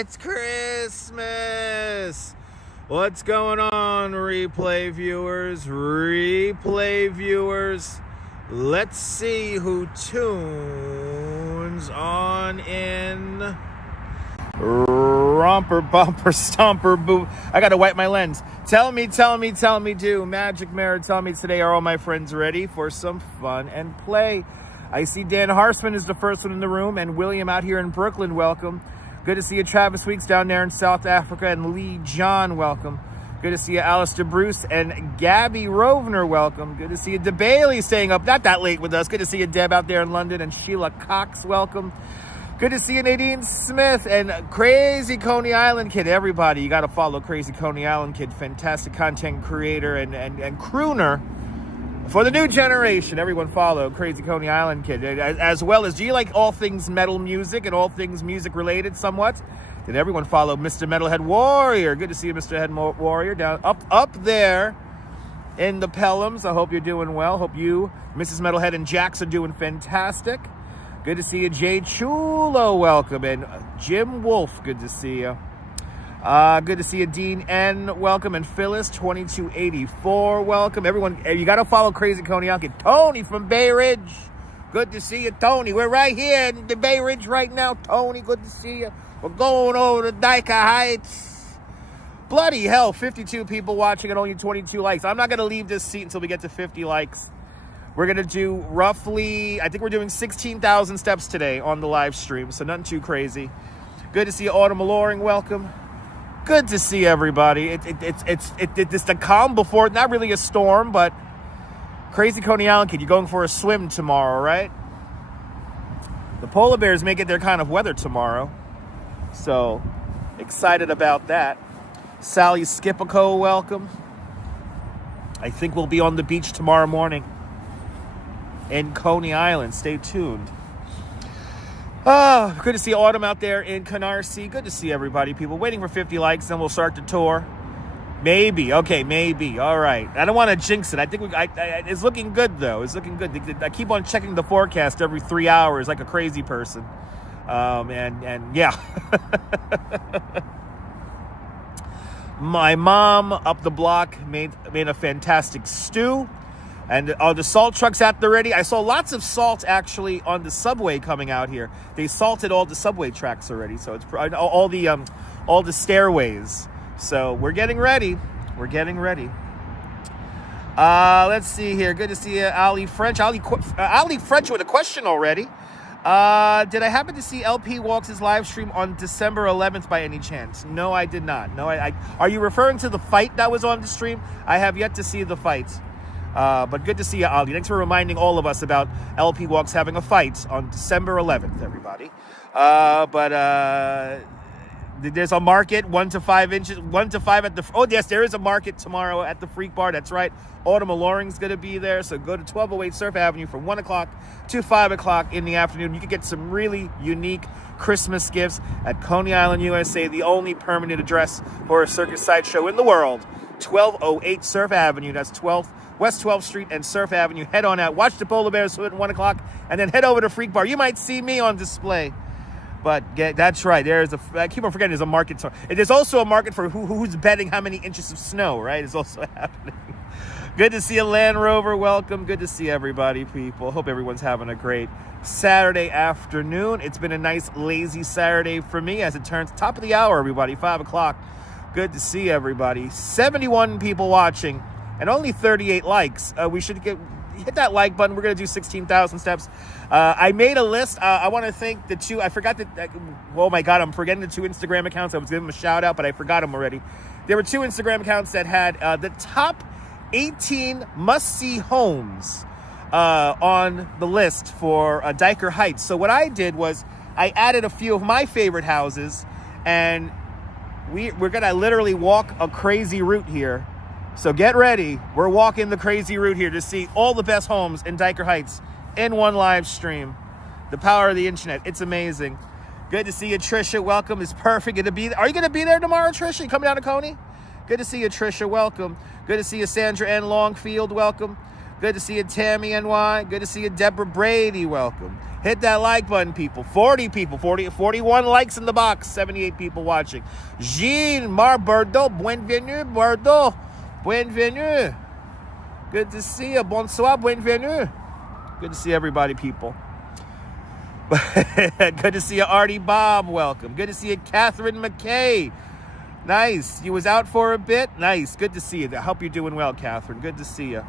It's Christmas. What's going on, replay viewers? Let's see who tunes on in. Romper, bumper, stomper, boo. I gotta wipe my lens. Tell me, do. Magic Mirror, tell me today, are all my friends ready for some fun and play? I see Dan Harsman is the first one in the room, and William out here in Brooklyn, welcome. Good to see you, Travis Weeks down there in South Africa, and Lee John, welcome. Good to see you, Alistair Bruce, and Gabby Rovner, welcome. Good to see you, DeBailey, staying up not that late with us. Good to see you, Deb, out there in London, and Sheila Cox, welcome. Good to see you, Nadine Smith, and Crazy Coney Island Kid. Everybody, you got to follow Crazy Coney Island Kid. Fantastic content creator and crooner for the new generation. Everyone follow Crazy Coney Island Kid. As well as, do you like all things metal music and all things music related somewhat? Did everyone follow Mr. Metalhead Warrior? Good to see you, Mr. Head Warrior, down up there in the Pelhams. I hope you're doing well. Hope you, Mrs. Metalhead, and Jax are doing fantastic. Good to see you, Jay Chulo, welcome. And Jim Wolf, good to see you. Good to see you, Dean N, welcome. And Phyllis, 2284, welcome. Everyone, you got to follow Crazy Coney Island. Tony from Bay Ridge, good to see you, Tony. We're right here in the Bay Ridge right now, Tony, good to see you. We're going over to Dyker Heights. Bloody hell, 52 people watching and only 22 likes. I'm not going to leave this seat until we get to 50 likes. We're going to do roughly, I think we're doing 16,000 steps today on the live stream, so nothing too crazy. Good to see you, Autumn Alluring, welcome. Good to see everybody. It's the calm before, not really a storm, but Crazy Coney Island Kid, you're going for a swim tomorrow, right? The polar bears may get their kind of weather tomorrow, so excited about that. Sally Skipico, welcome. I think we'll be on the beach tomorrow morning in Coney Island. Stay tuned. Oh, good to see Autumn out there in Canarsie. Good to see everybody, people. Waiting for 50 likes, then we'll start the tour. Maybe. Okay, maybe. All right. I don't want to jinx it. I think it's looking good, though. It's looking good. I keep on checking the forecast every 3 hours like a crazy person. And yeah. My mom up the block made a fantastic stew. And the salt truck's at the ready. I saw lots of salt actually on the subway coming out here. They salted all the subway tracks already, so it's all the stairways. So we're getting ready. Let's see here. Good to see you, Ali French. Ali French with a question already. Did I happen to see LP Walks' live stream on December 11th by any chance? No, I did not. No, are you referring to the fight that was on the stream? I have yet to see the fight. But good to see you, Ali. Thanks for reminding all of us about LP Walks having a fight on December 11th, everybody. There's a market, 1 to 5 inches, 1 to 5 at the... Oh, yes, there is a market tomorrow at the Freak Bar. That's right. Autumn Alluring's going to be there. So go to 1208 Surf Avenue from 1 o'clock to 5 o'clock in the afternoon. You can get some really unique Christmas gifts at Coney Island, USA, the only permanent address for a circus sideshow in the world. 1208 Surf Avenue. That's West 12th Street and Surf Avenue. Head on out. Watch the polar bears at 1 o'clock, and then head over to Freak Bar. You might see me on display. But that's right. I keep on forgetting there's a market. There's also a market for who's betting how many inches of snow, right? It's also happening. Good to see you, Land Rover. Welcome. Good to see everybody, people. Hope everyone's having a great Saturday afternoon. It's been a nice, lazy Saturday for me as it turns top of the hour, everybody. 5 o'clock. Good to see everybody. 71 people watching and only 38 likes. We should hit that like button. We're going to do 16,000 steps. I made a list. I want to thank the two. I forgot that. Oh my God, I'm forgetting the 2 Instagram accounts. I was giving them a shout out, but I forgot them already. There were 2 Instagram accounts that had the top 18 must-see homes on the list for Dyker Heights. So what I did was I added a few of my favorite houses, and we're going to literally walk a crazy route here. So get ready. We're walking the crazy route here to see all the best homes in Dyker Heights in one live stream. The power of the internet. It's amazing. Good to see you, Trisha. Welcome. It's perfect. Are you going to be there tomorrow, Trisha? You coming down to Coney? Good to see you, Trisha. Welcome. Good to see you, Sandra N. Longfield. Welcome. Good to see you, Tammy NY. Good to see you, Deborah Brady. Welcome. Hit that like button, people. 40 people. 41 likes in the box. 78 people watching. Jean Marberdo. Bienvenue, Bordeaux. Bienvenue. Good to see you. Bonsoir. Bienvenue. Good to see everybody, people. Good to see you, Artie Bob. Welcome. Good to see you, Catherine McKay. Nice. You was out for a bit. Nice. Good to see you. I hope you're doing well, Catherine. Good to see you.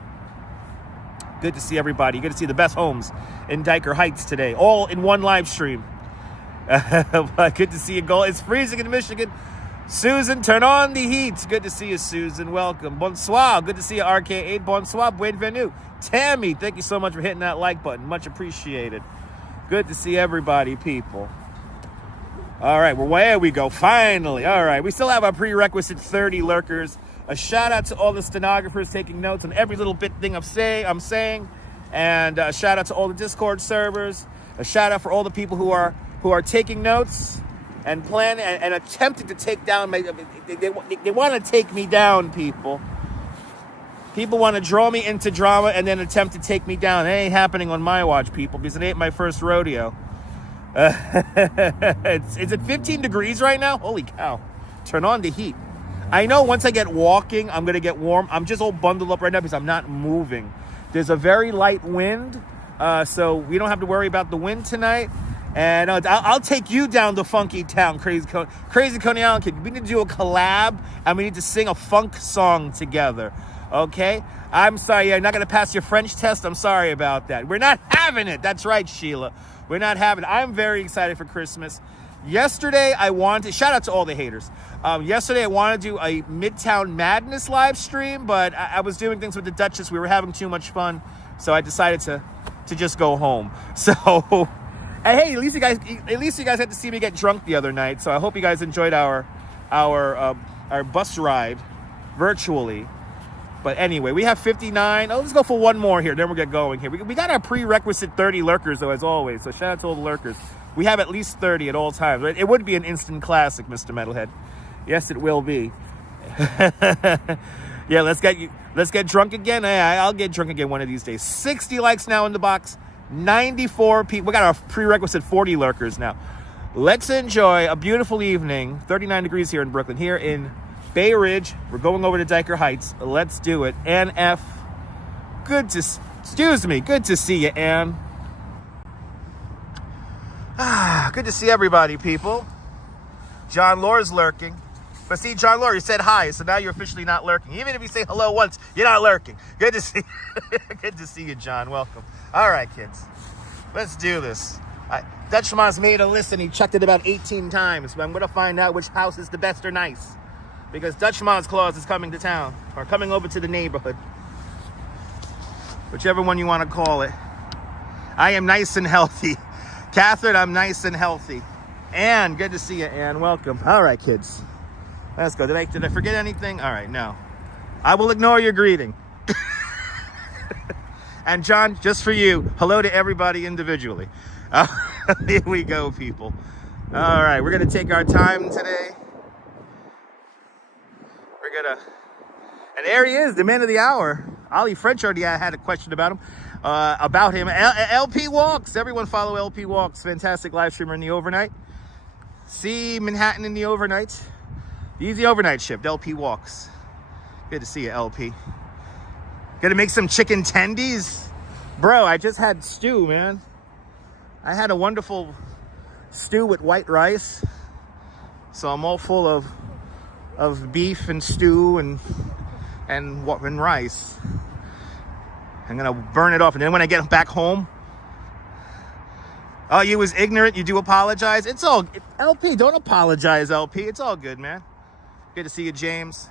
Good to see everybody. Good to see the best homes in Dyker Heights today, all in one live stream. Good to see you. It's freezing in Michigan. Susan, turn on the heat. Good to see you, Susan. Welcome. Bonsoir. Good to see you, RK8. Bonsoir. Bienvenue. Tammy, thank you so much for hitting that like button. Much appreciated. Good to see everybody, people. All right, well, there we go. Finally. All right, we still have our prerequisite 30 lurkers. A shout out to all the stenographers taking notes on every little bit thing I'm saying, and a shout out to all the Discord servers. A shout out for all the people who are taking notes and planning and attempting to take down my. They want to take me down, people. People want to draw me into drama and then attempt to take me down. It ain't happening on my watch, people, because it ain't my first rodeo. Is it 15 degrees right now? Holy cow! Turn on the heat. I know once I get walking, I'm going to get warm. I'm just all bundled up right now because I'm not moving. There's a very light wind, so we don't have to worry about the wind tonight. And I'll take you down to Funky Town, Crazy Coney Island Kid. We need to do a collab, and we need to sing a funk song together, okay? I'm sorry, you're not going to pass your French test. I'm sorry about that. We're not having it. That's right, Sheila. We're not having it. I'm very excited for Christmas. Yesterday, shout out to all the haters. Yesterday, I wanted to do a Midtown Madness live stream, but I was doing things with the Duchess. We were having too much fun, so I decided to just go home. So, hey, at least you guys had to see me get drunk the other night. So I hope you guys enjoyed our bus ride virtually. But anyway, we have 59. Oh, let's go for one more here. Then we'll get going here. We got our prerequisite 30 lurkers, though, as always. So shout out to all the lurkers. We have at least 30 at all times. Right? It would be an instant classic, Mr. Metalhead. Yes, it will be. Yeah, let's get drunk again. I'll get drunk again one of these days. 60 likes now in the box. 94 people. We got our prerequisite 40 lurkers now. Let's enjoy a beautiful evening. 39 degrees here in Brooklyn. Here in Bay Ridge. We're going over to Dyker Heights. Let's do it. NF. Good to see you, Ann. Good to see everybody, people. John Lore's lurking. But see, John Lore, you said hi, so now you're officially not lurking. Even if you say hello once, you're not lurking. Good to see Good to see you, John. Welcome. All right, kids. Let's do this. Dutchman's made a list, and he checked it about 18 times. But I'm going to find out which house is the best or nice. Because Dutchman's Claus is coming to town. Or coming over to the neighborhood. Whichever one you want to call it. I am nice and healthy. Catherine, I'm nice and healthy. Ann, good to see you, Ann. Welcome. All right, kids. Let's go. Did I forget anything? All right, no. I will ignore your greeting. And John, just for you, hello to everybody individually. Here we go, people. All right, we're going to take our time today. And there he is, the man of the hour. Ollie French already had a question about him. LP Walks. Everyone follow LP Walks. Fantastic live streamer in the overnight. See Manhattan in the overnight. Easy overnight shift. LP Walks. Good to see you, LP. Gonna make some chicken tendies? Bro, I just had stew, man. I had a wonderful stew with white rice. So I'm all full of beef and stew and rice. I'm gonna burn it off, and then when I get back home, oh, you was ignorant. You do apologize. It's all LP. Don't apologize, LP. It's all good, man. Good to see you, James.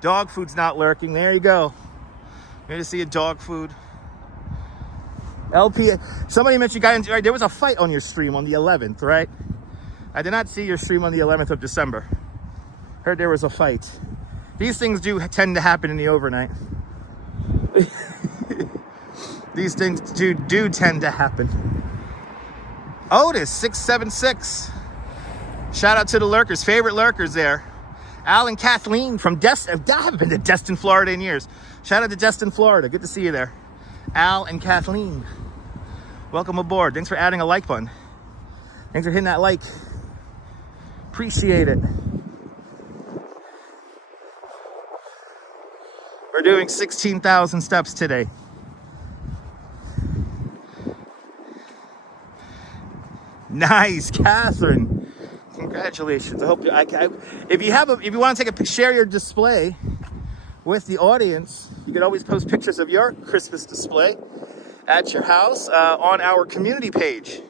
Dog food's not lurking. There you go. Good to see you, dog food. LP. Somebody mentioned right, there was a fight on your stream on the 11th, right? I did not see your stream on the 11th of December. Heard there was a fight. These things do tend to happen in the overnight. These things do tend to happen. Otis 676. Shout out to the lurkers, favorite lurkers there. Al and Kathleen from Destin. I haven't been to Destin, Florida in years. Shout out to Destin, Florida. Good to see you there. Al and Kathleen, welcome aboard. Thanks for adding a like button. Thanks for hitting that like. Appreciate it. We're doing 16,000 steps today. Nice, Catherine. Congratulations. I hope if you want to share your display with the audience, you can always post pictures of your Christmas display at your house on our community page.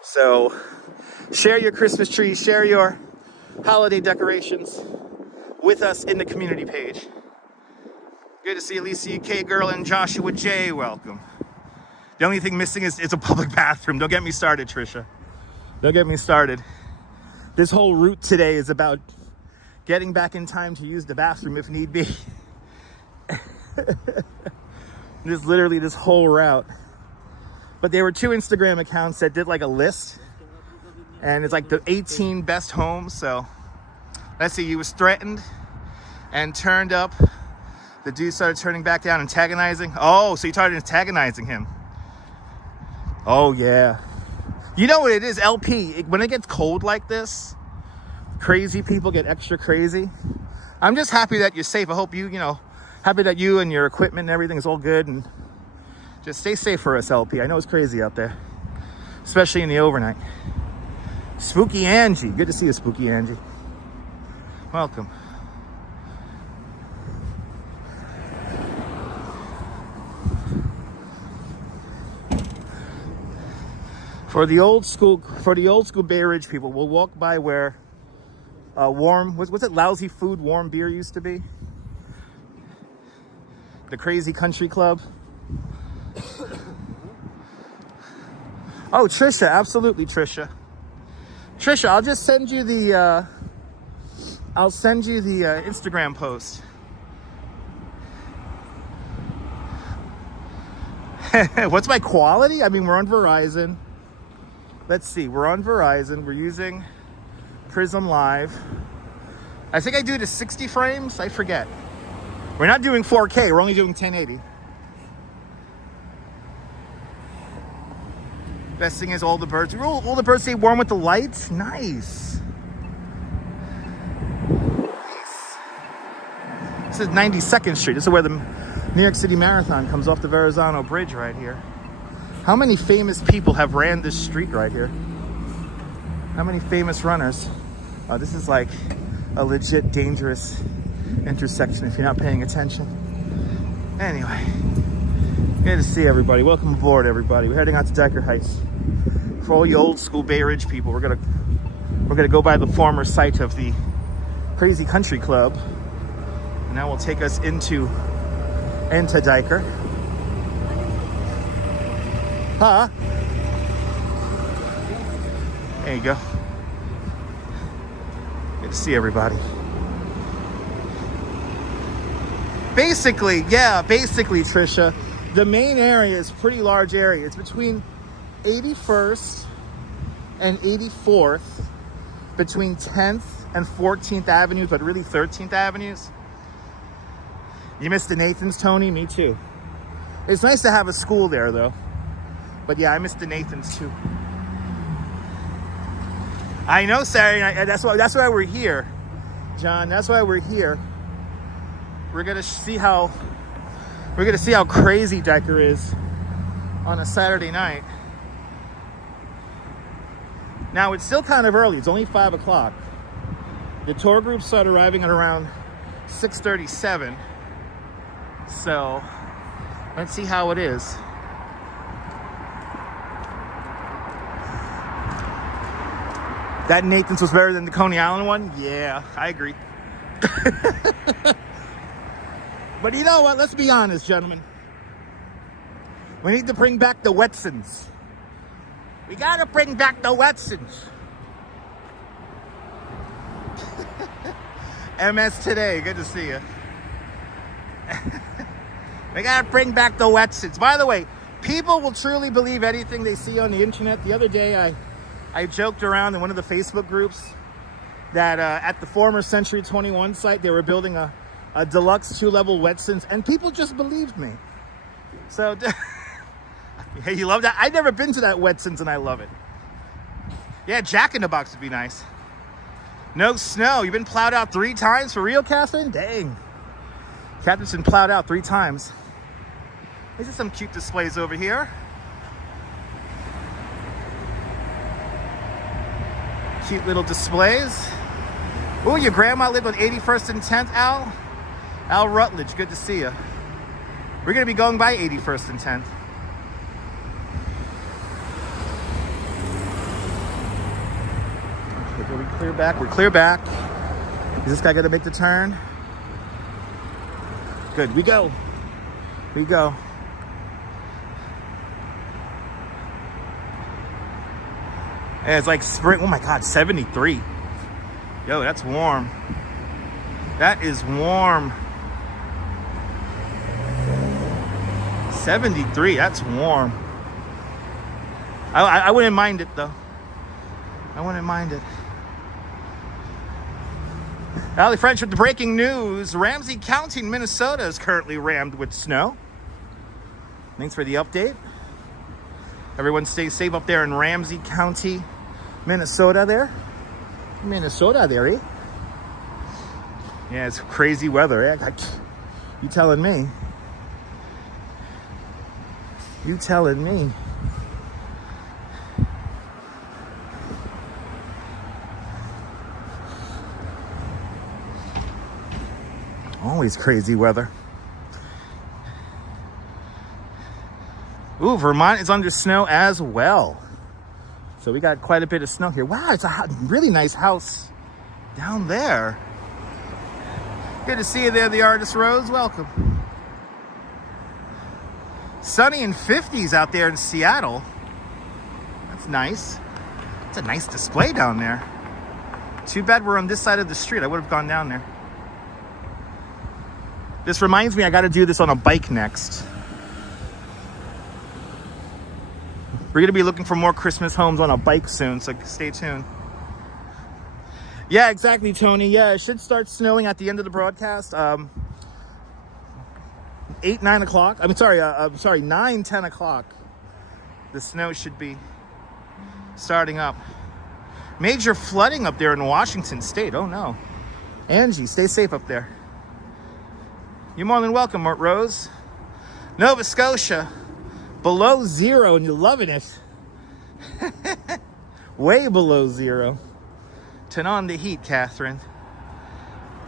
So share your Christmas tree, share your holiday decorations with us in the community page. Good to see Alicia K. Girl and Joshua J. Welcome. The only thing missing is a public bathroom. Don't get me started, Trisha. Don't get me started. This whole route today is about getting back in time to use the bathroom if need be. Just literally this whole route. But there were 2 Instagram accounts that did like a list. And it's like the 18 best homes. So let's see, he was threatened and turned up. The dude started turning back down, antagonizing. Oh, so you started antagonizing him. Oh, yeah. You know what it is, LP? When it gets cold like this, crazy people get extra crazy. I'm just happy that you're safe. I hope happy that you and your equipment and everything is all good. And just stay safe for us, LP. I know it's crazy out there, especially in the overnight. Spooky Angie. Good to see you, Spooky Angie. Welcome. For the old school Bay Ridge people, we'll walk by where was it Lousy Food, Warm Beer used to be? The Crazy Country Club. Oh, Trisha, absolutely, Trisha. Trisha, I'll just send you the Instagram post. What's my quality? I mean, we're on Verizon. Let's see, we're on Verizon. We're using Prism Live. I think I do to 60 frames. I forget. We're not doing 4K. We're only doing 1080. Best thing is all the birds. All the birds stay warm with the lights. Nice. This is 92nd Street. This is where the New York City Marathon comes off the Verizon Bridge right here. How many famous people have ran this street right here? How many famous runners? Oh, this is like a legit dangerous intersection if you're not paying attention. Anyway, good to see everybody. Welcome aboard, everybody. We're heading out to Dyker Heights. For all you old school Bay Ridge people, we're gonna go by the former site of the Crazy Country Club, and that will take us into Dyker. Huh? There you go. Good to see everybody. Basically, Trisha, the main area is a pretty large area. It's between 81st and 84th, between 10th and 14th Avenues, but really 13th Avenues. You missed the Nathans, Tony? Me too. It's nice to have a school there, though. But yeah, I missed the Nathans too. I know, Saturday night. That's why we're here, John. That's why we're here. We're gonna see how crazy Dyker is on a Saturday night. Now it's still kind of early. It's only 5 o'clock. The tour groups start arriving at around 6:37. So let's see how it is. That Nathan's was better than the Coney Island one? Yeah, I agree. But you know what? Let's be honest, gentlemen. We need to bring back the Wetsons. We gotta bring back the Wetsons. MS Today, good to see you. We gotta bring back the Wetsons. By the way, people will truly believe anything they see on the internet. The other day, I joked around in one of the Facebook groups that at the former Century 21 site, they were building a a deluxe 2-level wetsuit, and people just believed me. So, hey, you love that? I've never been to that wetsuit, and I love it. Yeah, Jack in the Box would be nice. No snow. You've been plowed out 3 times for real, Catherine? Dang. Catherine's been plowed out 3 times. These are some cute displays over here. Cute little displays. Oh, your grandma lived on 81st and 10th, Al? Al Rutledge, good to see you. We're going to be going by 81st and 10th. Okay, we clear back? We're clear back. Is this guy going to make the turn? Good, we go. We go. And it's like spring. Oh my God, 73. Yo, that's warm. That is warm. 73, that's warm. I wouldn't mind it though. I wouldn't mind it. Allie French with the breaking news. Ramsey County, Minnesota is currently rammed with snow. Thanks for the update. Everyone stay safe up there in Ramsey County, Minnesota there. Minnesota there, eh? Yeah, it's crazy weather, eh? You telling me. You telling me. Always crazy weather. Ooh, Vermont is under snow as well. So we got quite a bit of snow here. Wow, it's a really nice house down there. Good to see you there, the artist Rose. Welcome. Sunny and 50s out there in Seattle. That's nice. It's a nice display down there. Too bad we're on this side of the street. I would have gone down there. This reminds me I got to do this on a bike next. We're going to be looking for more Christmas homes on a bike soon, so stay tuned. Yeah, exactly, Tony. Yeah, it should start snowing at the end of the broadcast. 8, 9 o'clock. I'm sorry, 9, 10 o'clock. The snow should be starting up. Major flooding up there in Washington State. Oh, no. Angie, stay safe up there. You're more than welcome, Rose. Nova Scotia, below 0, and you're loving it. Way below 0. Turn on the heat, Catherine.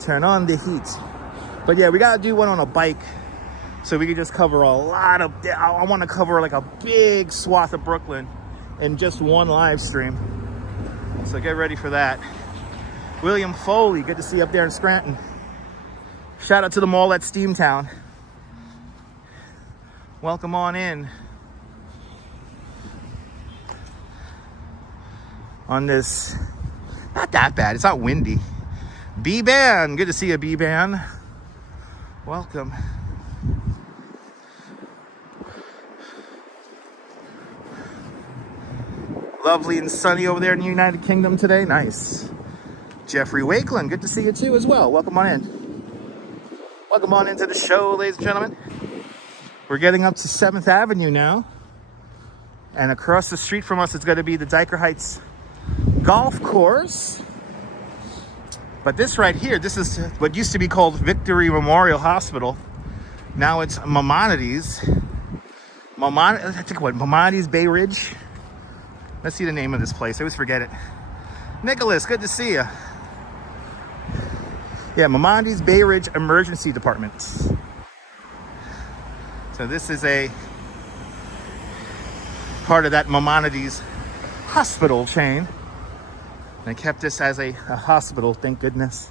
Turn on the heat. But yeah, we gotta do one on a bike so we can just cover a lot of... I want to cover like a big swath of Brooklyn in just one live stream. So get ready for that. William Foley, good to see you up there in Scranton. Shout out to the mall at Steamtown. Welcome on in. On this, not that bad, it's not windy. B-Ban, good to see you, B-Ban. Welcome. Lovely and sunny over there in the United Kingdom today, nice. Jeffrey Wakeland, good to see you too as well. Welcome on in. Welcome on into the show, ladies and gentlemen. We're getting up to 7th Avenue now. And across the street from us is going to be the Dyker Heights golf course. But this right here, this is what used to be called Victory Memorial Hospital. Now it's Maimonides. Maimonides Bay Ridge. Let's see the name of this place. I always forget it. Nicholas, good to see you. Yeah, Maimonides Bay Ridge Emergency Department. So this is a part of that Maimonides hospital chain. They kept this as a hospital, thank goodness.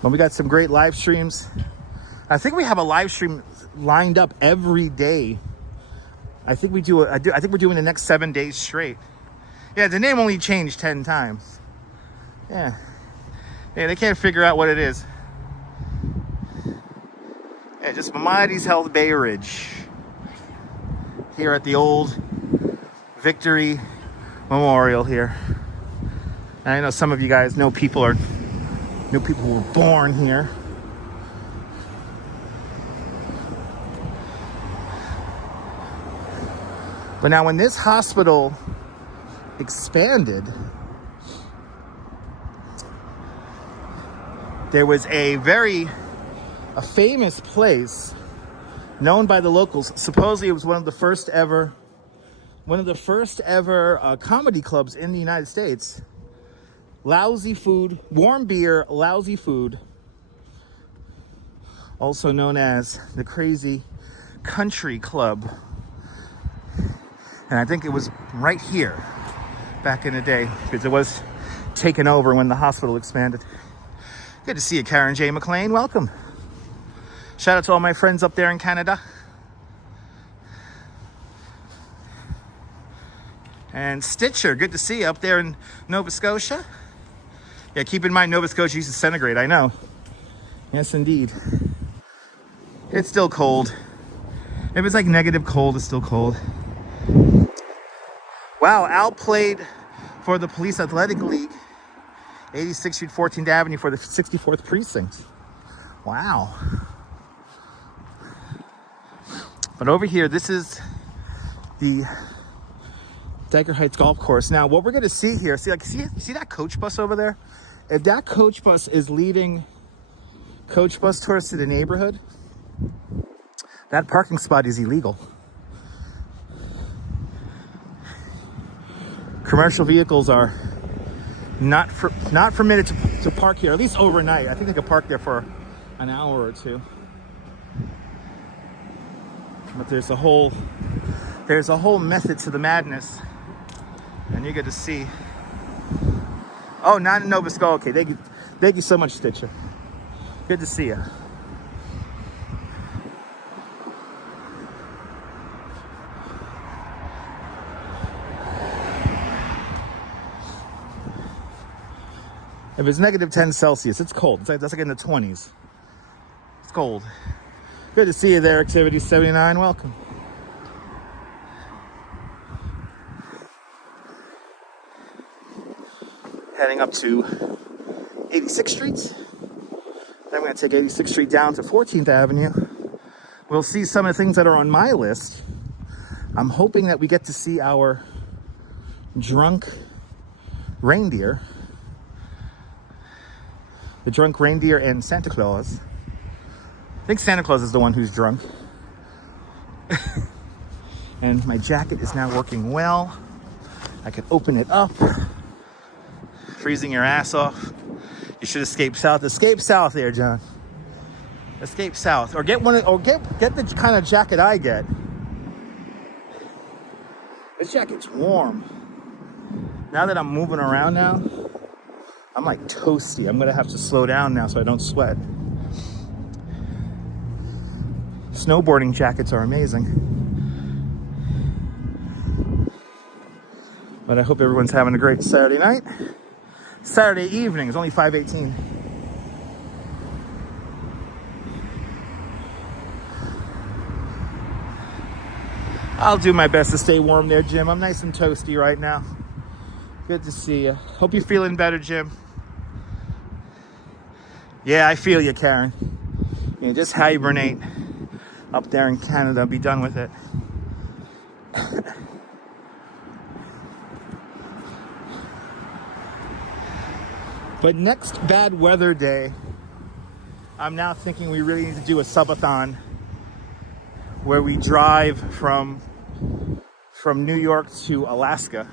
Well, we got some great live streams. I think we have a live stream lined up every day. I think we do. I think we're doing the next 7 days straight. Yeah, the name only changed 10 times. Yeah. Yeah, they can't figure out what it is. Yeah, just Maimonides Health Bay Ridge. Here at the old Victory Memorial here. And I know some of you guys know people who were born here. But now when this hospital expanded, there was a famous place known by the locals. Supposedly it was one of the first ever comedy clubs in the United States. Lousy food, warm beer, lousy food. Also known as the Crazy Country Club. And I think it was right here back in the day, because it was taken over when the hospital expanded. Good to see you, Karen J. McLean. Welcome. Shout out to all my friends up there in Canada. And Stitcher, good to see you up there in Nova Scotia. Yeah, keep in mind, Nova Scotia uses centigrade, I know. Yes, indeed. It's still cold. If it's like negative cold, it's still cold. Wow, Al played for the Police Athletic League, 86th Street, 14th Avenue for the 64th Precinct. Wow. But over here, this is the Dyker Heights Golf Course. Now, what we're going to see here, see that coach bus over there? If that coach bus is leading coach bus tours to the neighborhood, that parking spot is illegal. Commercial vehicles are not permitted to park here, at least overnight. I think they could park there for an hour or two. But there's a whole method to the madness. And you get to see. Oh, not in Nova Scotia. Okay, thank you so much, Stitcher. Good to see you. If it's negative 10 Celsius, it's cold. That's like in the 20s. It's cold. Good to see you there, Activity 79. Welcome. Heading up to 86th Street. Then we're going to take 86th Street down to 14th Avenue. We'll see some of the things that are on my list. I'm hoping that we get to see our drunk reindeer. The drunk reindeer and Santa Claus. I think Santa Claus is the one who's drunk. And my jacket is now working well. I can open it up. Freezing your ass off. You should escape south. Escape south there, John. Escape south. Or get the kind of jacket I get. This jacket's warm. Now that I'm moving around now, I'm like toasty. I'm gonna have to slow down now so I don't sweat. Snowboarding jackets are amazing. But I hope everyone's having a great Saturday night. Saturday evening, it's only 5:18. I'll do my best to stay warm there, Jim. I'm nice and toasty right now. Good to see you. Hope you're feeling better, Jim. Yeah, I feel you, Karen. You know, just hibernate up there in Canada. Be done with it. But next bad weather day, I'm now thinking we really need to do a subathon where we drive from New York to Alaska.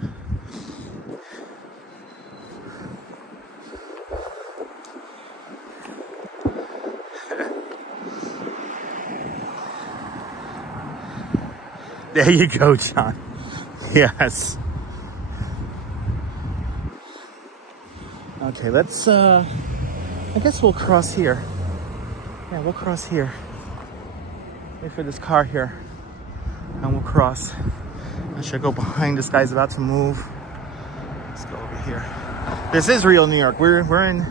There you go, John. Yes. Okay, let's, I guess we'll cross here. Yeah, we'll cross here. Wait for this car here. And we'll cross. I should go behind. This guy's about to move. Let's go over here. This is real New York. We're in,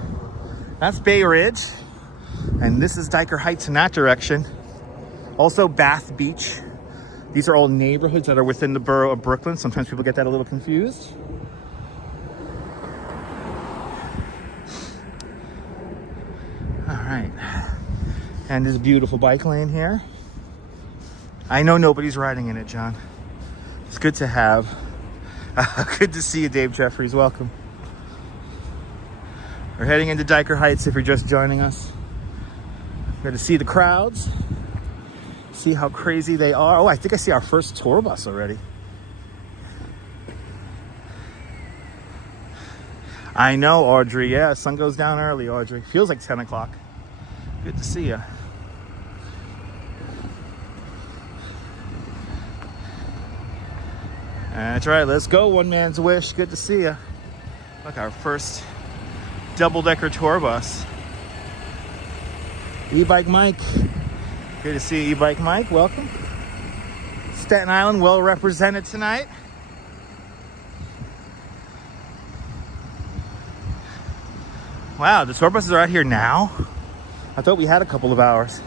that's Bay Ridge. And this is Dyker Heights in that direction. Also Bath Beach. These are all neighborhoods that are within the borough of Brooklyn. Sometimes people get that a little confused. right. And this beautiful bike lane here. I know nobody's riding in it, John. It's good to have. Good to see you, Dave Jeffries. Welcome. We're heading into Dyker Heights if you're just joining us. We're going to see the crowds. See how crazy they are. Oh, I think I see our first tour bus already. I know, Audrey. Yeah, sun goes down early, Audrey. Feels like 10 o'clock. Good to see you. That's right. Let's go. One man's wish. Good to see you. Look, our first double-decker tour bus. E-Bike Mike. Good to see you, E-Bike Mike. Welcome. Staten Island, well represented tonight. Wow, the tour buses are out here now? I thought we had a couple of hours.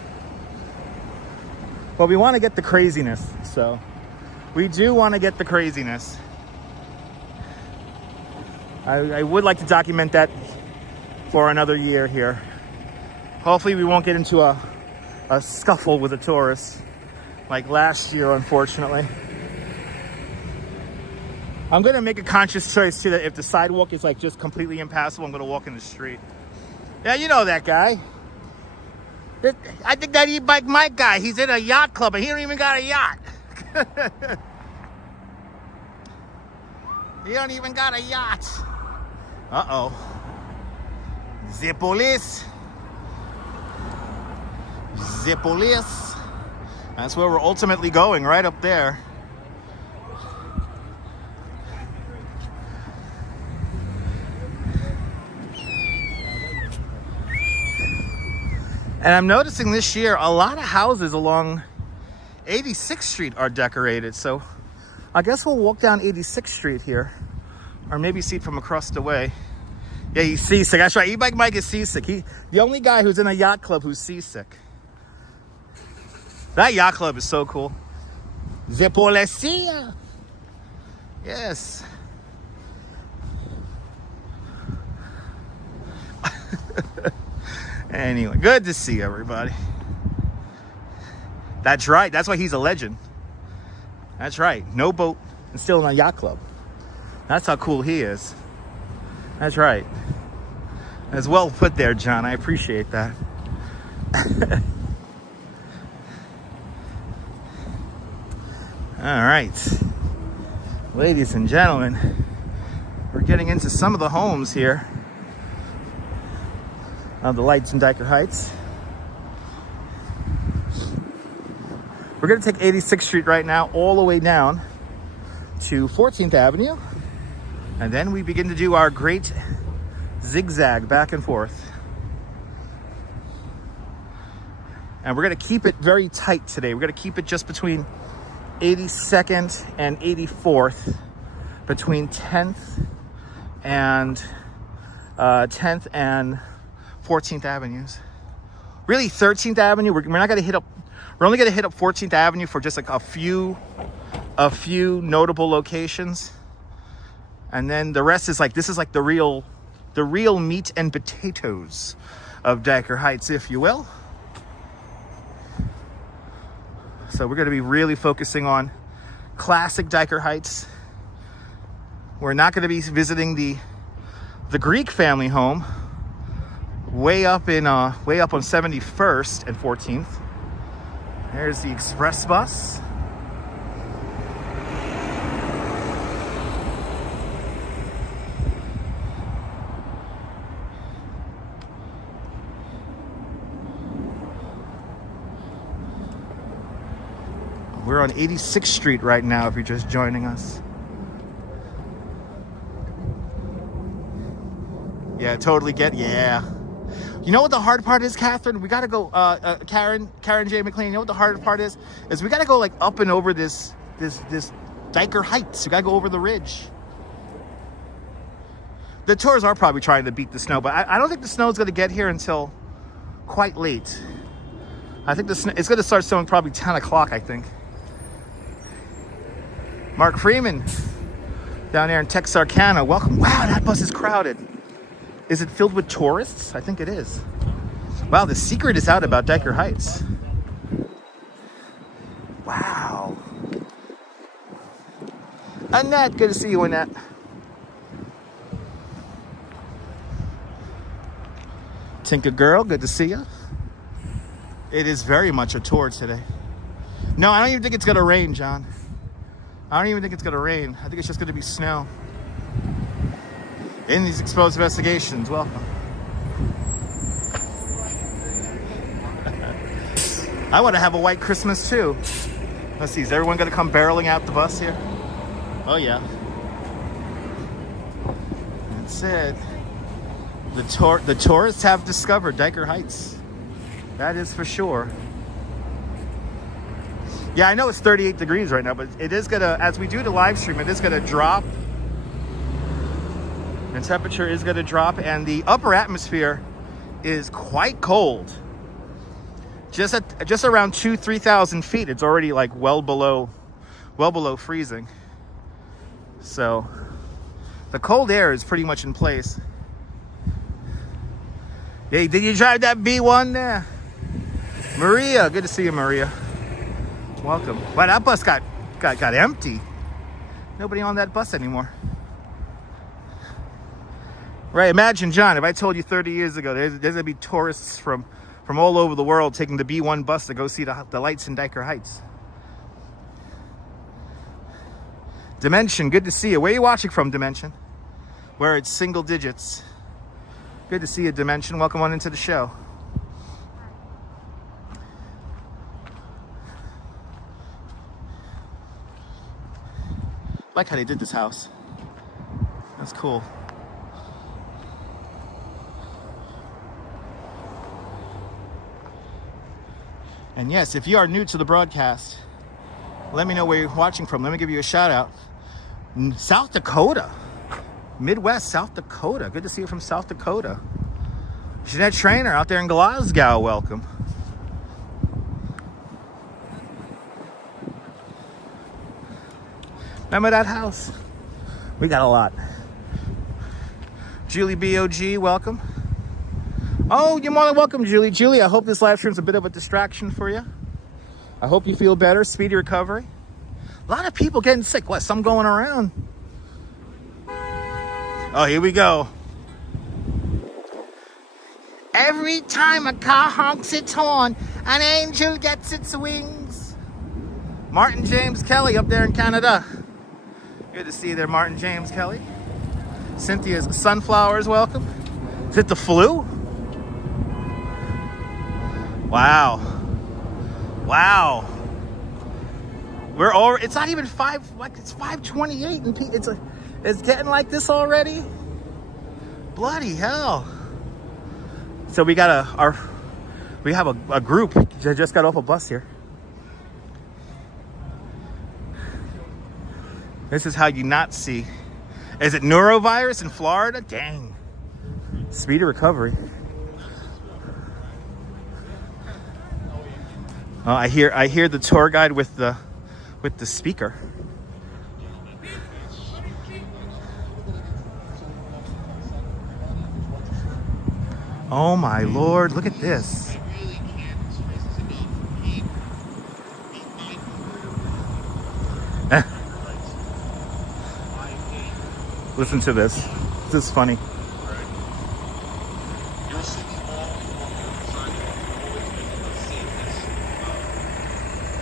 Well, we want to get the craziness, so we do want to get the craziness. I would like to document that for another year here. Hopefully we won't get into a scuffle with the tourists like last year, unfortunately. I'm going to make a conscious choice too that if the sidewalk is like just completely impassable, I'm going to walk in the street. Yeah, you know that guy. I think that E-Bike Mike guy, he's in a yacht club and he don't even got a yacht. He don't even got a yacht. Uh-oh. The police. The police. That's where we're ultimately going, right up there. And I'm noticing this year a lot of houses along 86th Street are decorated. So I guess we'll walk down 86th Street here. Or maybe see it from across the way. Yeah, he's seasick. That's right. E-Bike Mike is seasick. The only guy who's in a yacht club who's seasick. That yacht club is so cool. The Policia. Yes. Anyway, good to see everybody. That's right. That's why he's a legend. That's right. No boat and still in a yacht club. That's how cool he is. That's right. That's well put there, John. I appreciate that. All right. Ladies and gentlemen, we're getting into some of the homes here of the lights in Dyker Heights. We're going to take 86th Street right now all the way down to 14th Avenue. And then we begin to do our great zigzag back and forth. And we're going to keep it very tight today. We're going to keep it just between 82nd and 84th, between 10th and 14th Avenues. Really, 13th Avenue. We're not going to hit up. We're only going to hit up 14th Avenue for just like a few notable locations. And then the rest is like, this is like the real meat and potatoes of Dyker Heights, if you will. So we're going to be really focusing on classic Dyker Heights. We're not going to be visiting the Greek family home way up on 71st and 14th. There's the express bus. We're on 86th Street right now if you're just joining us. Yeah, totally yeah. You know what the hard part is, Catherine? We got to go, Karen J. McLean, you know what the hard part is? Is we got to go like up and over this Dyker Heights. We got to go over the ridge. The tours are probably trying to beat the snow, but I don't think the snow is going to get here until quite late. I think it's going to start snowing probably 10 o'clock, I think. Mark Freeman down there in Texarkana. Welcome. Wow, that bus is crowded. Is it filled with tourists? I think it is. Wow, the secret is out about Dyker Heights. Wow. Annette, good to see you, Annette. Tinker Girl, good to see you. It is very much a tour today. No, I don't even think it's gonna rain, John. I don't even think it's gonna rain. I think it's just gonna be snow. In these exposed investigations, welcome. I want to have a white Christmas too. Let's see, is everyone gonna come barreling out the bus here? Oh yeah. That's it. The tourists have discovered Dyker Heights. That is for sure. Yeah, I know it's 38 degrees right now, but it is gonna, as we do the live stream, it is gonna drop. The temperature is gonna drop, and the upper atmosphere is quite cold. Just around 3,000 feet, it's already like well below freezing. So the cold air is pretty much in place. Hey, did you drive that B1 there? Maria, good to see you, Maria. Welcome. Wow, that bus got empty. Nobody on that bus anymore. Right, imagine, John, if I told you 30 years ago there's gonna be tourists from all over the world taking the B1 bus to go see the lights in Dyker Heights. Dimension, good to see you. Where are you watching from, Dimension? Where it's single digits. Good to see you, Dimension. Welcome on into the show. I like how they did this house. That's cool. And yes, if you are new to the broadcast, let me know where you're watching from. Let me give you a shout out. South Dakota. Midwest, South Dakota. Good to see you from South Dakota. Jeanette Trainer out there in Glasgow, welcome. Remember that house? We got a lot. Julie BOG, welcome. Oh, you're more than welcome, Julie. Julie, I hope this live stream's a bit of a distraction for you. I hope you feel better, speedy recovery. A lot of people getting sick. What, some going around? Oh, here we go. Every time a car honks its horn, an angel gets its wings. Martin James Kelly up there in Canada. Good to see you there, Martin James Kelly. Cynthia's Sunflowers, welcome. Is it the flu? Wow. Wow. We're over, it's not even it's 5:28 and it's getting like this already? Bloody hell. So we got we have a group that just got off a bus here. This is how you not see. Is it neurovirus in Florida? Dang. Speedy recovery. Oh, I hear the tour guide with the speaker. Oh my Lord, look at this. Listen to this. This is funny.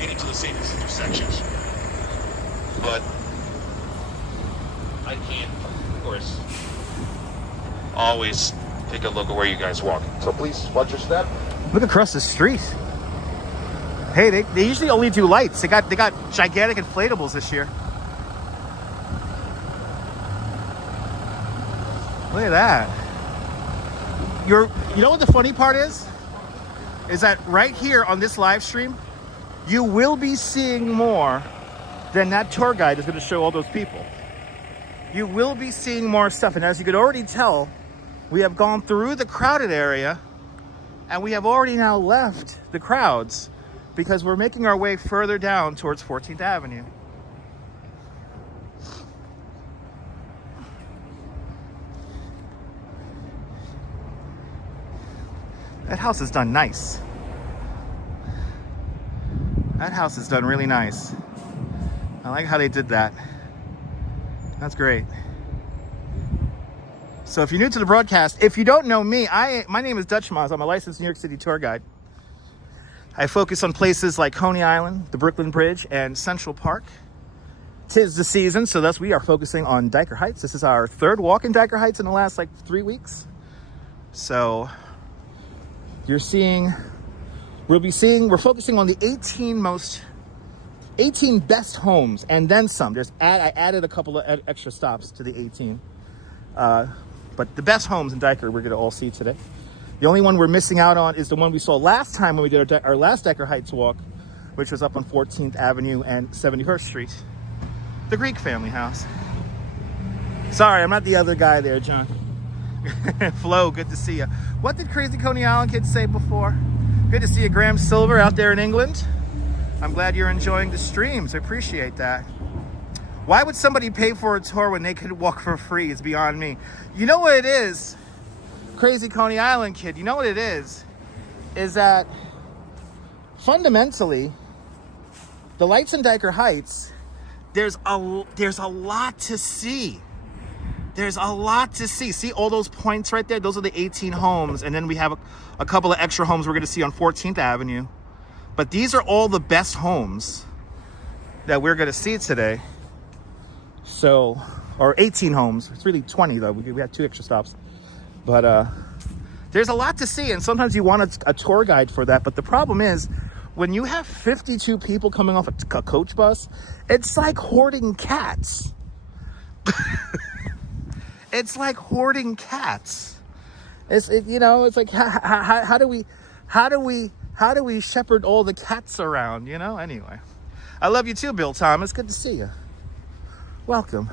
Getting to the safest intersections. But I can't, of course, always take a look at where you guys walk. So please watch your step. Look across the street. Hey, they usually only do lights. They got gigantic inflatables this year. Look at that. You know what the funny part is? Is that right here on this live stream, you will be seeing more than that tour guide is going to show all those people. You will be seeing more stuff. And as you could already tell, we have gone through the crowded area and we have already now left the crowds because we're making our way further down towards 14th Avenue. That house is done nice. That house is done really nice. I like how they did that. That's great. So if you're new to the broadcast, if you don't know me, my name is Dutch Moz. I'm a licensed New York City tour guide. I focus on places like Coney Island, the Brooklyn Bridge, and Central Park. 'Tis the season, so thus we are focusing on Dyker Heights. This is our third walk in Dyker Heights in the last 3 weeks. So we're focusing on the 18 best homes and then some. I added a couple of extra stops to the 18. But the best homes in Dyker we're gonna all see today. The only one we're missing out on is the one we saw last time when we did our last Dyker Heights walk, which was up on 14th Avenue and 71st Street. The Greek family house. Sorry, I'm not the other guy there, John. Flo, good to see you. What did Crazy Coney Island kids say before? Good to see you, Graham Silver, out there in England. I'm glad you're enjoying the streams. I appreciate that. Why would somebody pay for a tour when they could walk for free? Is beyond me. You know what it is, Crazy Coney Island kid? You know what it is that fundamentally, the lights in Dyker Heights, there's a lot to see. There's a lot to see. See all those points right there? Those are the 18 homes. And then we have a couple of extra homes we're going to see on 14th Avenue. But these are all the best homes that we're going to see today. So, or 18 homes. It's really 20 though. We had 2 extra stops. But there's a lot to see. And sometimes you want a tour guide for that. But the problem is, when you have 52 people coming off a coach bus, it's like hoarding cats. It's like hoarding cats. It's like how do we shepherd all the cats around? Anyway, I love you too, Bill Thomas. Good to see you. Welcome.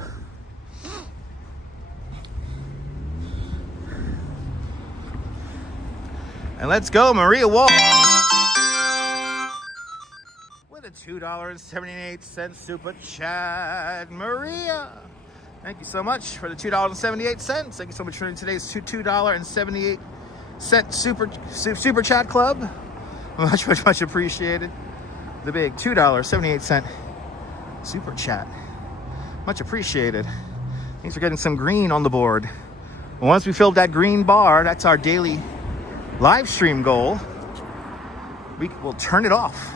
And let's go, Maria Wall. With a $2.78 super chat, Maria. Thank you so much for the $2.78. Thank you so much for today's $2.78 super chat club. Much appreciated. The big $2.78 super chat. Much appreciated. Thanks for getting some green on the board. Once we filled that green bar, that's our daily live stream goal. We will turn it off.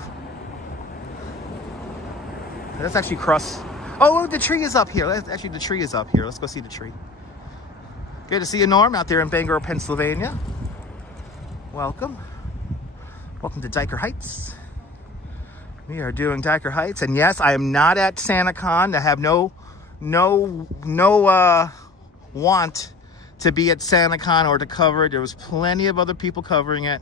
Let's actually cross. Oh, the tree is up here. Actually, the tree is up here. Let's go see the tree. Good to see you, Norm, out there in Bangor, Pennsylvania. Welcome. Welcome to Dyker Heights. We are doing Dyker Heights. And yes, I am not at SantaCon. I have no want to be at SantaCon or to cover it. There was plenty of other people covering it.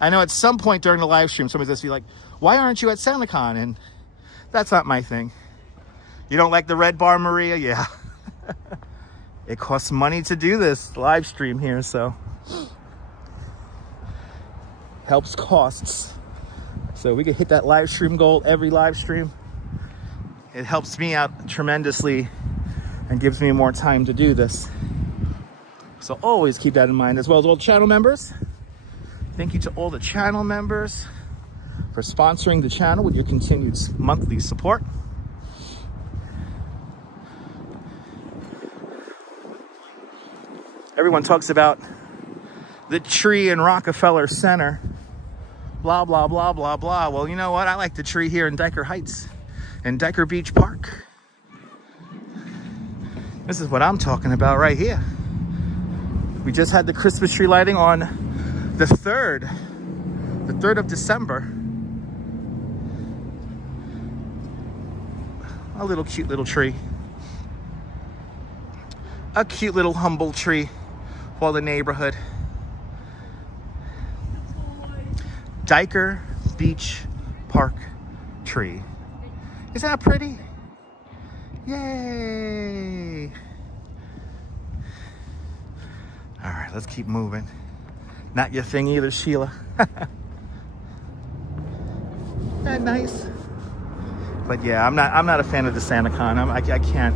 I know at some point during the live stream, somebody's going to be like, why aren't you at SantaCon? And that's not my thing. You don't like the red bar, Maria? Yeah. It costs money to do this live stream here, so helps costs. So we can hit that live stream goal every live stream. It helps me out tremendously and gives me more time to do this. So always keep that in mind, as well as all the channel members. Thank you to all the channel members for sponsoring the channel with your continued monthly support. Everyone talks about the tree in Rockefeller Center. Blah, blah, blah, blah, blah. Well, you know what? I like the tree here in Dyker Heights and Dyker Beach Park. This is what I'm talking about right here. We just had the Christmas tree lighting on the 3rd of December. A little cute little tree. A cute little humble tree for the neighborhood. Dyker Beach Park tree. Isn't that pretty? Yay! All right, let's keep moving. Not your thing either, Sheila. That nice. But yeah, I'm not a fan of the SantaCon. I can't.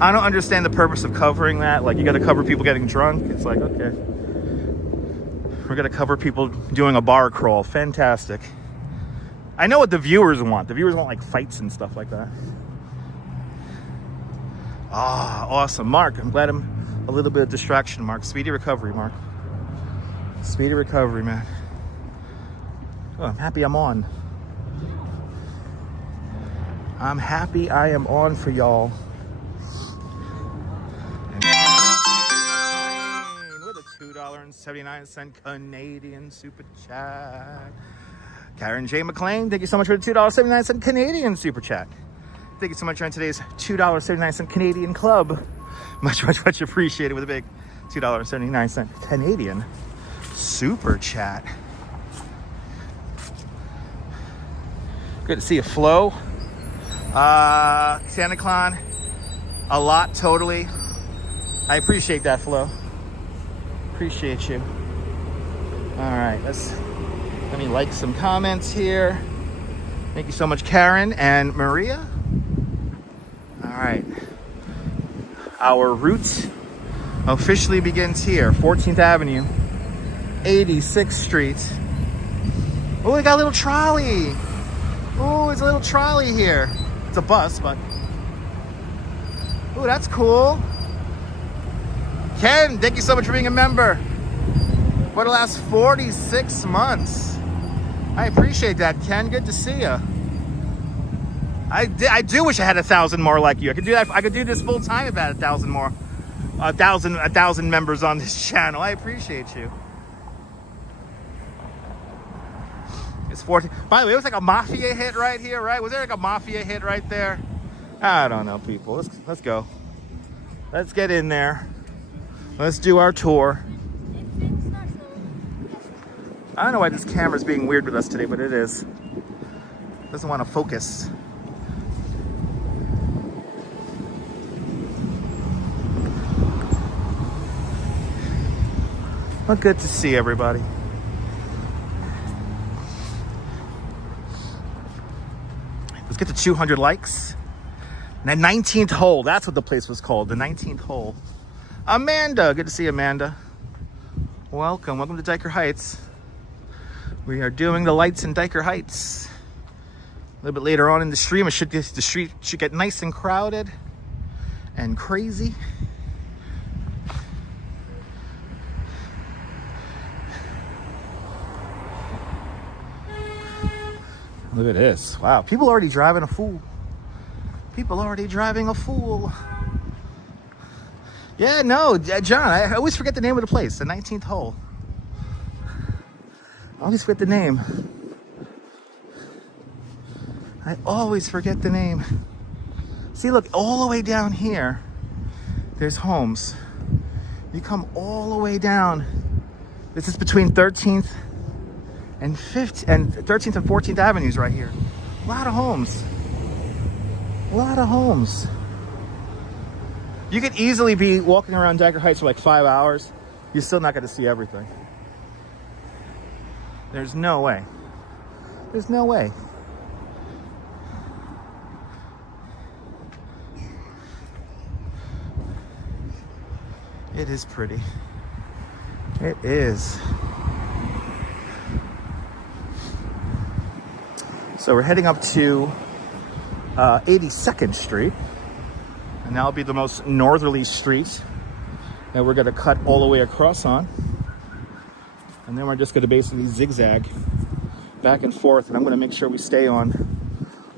I don't understand the purpose of covering that. Like, you got to cover people getting drunk. It's like, okay. We're gonna cover people doing a bar crawl. Fantastic. I know what the viewers want. The viewers want like fights and stuff like that. Ah, awesome. Mark, I'm glad I'm a little bit of distraction, Mark. Speedy recovery, Mark. Speedy recovery, man. Oh, I'm happy I'm on. I'm happy I am on for y'all. With a $2.79 Canadian super chat. Karen J. McLean, thank you so much for the $2.79 Canadian super chat. Thank you so much for today's $2.79 Canadian club. Much, much, much appreciated with a big $2.79 Canadian super chat. Good to see you, Flo. Santa Claus, a lot, totally. I appreciate that, Flo. Appreciate you. All right, let me like some comments here. Thank you so much, Karen and Maria. All right. Our route officially begins here, 14th Avenue, 86th Street. Oh, we got a little trolley. Oh, it's a little trolley here. It's a bus, but... Oh, that's cool. Ken, thank you so much for being a member for the last 46 months. I appreciate that, Ken. Good to see you. I do wish I had 1,000 more like you. I could do that. I could do this full time if I had 1,000 more. 1,000 members on this channel. I appreciate you. It's 14. By the way, it was like a mafia hit right here, right? Was there like a mafia hit right there? I don't know, people. Let's go. Let's get in there. Let's do our tour. I don't know why this camera's being weird with us today, but it is. Doesn't want to focus. Well, good to see everybody. Let's get to 200 likes. The 19th hole, that's what the place was called, the 19th hole. Amanda, good to see Amanda. Welcome to Dyker Heights. We are doing the lights in Dyker Heights. A little bit later on in the stream, the street should get nice and crowded and crazy. Look at this. Wow, people already driving a fool. People already driving a fool. Yeah, no, John, I always forget the name of the place, the 19th hole. I always forget the name. I always forget the name. See, look, all the way down here, there's homes. You come all the way down. This is between 13th and 13th and 14th Avenues right here. A lot of homes. A lot of homes. You could easily be walking around Dyker Heights for like 5 hours. You're still not going to see everything. There's no way. There's no way. It is pretty. It is. So we're heading up to 82nd Street. And that'll be the most northerly street that we're going to cut all the way across on. And then we're just going to basically zigzag back and forth. And I'm going to make sure we stay on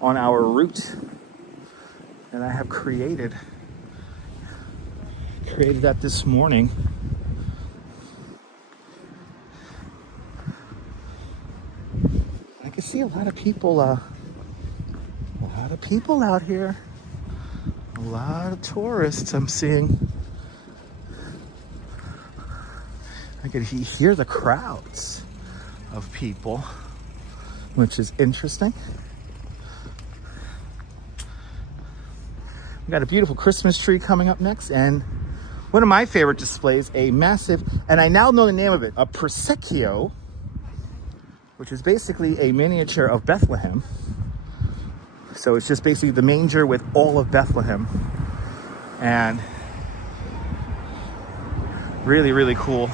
our route that I have created that this morning. I can see a lot of people out here. A lot of tourists I'm seeing. I could hear the crowds of people, which is interesting. We got a beautiful Christmas tree coming up next, and one of my favorite displays, a massive, and I now know the name of it, a prosecco, which is basically a miniature of Bethlehem. So it's just basically the manger with all of Bethlehem. And really, really cool.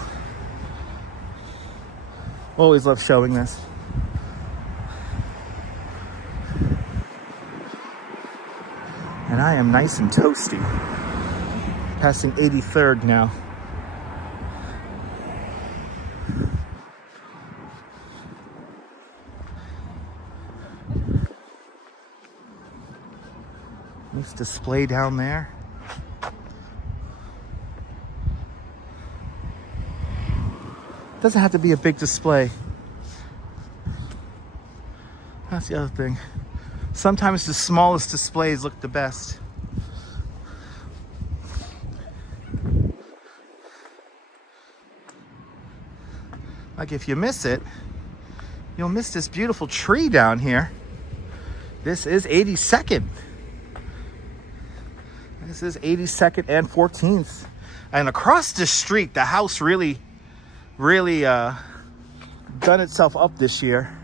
Always love showing this. And I am nice and toasty. Passing 83rd now. Nice display down there. Doesn't have to be a big display. That's the other thing. Sometimes the smallest displays look the best. Like if you miss it, you'll miss this beautiful tree down here. This is 82nd. This is 82nd and 14th. And across the street, the house really done itself up this year.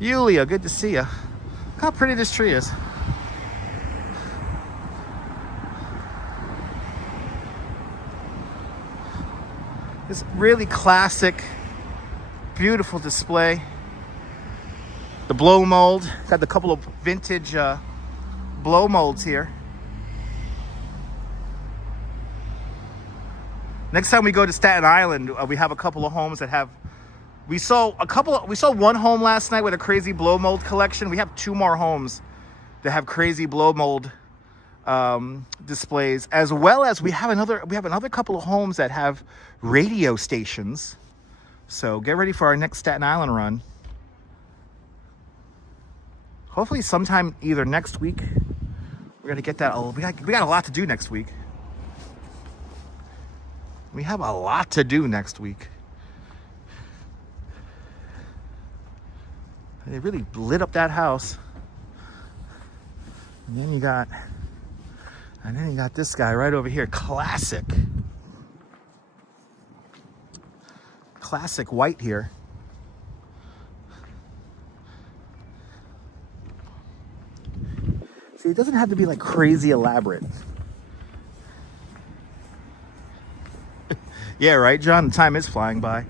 Yulia, good to see you. Look how pretty this tree is. This really classic, beautiful display. The blow mold, got a couple of vintage blow molds here. Next time we go to Staten Island, we have a couple of homes that have. We saw one home last night with a crazy blow mold collection. We have 2 more homes that have crazy blow mold displays, as well as we have another couple of homes that have radio stations. So get ready for our next Staten Island run. Hopefully sometime either next week. We're gonna get that. We got a lot to do next week. We have a lot to do next week. They really lit up that house. And then you got this guy right over here. Classic white here. See, it doesn't have to be like crazy elaborate. Yeah, right, John? The time is flying by.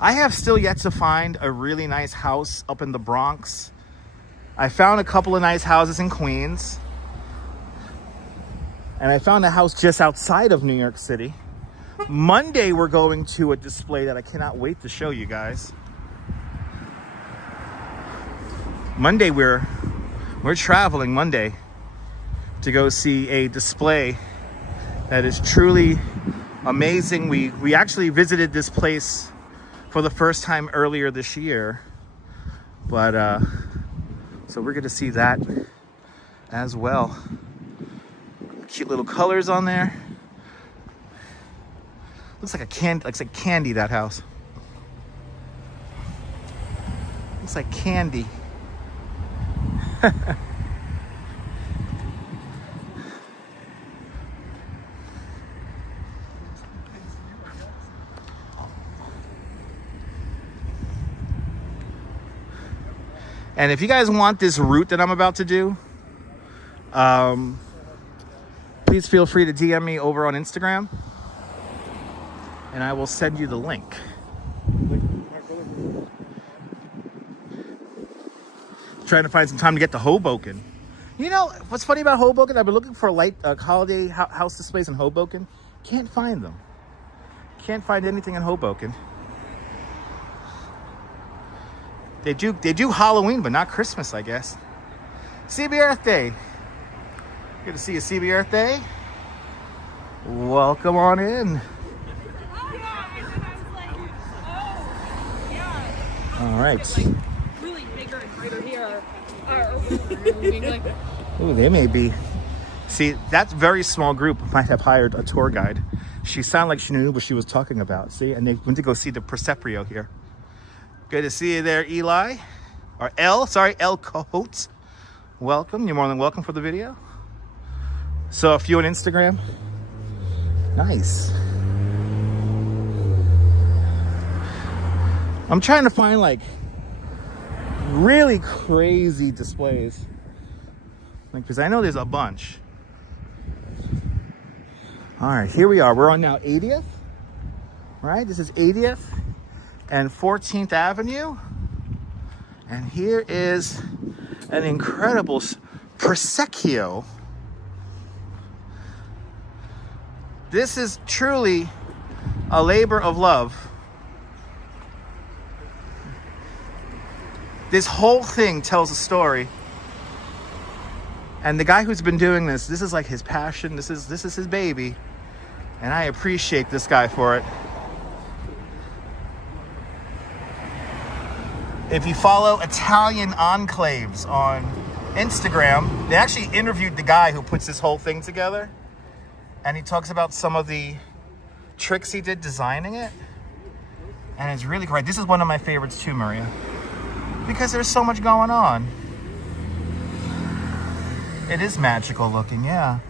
I have still yet to find a really nice house up in the Bronx. I found a couple of nice houses in Queens. And I found a house just outside of New York City. Monday, we're going to a display that I cannot wait to show you guys. Monday, we're traveling Monday to go see a display that is truly amazing. We actually visited this place for the first time earlier this year, but so we're gonna see that as well. Cute little colors on there. Looks like candy, that house. Looks like candy. And if you guys want this route that I'm about to do, please feel free to DM me over on Instagram, and I will send you the link. Trying to find some time to get to Hoboken. You know, what's funny about Hoboken? I've been looking for holiday house displays in Hoboken. Can't find them. Can't find anything in Hoboken. They do Halloween, but not Christmas, I guess. CB Earth Day. Good to see you, CB Earth Day. Welcome on in. All right. Really bigger and brighter here. Ooh, they may be. See, that very small group might have hired a tour guide. She sounded like she knew what she was talking about. See, and they went to go see the Perceprio here. Good to see you there, Eli. Or L Coates. Welcome. You're more than welcome for the video. So a few on Instagram. Nice. I'm trying to find like really crazy displays. Like, because I know there's a bunch. All right, here we are. We're on now 80th, right? This is 80th and 14th Avenue. And here is an incredible Prosecco. This is truly a labor of love. This whole thing tells a story. And the guy who's been doing this is like his passion. This is his baby. And I appreciate this guy for it. If you follow Italian Enclaves on Instagram, they actually interviewed the guy who puts this whole thing together. And he talks about some of the tricks he did designing it. And it's really great. This is one of my favorites too, Maria. Because there's so much going on. It is magical looking, yeah.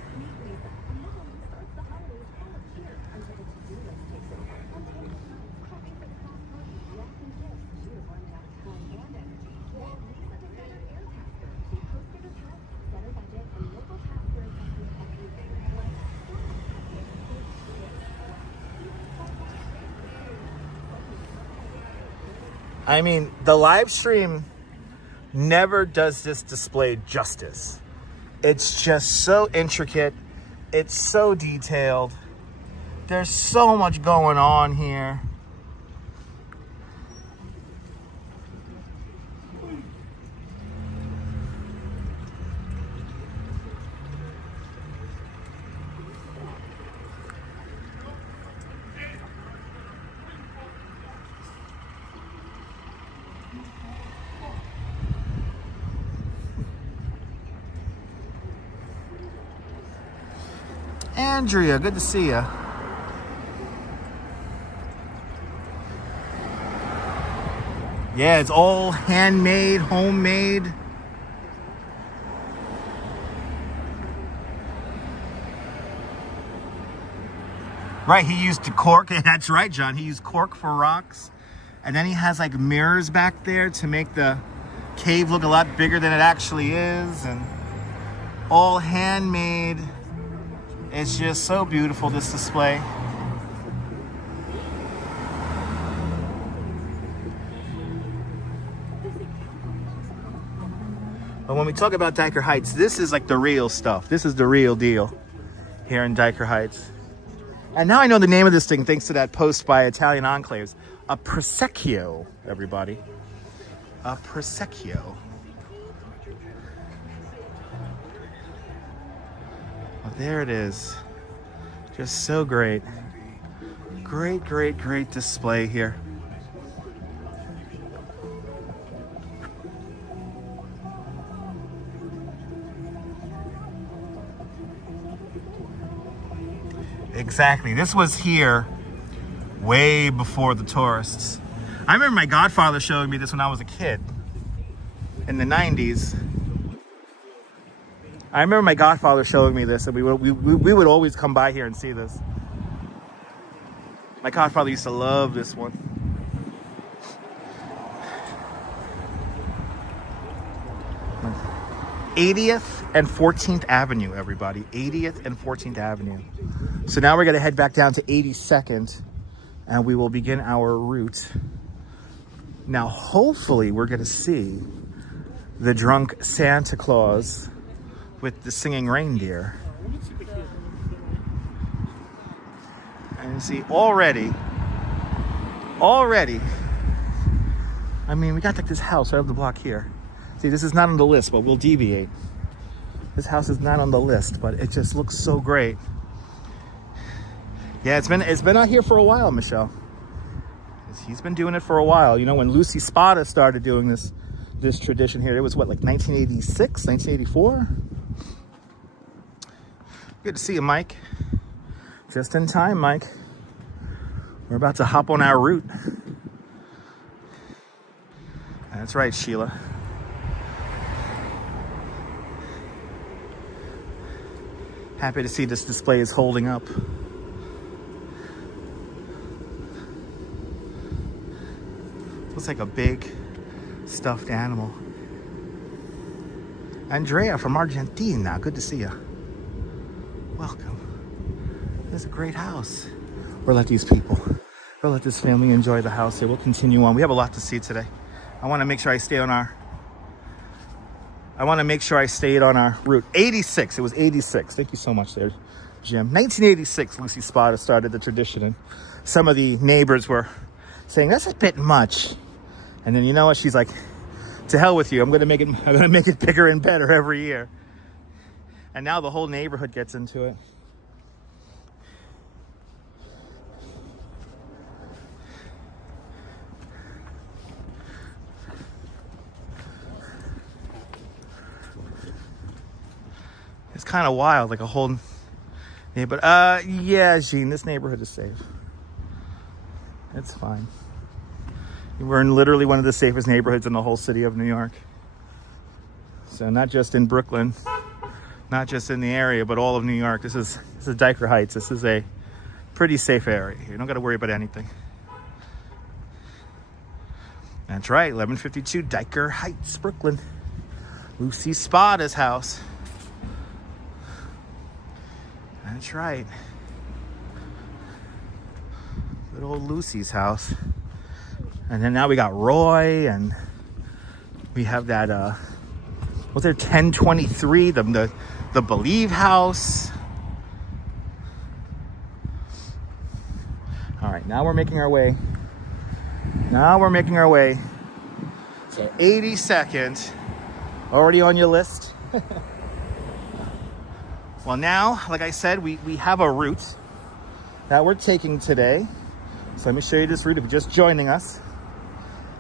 I mean, the live stream never does this display justice. It's just so intricate. It's so detailed. There's so much going on here. Andrea, good to see you. Yeah, it's all handmade, homemade. Right, he used cork. That's right, John. He used cork for rocks. And then he has like mirrors back there to make the cave look a lot bigger than it actually is. And all handmade. It's just so beautiful, this display. But when we talk about Dyker Heights, this is like the real stuff. This is the real deal here in Dyker Heights. And now I know the name of this thing thanks to that post by Italian Enclaves. A Prosecco, everybody. A Prosecco. Well, there it is. Just so great. Great, great, great display here. Exactly. This was here way before the tourists. I remember my godfather showing me this when I was a kid in the 90s. I remember my godfather showing me this, and we would always come by here and see this. My godfather used to love this one. '80th and 14th Avenue, everybody. 80th and 14th Avenue. So now we're going to head back down to 82nd, and we will begin our route. Now, hopefully, we're going to see the drunk Santa Claus with the singing reindeer. And you see, already, I mean, we got like this house right up the block here. See, this is not on the list, but we'll deviate. This house is not on the list, but it just looks so great. Yeah, it's been out here for a while, Michelle. He's been doing it for a while. You know, when Lucy Spada started doing this tradition here, it was what, like 1986, 1984? Good to see you, Mike. Just in time, Mike. We're about to hop on our route. That's right, Sheila. Happy to see this display is holding up. Looks like a big stuffed animal. Andrea from Argentina, good to see you. Welcome. It's a great house. Or let these people, or let this family enjoy the house here. We'll continue on. We have a lot to see today. I want to make sure I stay on our route. 86. It was 86. Thank you so much there, Jim. 1986, Lucy Spada started the tradition, and some of the neighbors were saying that's a bit much. And then you know what? She's like, to hell with you. I'm gonna make it bigger and better every year. And now the whole neighborhood gets into it. It's kind of wild, like a whole neighborhood. Yeah, Jean, this neighborhood is safe. It's fine. We're in literally one of the safest neighborhoods in the whole city of New York. So not just in Brooklyn, not just in the area, but all of New York. This is Dyker Heights. This is a pretty safe area. You don't got to worry about anything. That's right, 1152 Dyker Heights, Brooklyn. Lucy Spada's house. That's right. Good old Lucy's house. And then now we got Roy, and we have that, what's there, 1023, the Believe house. All right, now we're making our way. So 82nd, already on your list. Well, now, like I said, we have a route that we're taking today. So let me show you this route if you're just joining us.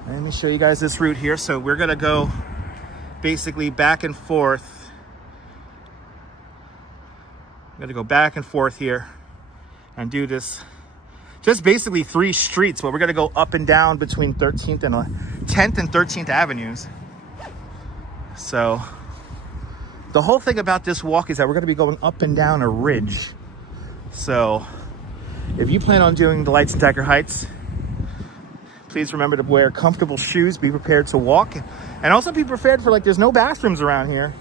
Let me show you guys this route here. So we're gonna go basically back and forth. I'm gonna go back and forth here and do this. Just basically 3 streets, but we're gonna go up and down between 10th and 13th Avenues. So the whole thing about this walk is that we're gonna be going up and down a ridge. So if you plan on doing the lights in Dyker Heights, please remember to wear comfortable shoes, be prepared to walk, and also be prepared for, like, there's no bathrooms around here.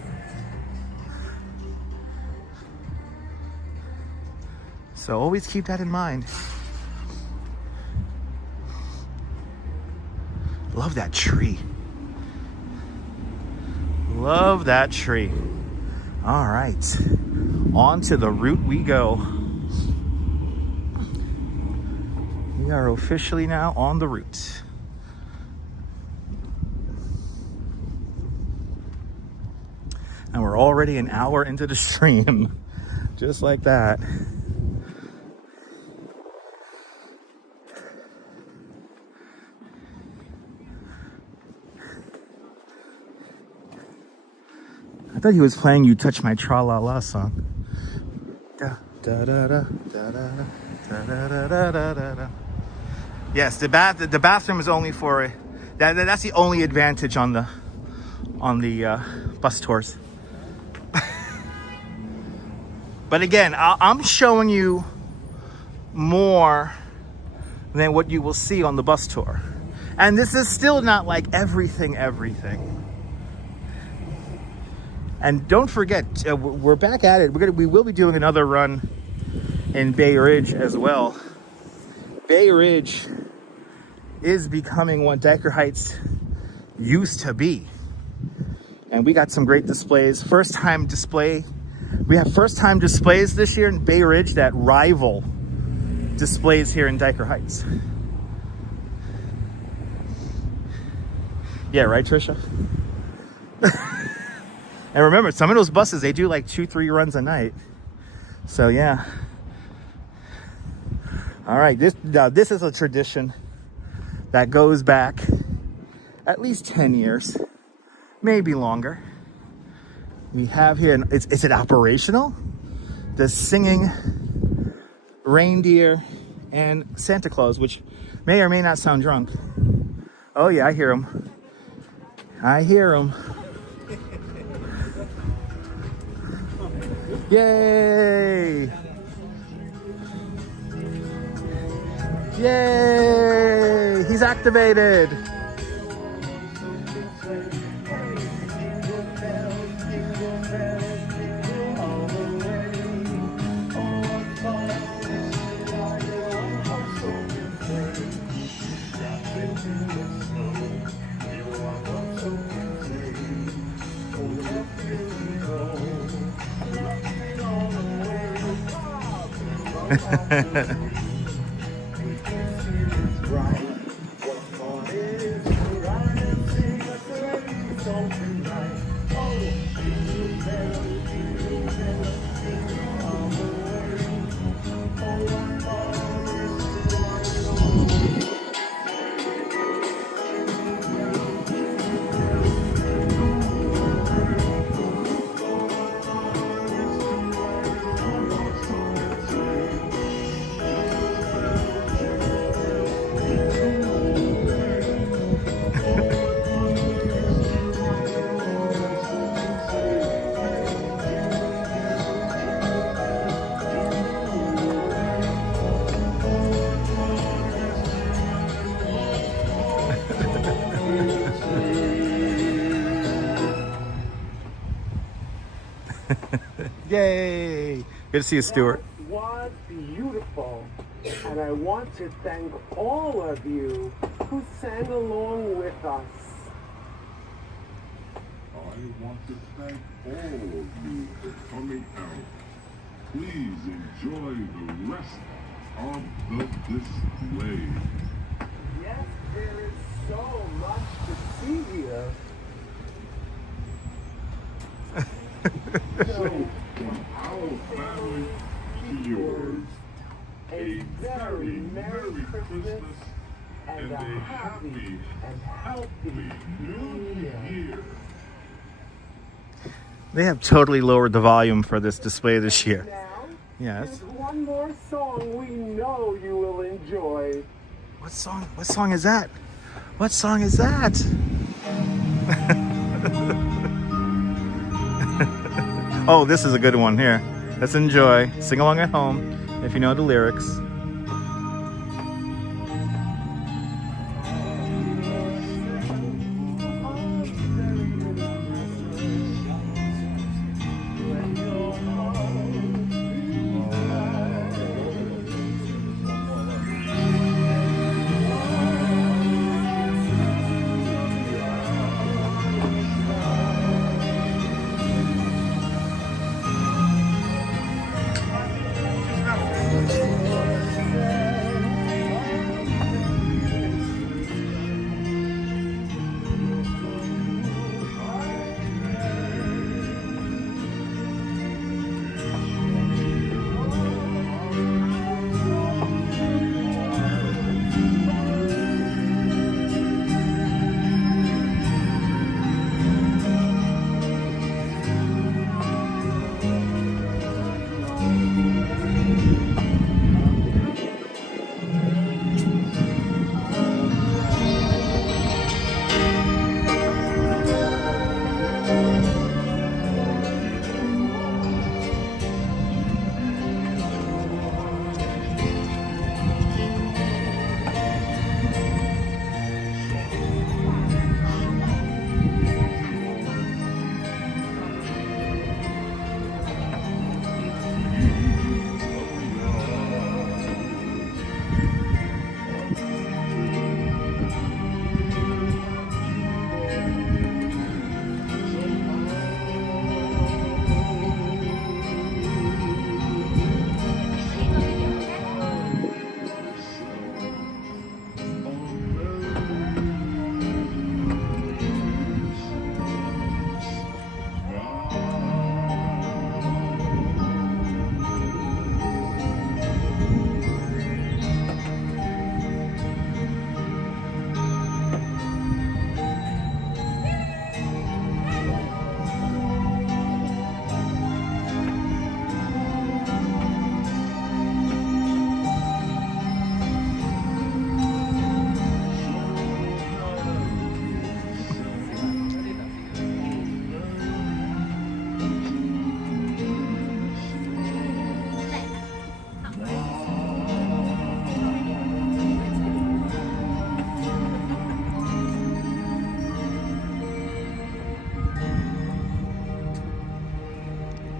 So always keep that in mind. Love that tree. Love that tree. All right, on to the route we go. We are officially now on the route. And we're already an hour into the stream, just like that. I thought he was playing "You Touch My Tra-La-La" song. Da, da, da, da, da, da, da, da, da, da, da, da. Yes, the bathroom is only for that's the only advantage on the bus tours. But again, I'm showing you more than what you will see on the bus tour, and this is still not like everything. And don't forget, we're back at it. We will be doing another run in Bay Ridge as well. Bay Ridge is becoming what Dyker Heights used to be. And we got some great displays. We have first time displays this year in Bay Ridge that rival displays here in Dyker Heights. Yeah, right, Trisha? And remember, some of those buses, they do like 2-3 runs a night. So yeah. All right, this is a tradition that goes back at least 10 years, maybe longer. We have here, is it operational? The singing reindeer and Santa Claus, which may or may not sound drunk. Oh yeah, I hear him. Yay! Yay! He's activated! Yay! Good to see you, Stuart. That was beautiful. And I want to thank all of you who sang along with us. I want to thank all of you for coming out. Please enjoy the rest of the display. Yes, there is so much to see here. So, from our family to yours, a very Merry Christmas and a happy and healthy New Year. They have totally lowered the volume for this display this year. Now, Yes. there's one more song we know you will enjoy. What song? What song is that? What song is that? Oh, this is a good one here. Let's enjoy. Sing along at home if you know the lyrics.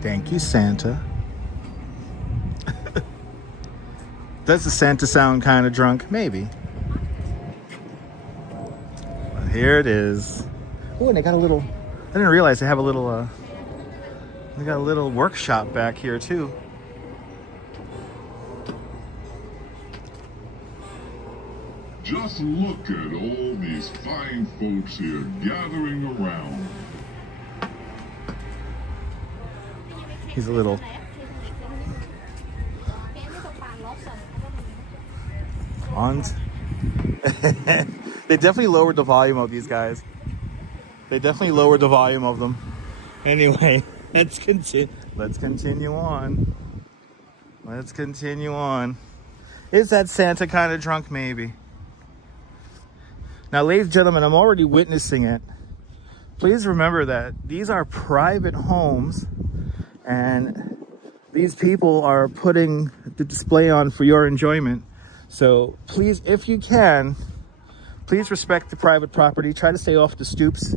Thank you, Santa. Does the Santa sound kind of drunk? Maybe. But here it is. Oh, and they got a little, I didn't realize they have a little, they got a little workshop back here too. Just look at all these fine folks here gathering around. He's a little Hans. They definitely lowered the volume of these guys. They definitely lowered the volume of them. Anyway, let's continue on. Let's continue on. Is that Santa kind of drunk? Maybe. Now, ladies and gentlemen, I'm already witnessing it. Please remember that these are private homes, and these people are putting the display on for your enjoyment. So please, if you can, please respect the private property. Try to stay off the stoops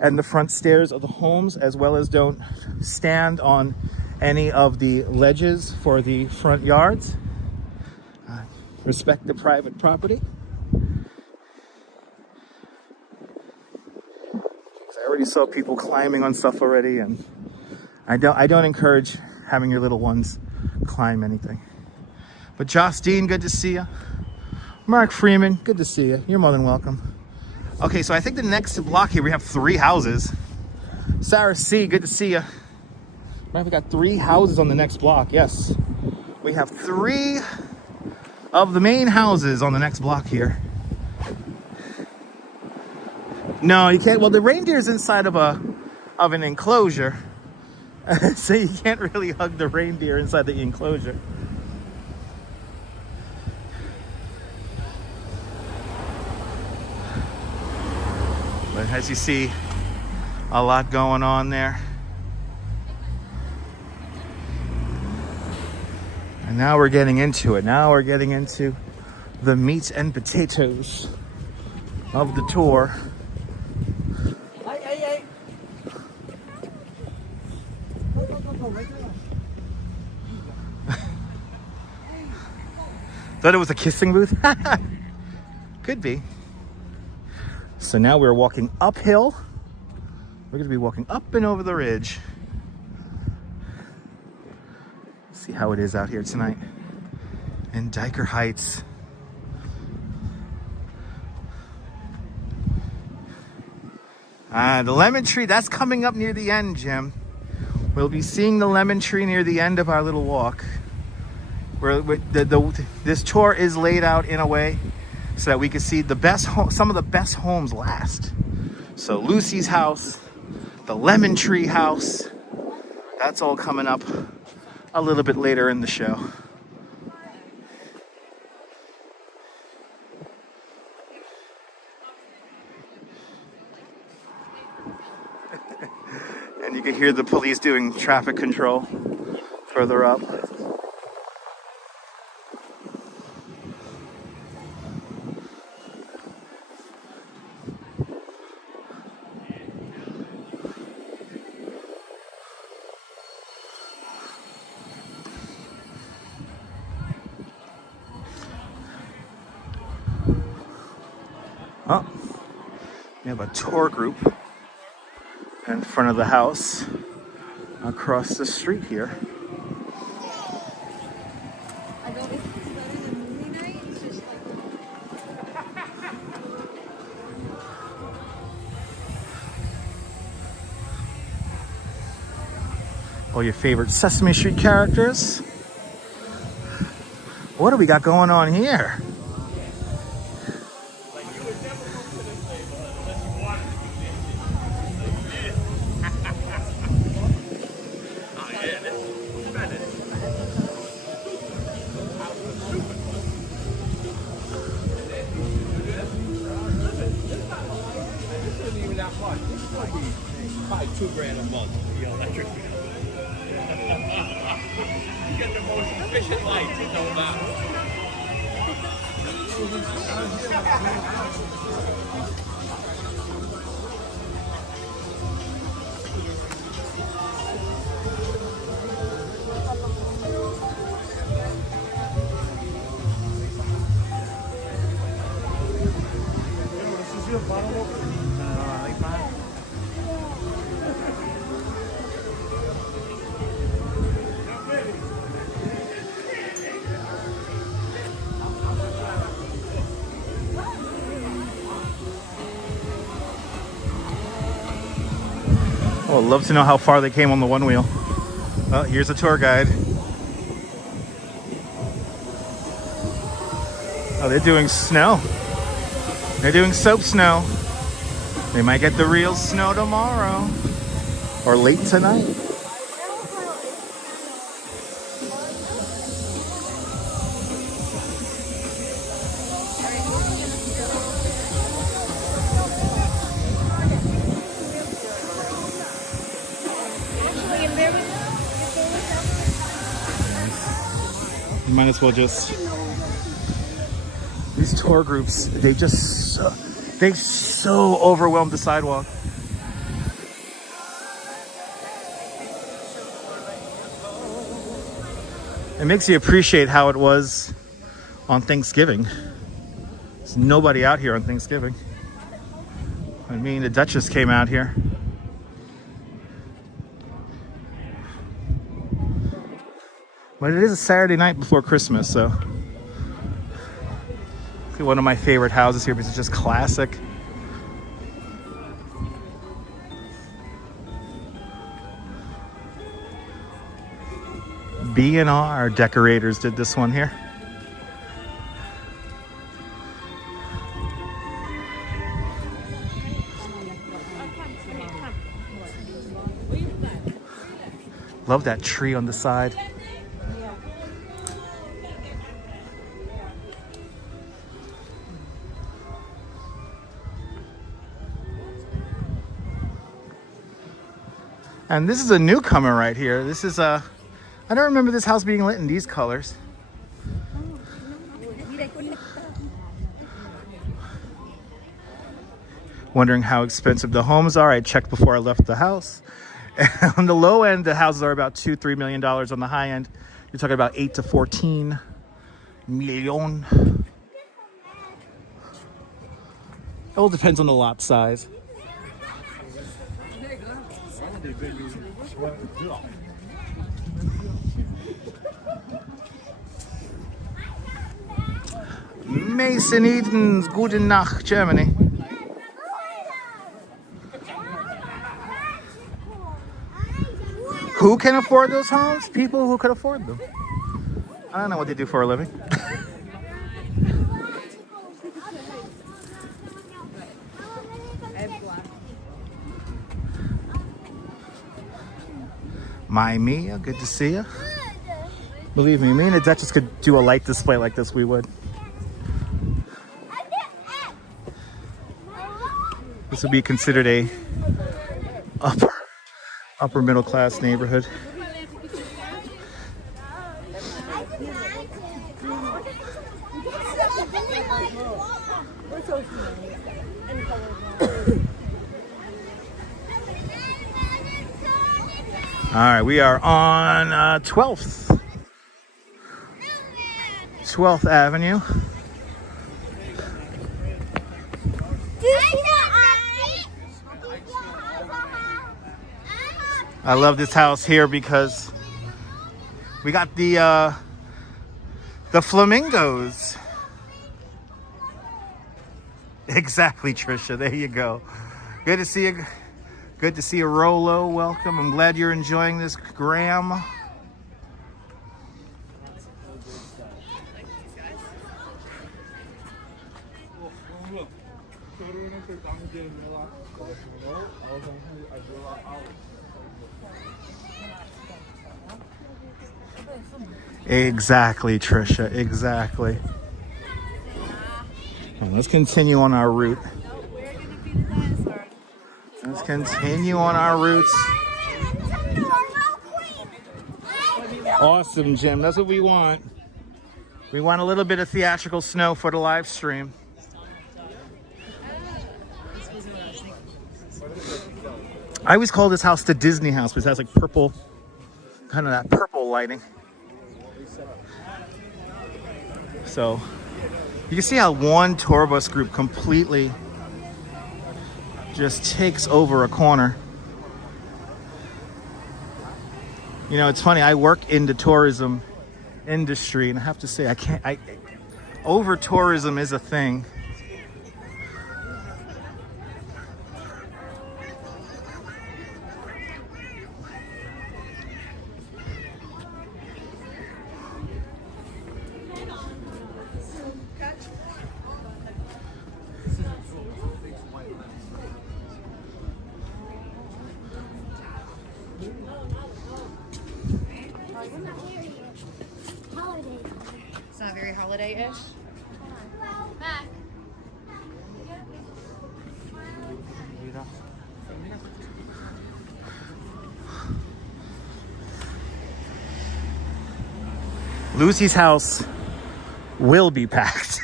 and the front stairs of the homes, as well as don't stand on any of the ledges for the front yards. Respect the private property. I already saw people climbing on stuff already, and I don't encourage having your little ones climb anything. But Joss Dean, good to see you. Mark Freeman, good to see you. You're more than welcome. Okay, so I think the next block here, we have 3 houses. Sarah C, good to see you. Right, we got 3 houses on the next block, yes. We have 3 of the main houses on the next block here. No, you can't. Well, the reindeer's inside of an enclosure. So you can't really hug the reindeer inside the enclosure. But as you see, a lot going on there. And now we're getting into it. Now we're getting into the meat and potatoes of the tour. Thought it was a kissing booth? Could be. So now we're walking uphill. We're going to be walking up and over the ridge. See how it is out here tonight in Dyker Heights. The lemon tree, that's coming up near the end, Jim. We'll be seeing the lemon tree near the end of our little walk. This tour is laid out in a way so that we can see the best some of the best homes last. So Lucy's house, the lemon tree house, that's all coming up a little bit later in the show. And you can hear the police doing traffic control further up. Oh, we have a tour group in front of the house across the street here. All your favorite Sesame Street characters. What do we got going on here? Probably $2,000 a month for the electric bill. You get the most efficient lights, it don't matter. Oh, I'd love to know how far they came on the one wheel. Oh, here's a tour guide. Oh, they're doing snow. They're doing soap snow. They might get the real snow tomorrow. Or late tonight. You might as well just... These tour groups, they so overwhelmed the sidewalk. It makes you appreciate how it was on Thanksgiving. There's nobody out here on Thanksgiving. I mean, the Duchess came out here. But it is a Saturday night before Christmas, so. See, one of my favorite houses here because it's just classic. B&R decorators did this one here. Love that tree on the side. And this is a newcomer right here. This is I don't remember this house being lit in these colors. Wondering how expensive the homes are. I checked before I left the house. And on the low end, the houses are about $2-3 million. On the high end, you're talking about 8 to 14 million. It all depends on the lot size. Mason Edens, gute Nacht, Germany. Who can afford those homes? People who could afford them. I don't know what they do for a living. My Mia, good to see you. Believe me and the Duchess could do a light display like this, we would. This would be considered a upper middle class neighborhood. All right, we are on 12th Avenue. I love this house here because we got the flamingos. Exactly, Trisha. There you go. Good to see you. Good to see you, Rolo. Welcome. I'm glad you're enjoying this, Graham. Exactly, Trisha. Exactly. Well, let's continue on our route. Let's continue on our routes. Awesome, Jim. That's what we want. We want a little bit of theatrical snow for the live stream. I always call this house the Disney house because it has like purple, kind of that purple lighting. So you can see how one tour bus group completely just takes over a corner. You know, it's funny, I work in the tourism industry and I have to say over tourism is a thing. not very holiday-ish. Mac. Lucy's house will be packed.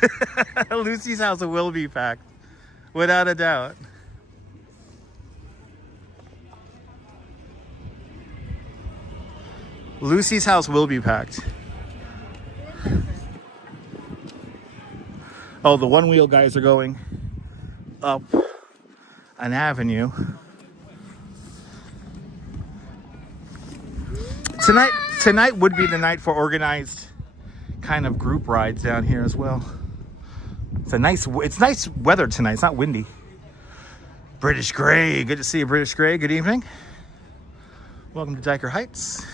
Lucy's house will be packed, without a doubt. Lucy's house will be packed. Oh, the one-wheel guys are going up an avenue. Tonight would be the night for organized kind of group rides down here as well. It's nice weather tonight. It's not windy. British Grey, good to see you, British Grey. Good evening. Welcome to Dyker Heights.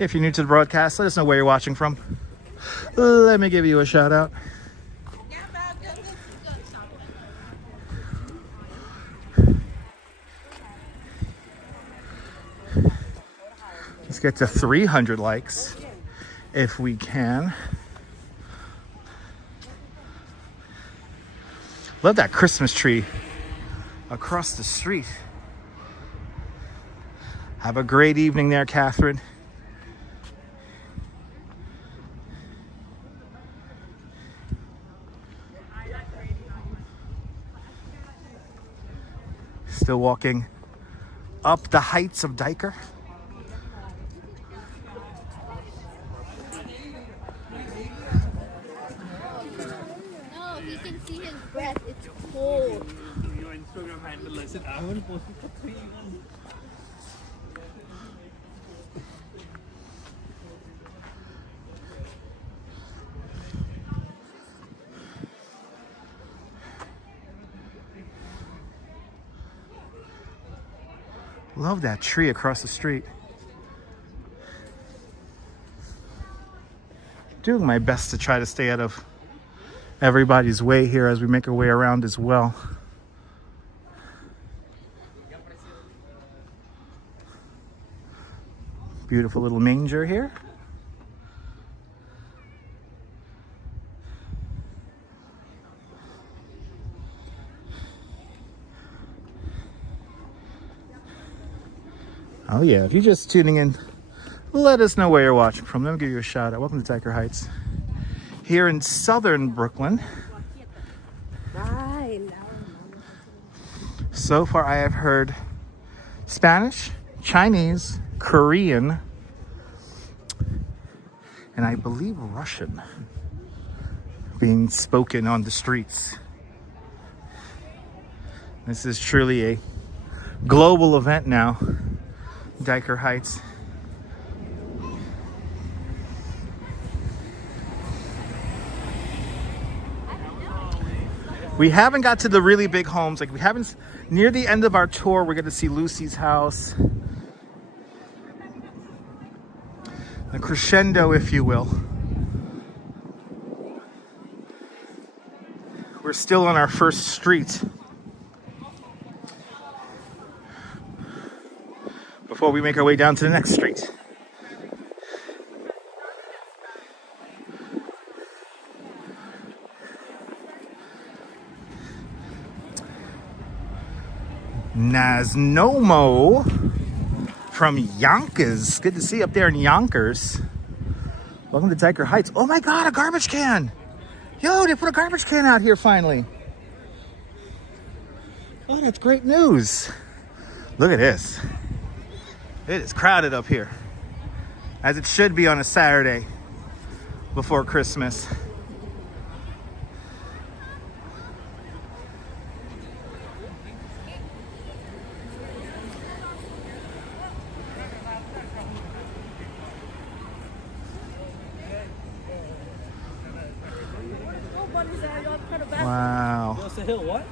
If you're new to the broadcast, let us know where you're watching from. Let me give you a shout out. Let's get to 300 likes if we can. Love that Christmas tree across the street. Have a great evening there, Catherine. Still walking up the heights of Dyker. No, you can see his breath. It's cold. Your Instagram handle, listen, I haven't posted for 3 months. Love that tree across the street. Doing my best to try to stay out of everybody's way here as we make our way around as well. Beautiful little manger here. Oh yeah, if you're just tuning in, let us know where you're watching from. Let me give you a shout out. Welcome to Dyker Heights. Here in southern Brooklyn. So far I have heard Spanish, Chinese, Korean, and I believe Russian being spoken on the streets. This is truly a global event now. Dyker Heights. We haven't got to the really big homes. Like we haven't, near the end of our tour, we're going to see Lucy's house. The crescendo, if you will. We're still on our first street. Before we make our way down to the next street. Naznomo from Yonkers. Good to see you up there in Yonkers. Welcome to Dyker Heights. Oh my God, a garbage can. Yo, they put a garbage can out here finally. Oh, that's great news. Look at this. It is crowded up here, as it should be on a Saturday before Christmas. Wow. What's the hill? What?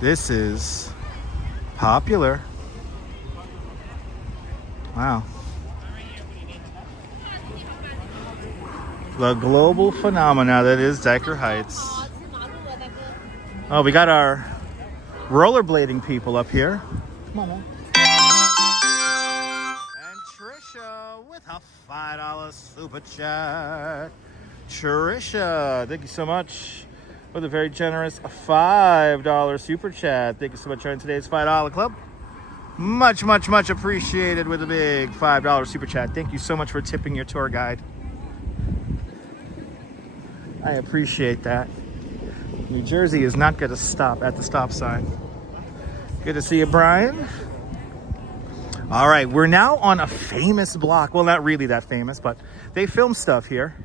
This is popular. Wow. The global phenomena that is Dyker Heights. Oh, we got our rollerblading people up here. Come on, man. And Trisha with a $5 super chat. Trisha, thank you so much for the very generous $5 super chat. Thank you so much for joining today's $5 club. Much, much, much appreciated with a big $5 super chat. Thank you so much for tipping your tour guide. I appreciate that. New Jersey is not going to stop at the stop sign. Good to see you, Brian. All right, we're now on a famous block. Well, not really that famous, but they film stuff here.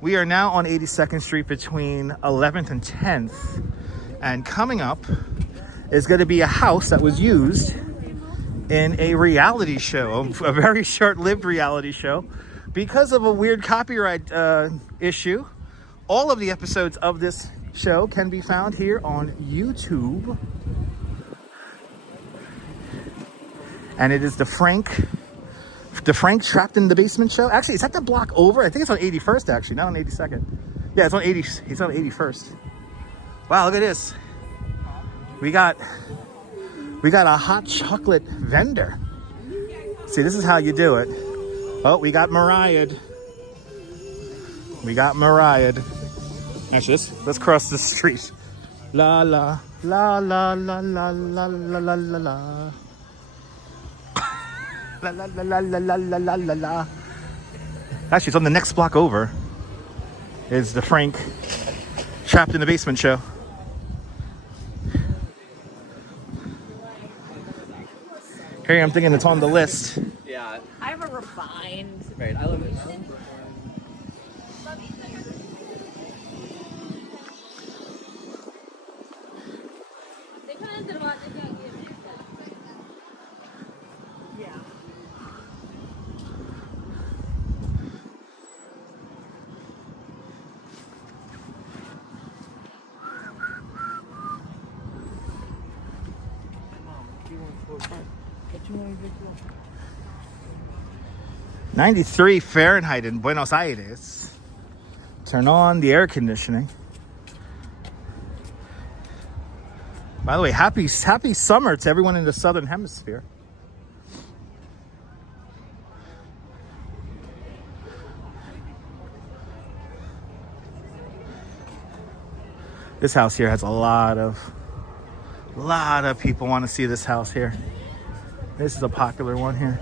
We are now on 82nd Street between 11th and 10th. And coming up is going to be a house that was used in a reality show, a very short-lived reality show. Because of a weird copyright issue, all of the episodes of this show can be found here on YouTube. And it is the Frank Trapped in the Basement show. Actually, is that the block over? I think it's on 81st, actually, not on 82nd. Yeah, it's on 81st. Wow, look at this. We got a hot chocolate vendor. See, this is how you do it. Oh, we got Mariah. Actually, let's cross the street. La la la la la la la la la la la. La la la la la la la la la. Actually, it's on the next block over. Is the Frank Trapped in the Basement show. Here, I'm thinking it's on the list. Yeah. I have a refined. Right. I love it. Yeah. What you want to do? 93 Fahrenheit in Buenos Aires. Turn on the air conditioning. By the way, happy summer to everyone in the Southern Hemisphere. This house here has a lot of people want to see this house here. This is a popular one here.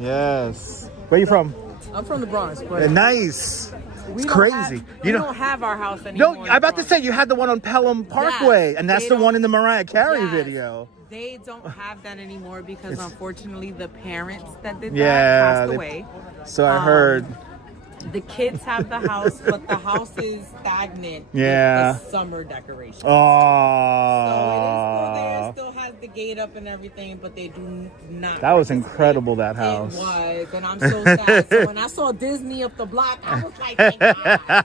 Yes. Where are you from? I'm from the Bronx, but Nice. we It's don't crazy. we don't have our house anymore. No, I'm about to say you had the one on Pelham Parkway, and that's they the one don't- in the Mariah Carey Yes. video. They don't have that anymore because unfortunately the parents that did Yeah, that passed they- away. So I heard. The kids have the house, but the house is stagnant. Yeah. With the summer decorations. Oh. So it is still there, still has the gate up and everything, but they do not. That was participate. incredible, that house. It was, and I'm so sad. So when I saw Disney up the block, I was like, thank God.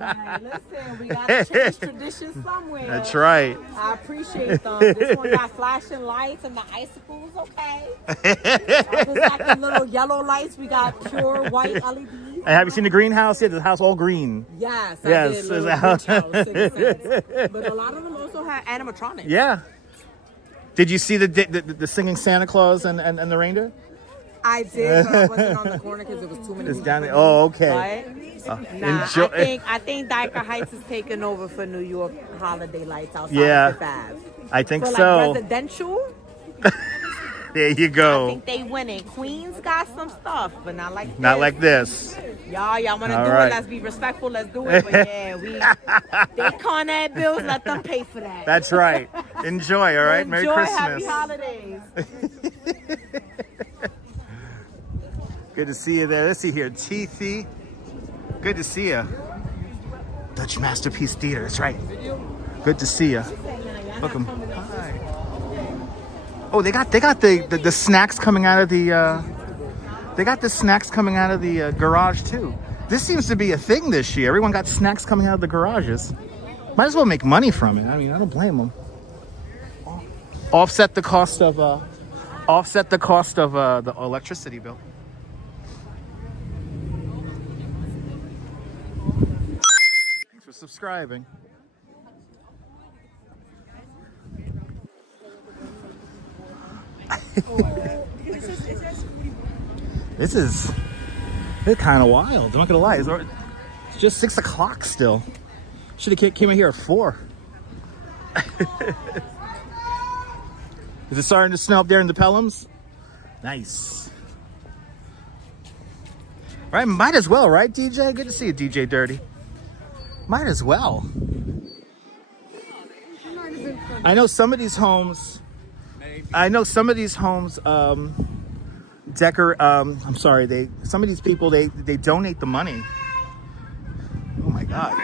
Like, listen, we gotta change traditions somewhere. That's right. I appreciate them. This one got flashing lights and the icicles, okay. Others got the little yellow lights. We got pure white LEDs. And have you seen the greenhouse? Yeah, the house all green. Yes, Yes, I did. Little it's beach house, in a sense. But a lot of them also had animatronics. Yeah. Did you see the singing Santa Claus and the reindeer? I did, but I wasn't on the corner because it was too many It's people. down there. Oh, okay. But, nah, enjoy- I think Dyker Heights is taking over for New York holiday lights outside Yeah. of Fifth Ave. I think For like so. residential, There you I go. think they winning. Queens got some stuff, but not like Not this. like this. Y'all want to All do right. it? Let's be respectful. Let's do it. But yeah, they Con Ed bills. Let them pay for that. That's right. Enjoy, all right? Merry Enjoy, Christmas. happy holidays. Good to see you there. Let's see here. Teethy. Good to see you. Dutch Masterpiece Theater. That's right. Good to see you. Welcome. Hi. Oh, they got the snacks coming out of the they got the snacks coming out of the garage too. This seems to be a thing this year. Everyone got snacks coming out of the garages. Might as well make money from it. I mean, I don't blame them. Offset the cost of the electricity bill. Thanks for subscribing. This is kind of wild. I'm not gonna lie. It's just 6 o'clock still. Should have came out here at 4. Is it starting to snow up there in the Pelhams? Nice. Right, might as well, right, DJ? Good to see you, DJ Dirty. Might as well. I know some of these homes. I'm sorry. Some of these people they donate the money. Oh my god.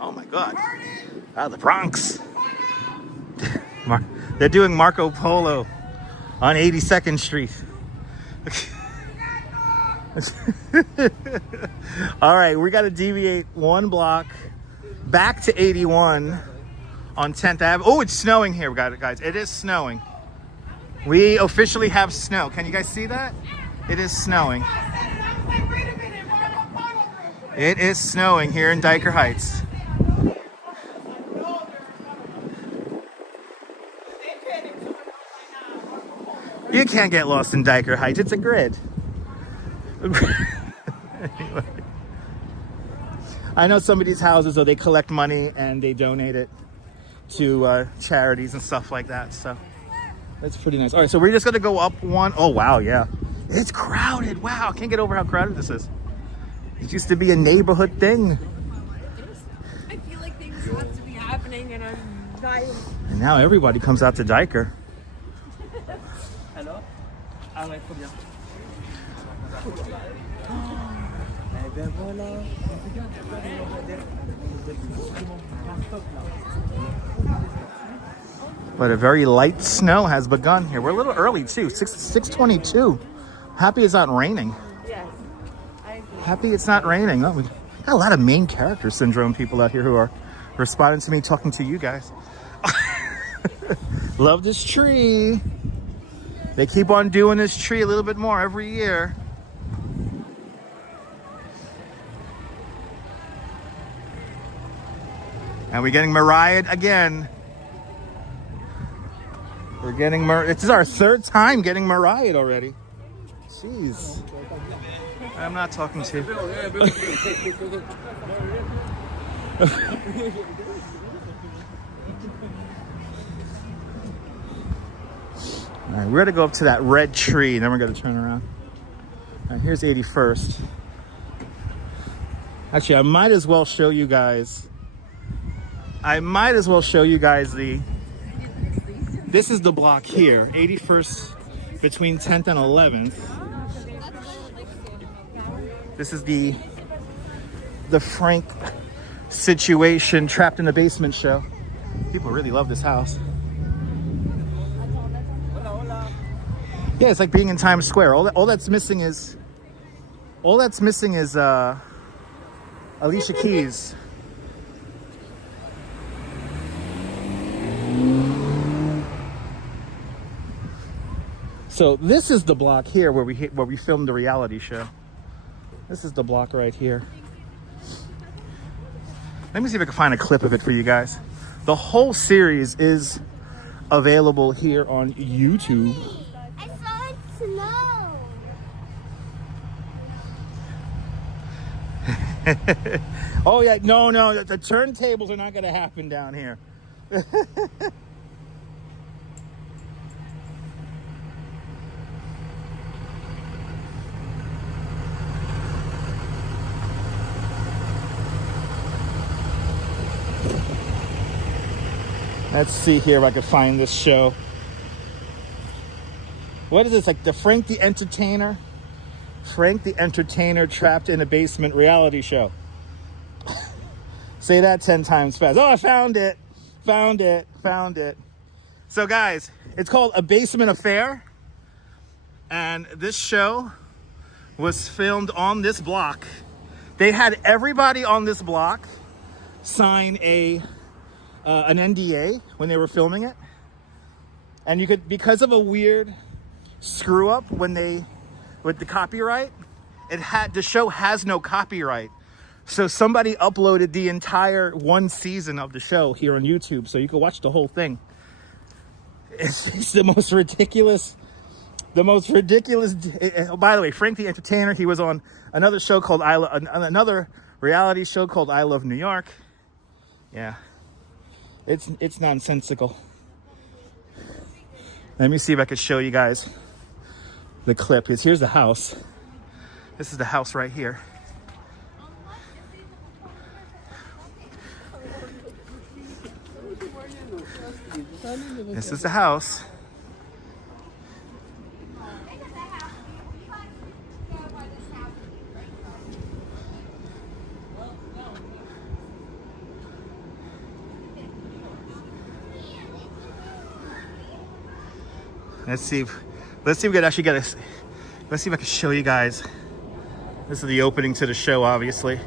Oh my god. Ah, the Bronx. They're doing Marco Polo on 82nd Street. All right, we got to deviate 1 block back to 81 on 10th Avenue. Oh, it's snowing here, guys. It is snowing. We officially have snow. Can you guys see that? It is snowing. It is snowing here in Dyker Heights. You can't get lost in Dyker Heights. It's a grid. Anyway. I know some of these houses, though, they collect money and they donate it to charities and stuff like that. So that's pretty nice. All right, so we're just going to go up 1. Oh, wow, yeah. It's crowded. Wow, I can't get over how crowded this is. It used to be a neighborhood thing. I feel like things have to be happening and I'm dying. And now everybody comes out to Dyker. But a very light snow has begun here. We're a little early too. 6:22. Happy it's not raining. Yes, I agree. Happy it's not raining. Oh, we got a lot of main character syndrome people out here who are responding to me talking to you guys. Love this tree. They keep on doing this tree a little bit more every year. And we're getting Mariah again. We're getting this is our 3rd time getting Mariah already. Jeez. I'm not talking to you. All right, we're gonna go up to that red tree, and then we're gonna turn around. All right, here's 81st. Actually, I might as well show you guys. This is the block here, 81st between 10th and 11th. This is the Frank situation, trapped in the basement show. People really love this house. Yeah, it's like being in Times Square. All that's missing is Alicia Keys. So this is the block here where we filmed the reality show. This is the block right here. Let me see if I can find a clip of it for you guys. The whole series is available here on YouTube. I saw it snow. Oh yeah, no, the turntables are not gonna happen down here. Let's see here if I can find this show. What is this, like the Frank the Entertainer? Frank the Entertainer trapped in a basement reality show. Say that 10 times fast. Oh, I found it. Found it. So guys, it's called A Basement Affair. And this show was filmed on this block. They had everybody on this block sign an NDA when they were filming it. And you could, because of a weird screw up with the copyright, the show has no copyright. So somebody uploaded the entire 1 season of the show here on YouTube, so you can watch the whole thing. It's the most ridiculous The most ridiculous. Oh, by the way, Frank the Entertainer. He was on another show called another reality show called I Love New York. Yeah, it's nonsensical. Let me see if I could show you guys the clip. Because here's the house. This is the house right here. This is the house. Let's see if we could actually get a. Let's see if I can show you guys. This is the opening to the show, obviously.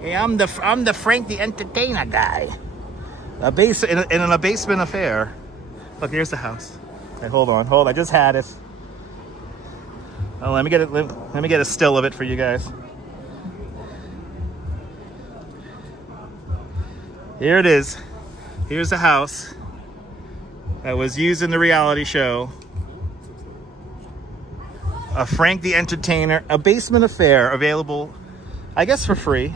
Hey, I'm the Frank the Entertainer guy. In a basement affair. Look, here's the house. Hey, hold on. I just had it. Oh, let me get it. Let me get a still of it for you guys. Here it is. Here's the house that was used in the reality show. A Frank the Entertainer, a basement affair, available, I guess, for free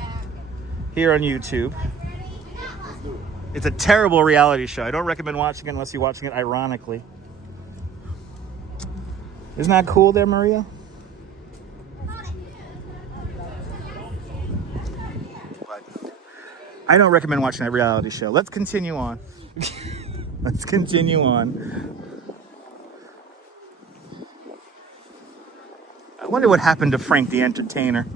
here on YouTube. It's a terrible reality show. I don't recommend watching it unless you're watching it ironically. Isn't that cool there, Maria? But I don't recommend watching that reality show. Let's continue on. Let's continue on. I wonder what happened to Frank the Entertainer.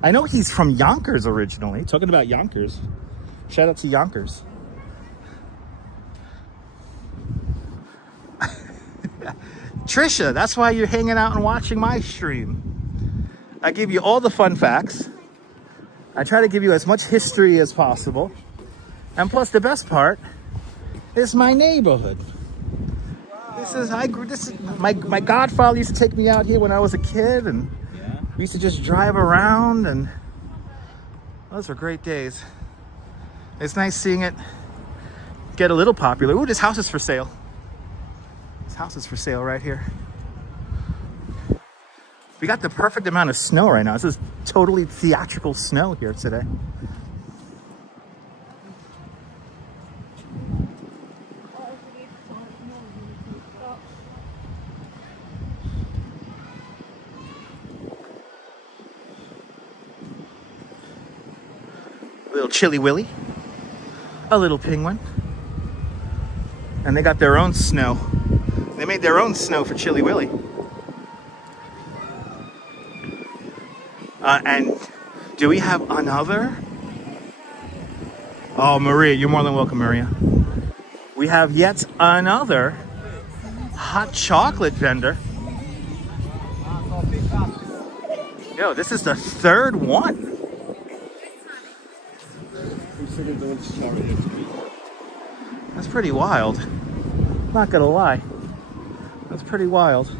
I know he's from Yonkers originally. Talking about Yonkers. Shout out to Yonkers. Trisha, that's why you're hanging out and watching my stream. I give you all the fun facts. I try to give you as much history as possible. And plus, the best part is my neighborhood. My godfather used to take me out here when I was a kid, and we used to just drive around, and those were great days. It's nice seeing it get a little popular. Ooh, this house is for sale. This house is for sale right here. We got the perfect amount of snow right now. This is totally theatrical snow here today. Little Chilly Willy, a little penguin, and they got their own snow. They made their own snow for Chilly Willy. And do we have another? Oh, Maria, you're more than welcome, Maria. We have yet another hot chocolate vendor. Yo, this is the third one. That's pretty wild. Not gonna lie. That's pretty wild.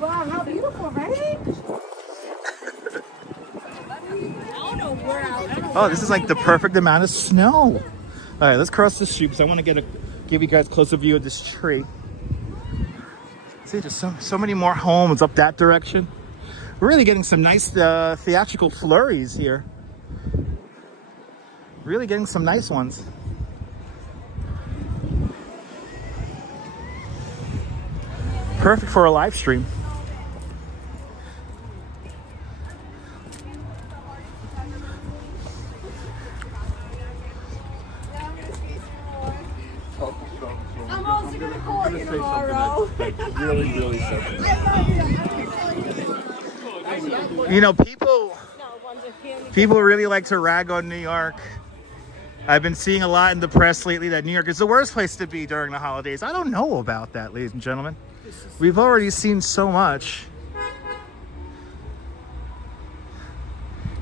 Wow, how beautiful, right? Oh, this is like the perfect amount of snow. All right, let's cross the street because I want to give you guys a closer view of this tree. See, there's so many more homes up that direction. We're really getting some nice theatrical flurries here. Really getting some nice ones. Perfect for a live stream. I'm also gonna call you tomorrow. Really simple. You know, people really like to rag on New York. I've been seeing a lot in the press lately that New York is the worst place to be during the holidays. I don't know about that, ladies and gentlemen. We've already seen so much.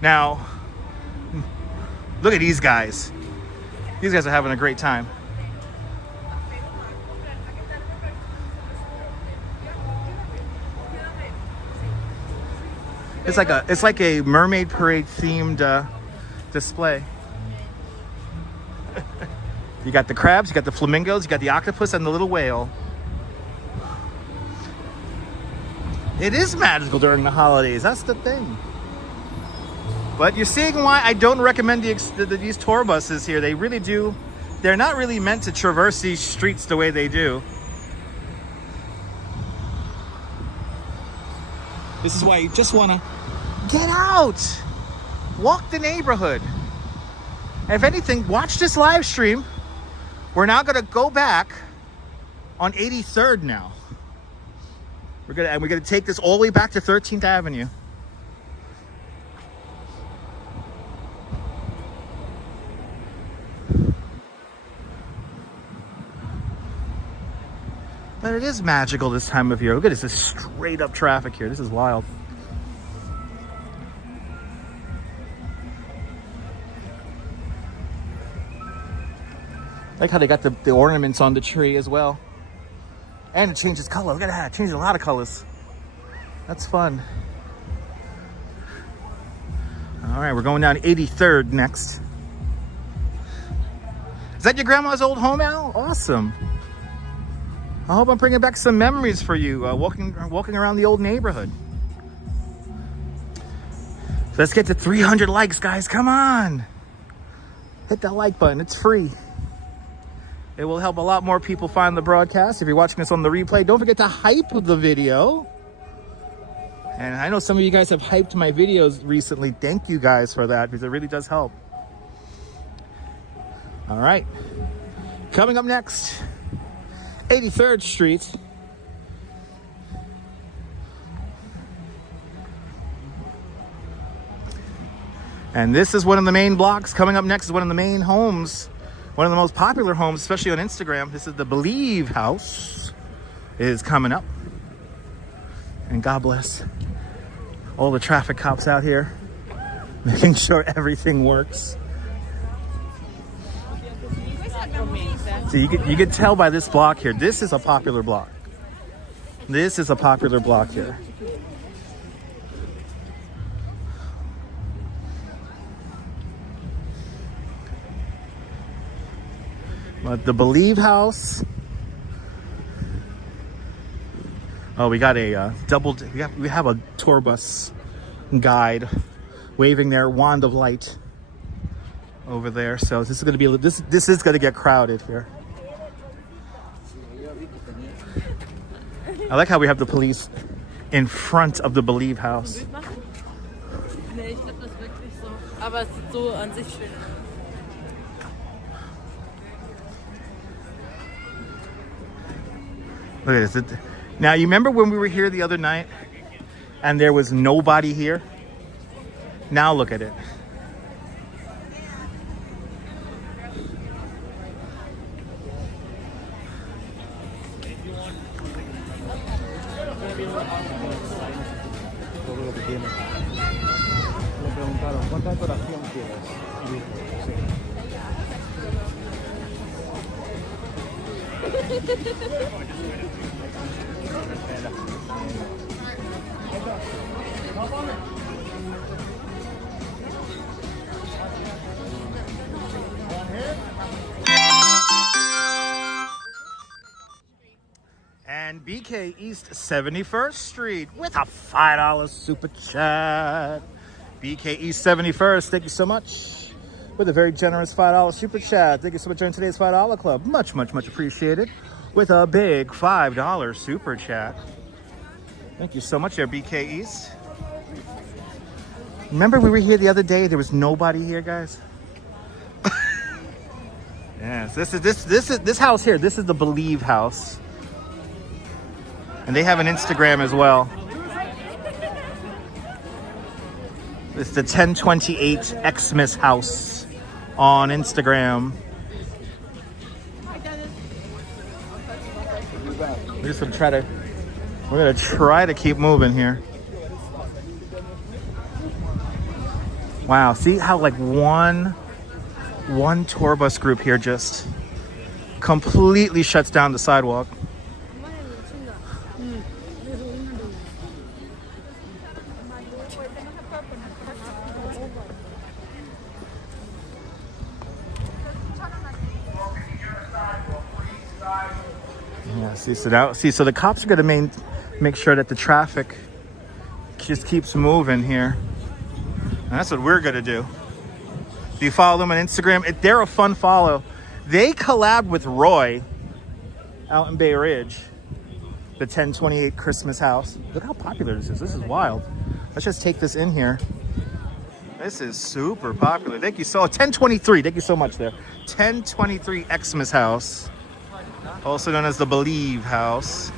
Now, look at these guys. These guys are having a great time. It's like a mermaid parade themed display. You got the crabs, you got the flamingos, you got the octopus, and the little whale. It is magical during the holidays. That's the thing. But you're seeing why I don't recommend these tour buses here. They really do. They're not really meant to traverse these streets the way they do. This is why you just want to get out. Walk the neighborhood. If anything, watch this live stream. We're now going to go back on 83rd now. We're gonna take this all the way back to 13th Avenue. But it is magical this time of year. Look at this, it's straight up traffic here. This is wild. I like how they got the ornaments on the tree as well. And it changes color. Look at that. It changes a lot of colors. That's fun. All right, we're going down 83rd next. Is that your grandma's old home, Al? Awesome. I hope I'm bringing back some memories for you, walking around the old neighborhood. So let's get to 300 likes, guys. Come on. Hit that like button. It's free. It will help a lot more people find the broadcast. If you're watching this on the replay, don't forget to hype the video. And I know some of you guys have hyped my videos recently. Thank you guys for that, because it really does help. All right. Coming up next, 83rd Street. And this is one of the main blocks. Coming up next is one of the main homes. One of the most popular homes, especially on Instagram. This is the Believe House. Is coming up. And God bless all the traffic cops out here, making sure everything works. So you could tell by this block here. This is a popular block. This is a popular block here. But the Believe House. Oh, we got a we have a tour bus guide waving their wand of light over there. So this is going to be this is going to get crowded here. I like how we have the police in front of the Believe House. Look at this. Now, you remember when we were here the other night and there was nobody here? Now look at it. And BK East 71st Street with a $5 super chat. BK East 71st, thank you so much. With a very generous $5 super chat. Thank you so much for joining today's $5 club. Much, much, much appreciated. With a big $5 super chat. Thank you so much there, BK East. Remember we were here the other day, there was nobody here, guys? Yes, this house here, this is the Believe House. And they have an Instagram as well. It's the 1028 Xmas House on Instagram. We're just gonna try to keep moving here. Wow, see how like one tour bus group here just completely shuts down the sidewalk. See, so the cops are going to make sure that the traffic just keeps moving here. And that's what we're going to do. Do you follow them on Instagram? They're a fun follow. They collabed with Roy out in Bay Ridge, the 1028 Christmas house. Look how popular this is. This is wild. Let's just take this in here. This is super popular. Thank you so 1023. Thank you so much there. 1023 Xmas house, also known as the Believe house.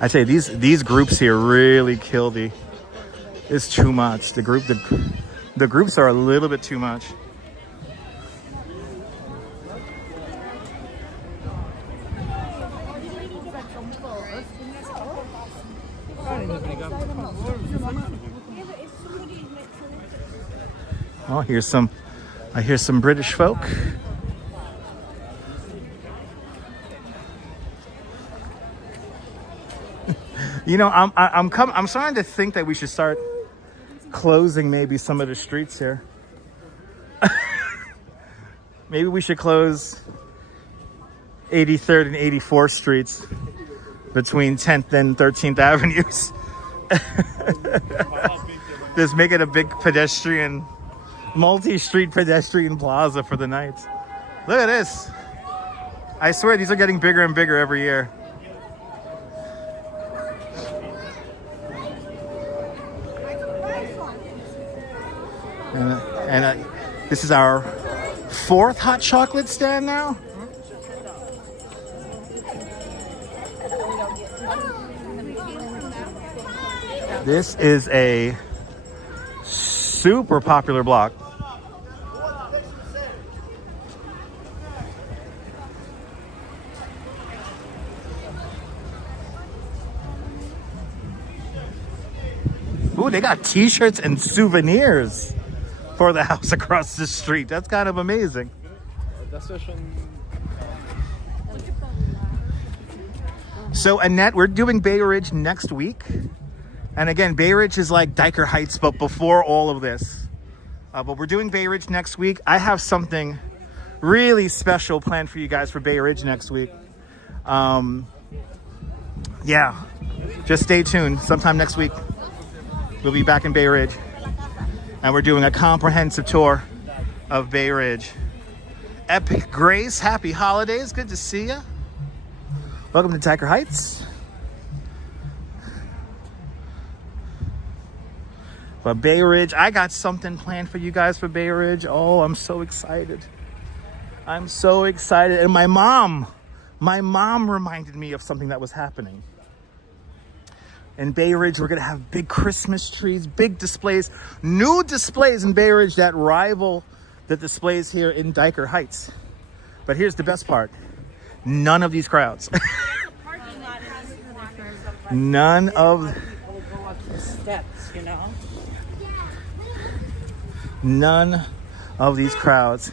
I tell you, these groups here really kill the. It's too much. The groups are a little bit too much. Oh, I hear some British folk. You know, I'm starting to think that we should start closing maybe some of the streets here. Maybe we should close 83rd and 84th streets between 10th and 13th Avenues. Just make it a big multi-street pedestrian plaza for the night. Look at this. I swear these are getting bigger and bigger every year. And this is our 4th hot chocolate stand now. This is a super popular block. Ooh, they got t-shirts and souvenirs for the house across the street. That's kind of amazing. So Annette, we're doing Bay Ridge next week. And again, Bay Ridge is like Dyker Heights, but before all of this. But we're doing Bay Ridge next week. I have something really special planned for you guys for Bay Ridge next week. Yeah, just stay tuned. Sometime next week, we'll be back in Bay Ridge. And we're doing a comprehensive tour of Bay Ridge. Epic Grace, happy holidays. Good to see you. Welcome to Dyker Heights. But Bay Ridge, I got something planned for you guys for Bay Ridge. Oh, I'm so excited. I'm so excited. And my mom reminded me of something that was happening. In Bay Ridge, we're going to have big Christmas trees, big displays, new displays in Bay Ridge that rival the displays here in Dyker Heights. But here's the best part. None of these crowds. None of steps, you know. None of these crowds.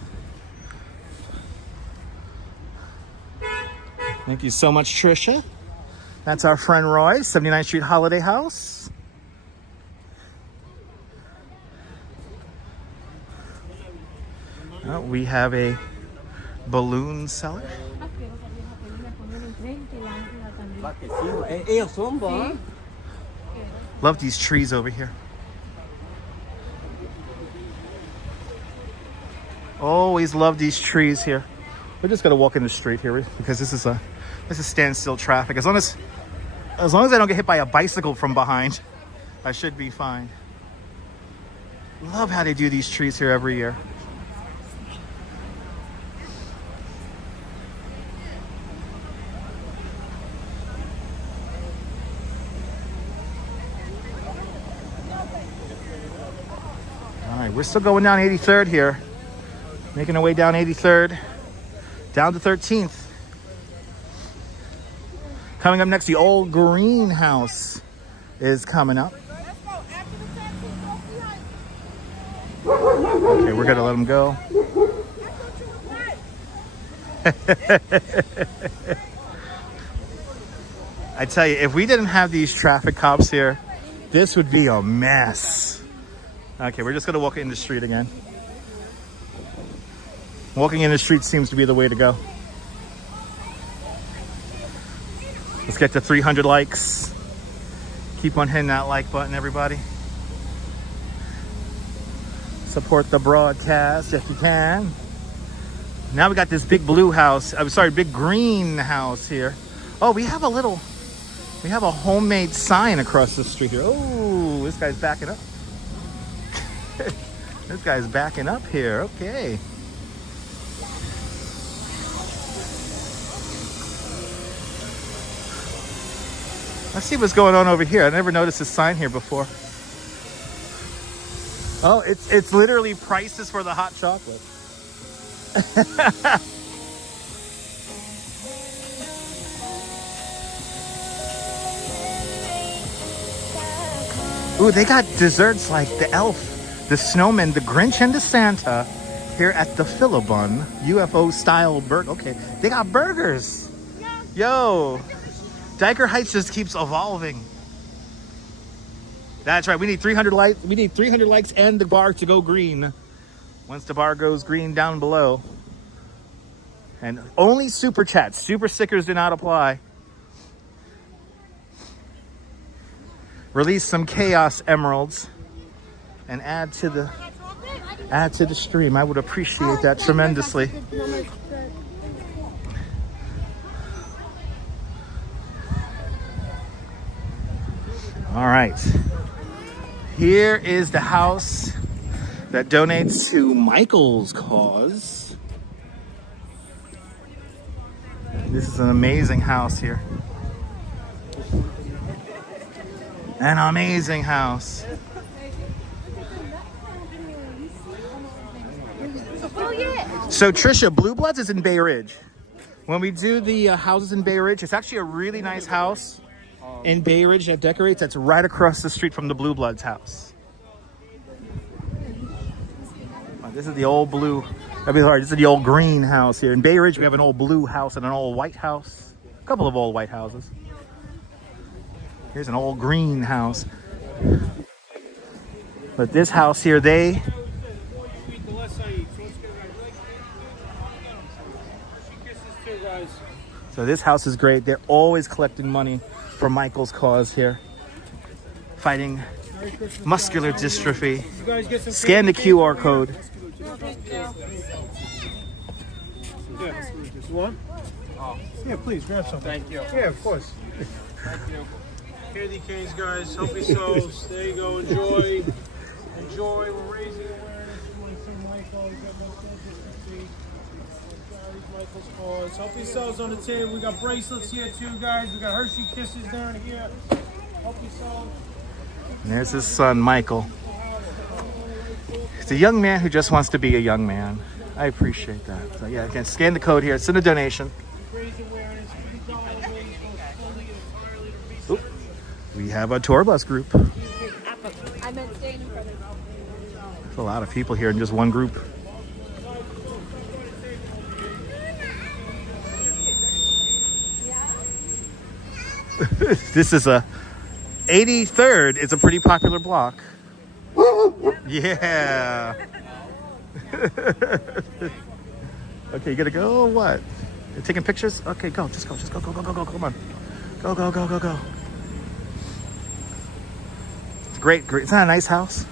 Thank you so much, Trisha. That's our friend Roy, 79th Street Holiday House. Oh, we have a balloon seller. Love these trees over here. Always love these trees here. We're just gonna walk in the street here because this is standstill traffic. As long as I don't get hit by a bicycle from behind, I should be fine. Love how they do these trees here every year. All right, we're still going down 83rd here. Making our way down 83rd, down to 13th. Coming up next, the old greenhouse is coming up. Okay, we're gonna let them go. I tell you, if we didn't have these traffic cops here, this would be a mess. Okay, we're just gonna walk in the street again. Walking in the street seems to be the way to go. Let's get to 300 likes. Keep on hitting that like button, everybody. Support the broadcast if you can. Now we got this big blue house. I'm sorry, big green house here. Oh, we have a homemade sign across the street here. Oh, this guy's backing up. This guy's backing up here. Okay. Let's see what's going on over here. I never noticed this sign here before. Oh, it's literally prices for the hot chocolate. Ooh, they got desserts like the elf, the snowman, the Grinch, and the Santa here at the Philibun UFO style burger. Okay, they got burgers. Yo, Dyker Heights just keeps evolving. That's right. We need 300 likes. We need 300 likes and the bar to go green. Once the bar goes green down below. And only super chats. Super stickers do not apply. Release some chaos emeralds and add to the stream. I would appreciate that tremendously. All right. Here is the house that donates to Michael's cause. This is an amazing house here. An amazing house. So Trisha, Blue Bloods is in Bay Ridge. When we do the houses in Bay Ridge, it's actually a really nice house in Bay Ridge that decorates. That's right across the street from the Blue Bloods house. This is the old blue. This is the old green house here. In Bay Ridge, we have an old blue house and an old white house. A couple of old white houses. Here's an old green house. But this house here, so this house is great. They're always collecting money for Michael's cause here. Fighting muscular dystrophy. Scan the QR code. Yeah. Just one? Oh. Yeah, please, grab some. Thank you. Yeah, of course. Thank you. Candy canes, guys. Help yourselves. There you go. Enjoy. Enjoy. We're raising awareness. You want to see Michael? You got muscular dystrophy. Michael's cause. Help yourselves on the table. We got bracelets here too, guys. We got Hershey Kisses down here. Help yourselves. And there's his son, Michael. He's a young man who just wants to be a young man. I appreciate that. So yeah, again, scan the code here. Send a donation. Oop. We have a tour bus group. I meant staying in front of you. There's a lot of people here in just one group. This is a 83rd. It's a pretty popular block. Yeah. Okay, you gotta go or what? You're taking pictures? Okay, go. Just go. Go. Come on. Go. It's great. Isn't that a nice house?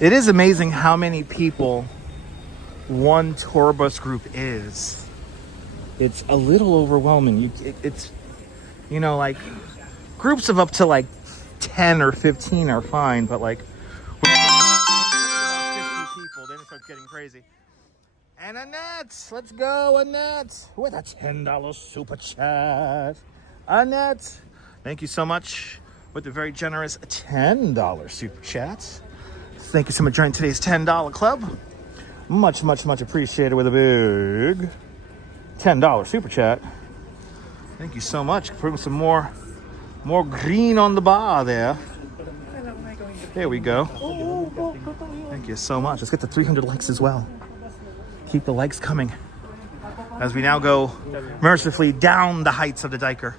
It is amazing how many people one tour bus group is. It's a little overwhelming. It's like groups of up to like 10 or 15 are fine, but like when about 50 people, then it starts getting crazy. And Annette, let's go, Annette, with a $10 super chat. Annette, thank you so much with the very generous $10 super chat. Thank you so much for joining today's $10 club. Much appreciated with a big $10 super chat. Thank you so much. Putting some more green on the bar there. There we go. Thank you so much. Let's get to 300 likes as well. Keep the likes coming as we now go mercifully down the heights of the Dyker.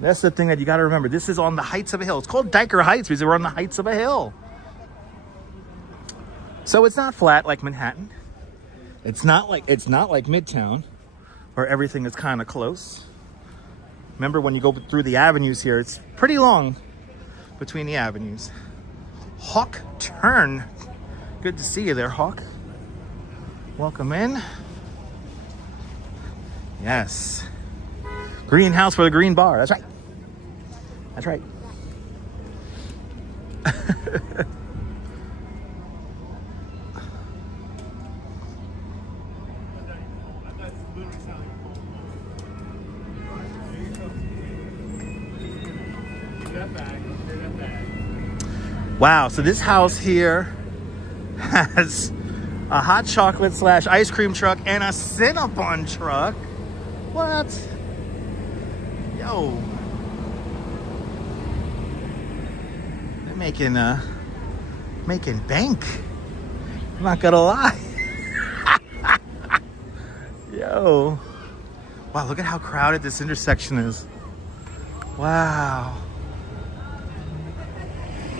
That's the thing that you got to remember. This is on the heights of a hill. It's called Dyker Heights because we're on the heights of a hill. So it's not flat like Manhattan. It's not like Midtown, where everything is kind of close. Remember, when you go through the avenues here, it's pretty long between the avenues. Hawk Turn. Good to see you there, Hawk. Welcome in. Yes. Greenhouse for the green bar. That's right. That's right. Wow, so this house here has a hot chocolate / ice cream truck and a Cinnabon truck. What? Yo. They're making bank. I'm not gonna lie. Yo. Wow, look at how crowded this intersection is. Wow.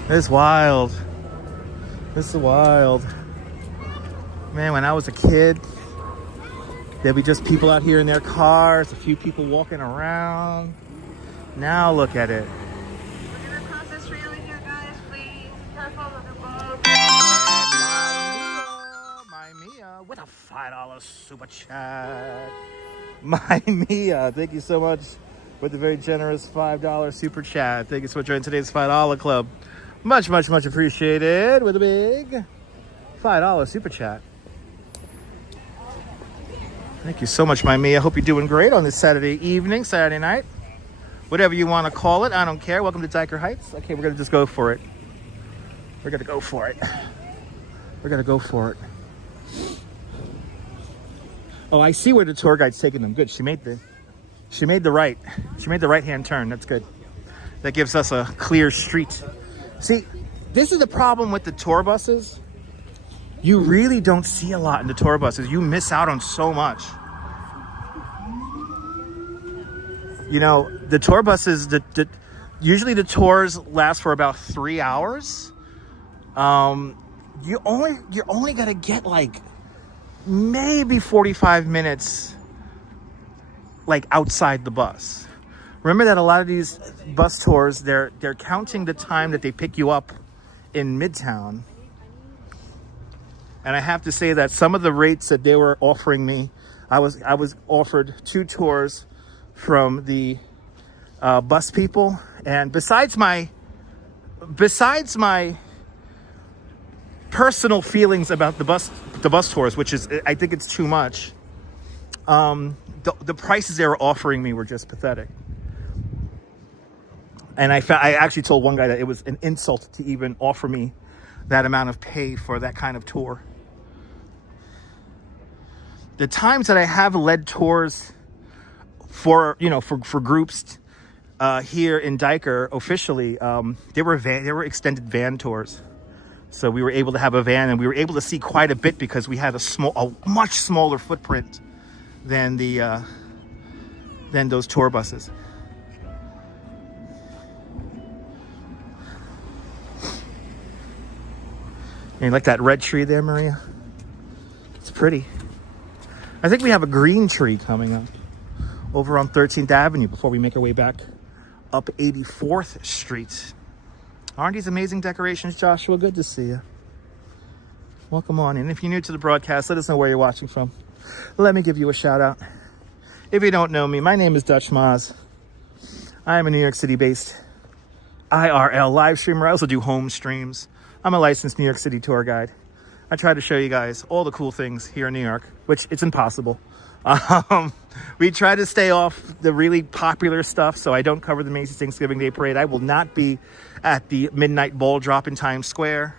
This is wild. This is wild. Man, when I was a kid, there'd be just people out here in their cars, a few people walking around. Now look at it. We're gonna cross this trailer here, guys. Please, careful of the boat. My Mia, with a $5 super chat. My Mia, thank you so much with the very generous $5 super chat. Thank you so much for joining today's $5 club. Much, much, much appreciated with a big $5 super chat. Thank you so much, my Mia. I hope you're doing great on this Saturday evening, Saturday night. Whatever you want to call it, I don't care. Welcome to Dyker Heights. Okay, we're going to just go for it. We're going to go for it. We're going to go for it. Oh, I see where the tour guide's taking them. Good. She made the right-hand turn. That's good. That gives us a clear street. See, this is the problem with the tour buses. You really don't see a lot in the tour buses. You miss out on so much. You know, the tour buses, usually the tours last for about 3 hours. You're only gonna get like maybe 45 minutes like outside the bus. Remember that a lot of these bus tours, they're counting the time that they pick you up in Midtown. And I have to say that some of the rates that they were offering me, I was offered 2 tours from the bus people, and besides my personal feelings about the bus tours, which is, I think it's too much, the prices they were offering me were just pathetic. And I actually told one guy that it was an insult to even offer me that amount of pay for that kind of tour. The times that I have led tours for groups here in Dyker officially, they were extended van tours. So we were able to have a van, and we were able to see quite a bit because we had a much smaller footprint than those tour buses. And you like that red tree there, Maria? It's pretty. I think we have a green tree coming up over on 13th Avenue before we make our way back up 84th Street. Aren't these amazing decorations, Joshua? Good to see you. Welcome on in. If you're new to the broadcast, let us know where you're watching from. Let me give you a shout out. If you don't know me, my name is Dutch Maz. I am a New York City based IRL live streamer. I also do home streams. I'm a licensed New York City tour guide. I try to show you guys all the cool things here in New York, which it's impossible. We try to stay off the really popular stuff, so I don't cover the Macy's Thanksgiving Day Parade. I will not be at the midnight ball drop in Times Square.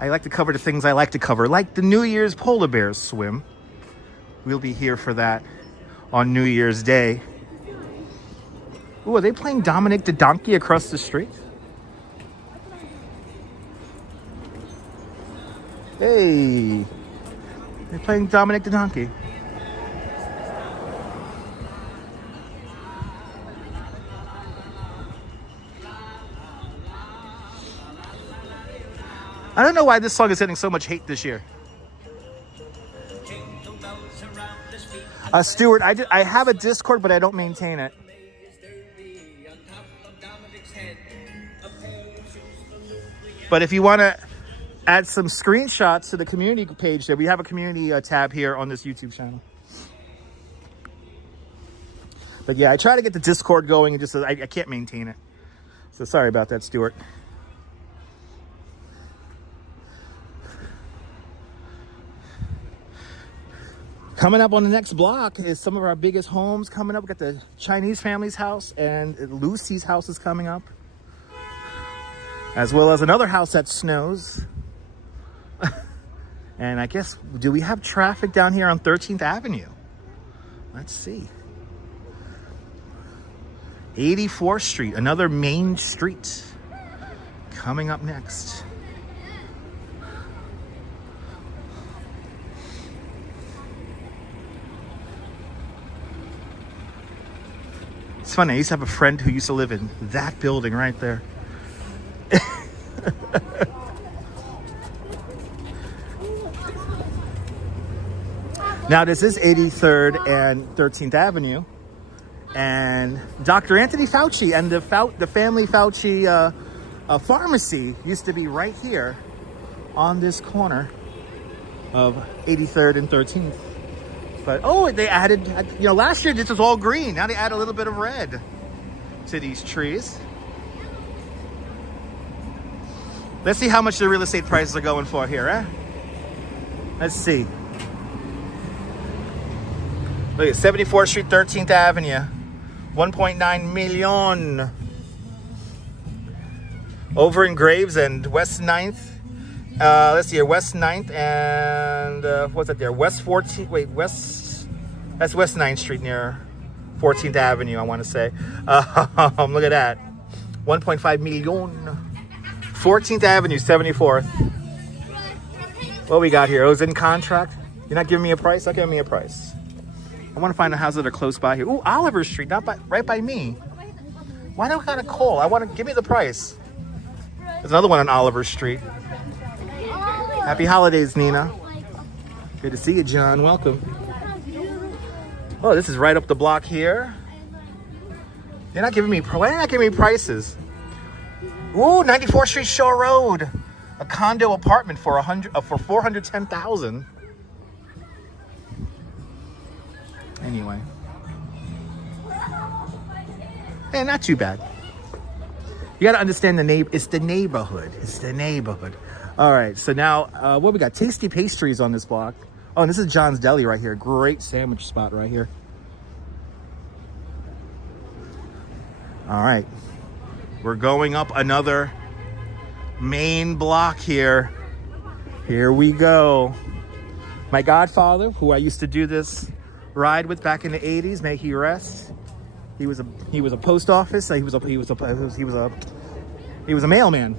I like to cover the things I like to cover, like the New Year's Polar Bears swim. We'll be here for that on New Year's Day. Ooh, are they playing Dominic the Donkey across the street? Hey, they're playing Dominic the Donkey. I don't know why this song is getting so much hate this year. Stuart, I have a Discord, but I don't maintain it. But if you want to add some screenshots to the community page, there we have a community tab here on this YouTube channel. But yeah, I try to get the Discord going, and just I can't maintain it. So sorry about that, Stuart. Coming up on the next block is some of our biggest homes coming up. We got the Chinese family's house, and Lucy's house is coming up, as well as another house that snows. And I guess, do we have traffic down here on 13th Avenue? Let's see. 84th Street, another main street coming up next. It's funny, I used to have a friend who used to live in that building right there. Now this is 83rd and 13th Avenue, and Dr. Anthony Fauci and the family Fauci pharmacy used to be right here on this corner of 83rd and 13th. But oh, they added, you know, last year this was all green. Now they add a little bit of red to these trees. Let's see how much the real estate prices are going for here, eh? Let's see. Look at 74th Street, 13th Avenue. 1.9 million. Over in Gravesend, West 9th. Let's see here, West 9th and what's that there? West 14th, wait, West, that's West 9th Street near 14th Avenue, I want to say. Look at that. 1.5 million. 14th Avenue, 74th. What we got here? Oh, it's in contract. You're not giving me a price? Not giving me a price. I want to find a house that are close by here. Ooh, Oliver Street, right by me. Why do I gotta call? I want to give me the price. There's another one on Oliver Street. Happy holidays, Nina. Good to see you, John. Welcome. Oh, this is right up the block here. They're not giving me. Why are they not giving me prices? Ooh, 94th Street Shore Road, a condo apartment for $410,000. Anyway, hey, not too bad. You got to understand it's the neighborhood. It's the neighborhood. All right, so now what we got? Tasty Pastries on this block. Oh, and this is John's Deli right here. Great sandwich spot right here. All right. We're going up another main block here. Here we go. My godfather, who I used to do this ride with back in the 80s, may he rest. He was a post office. He was a mailman,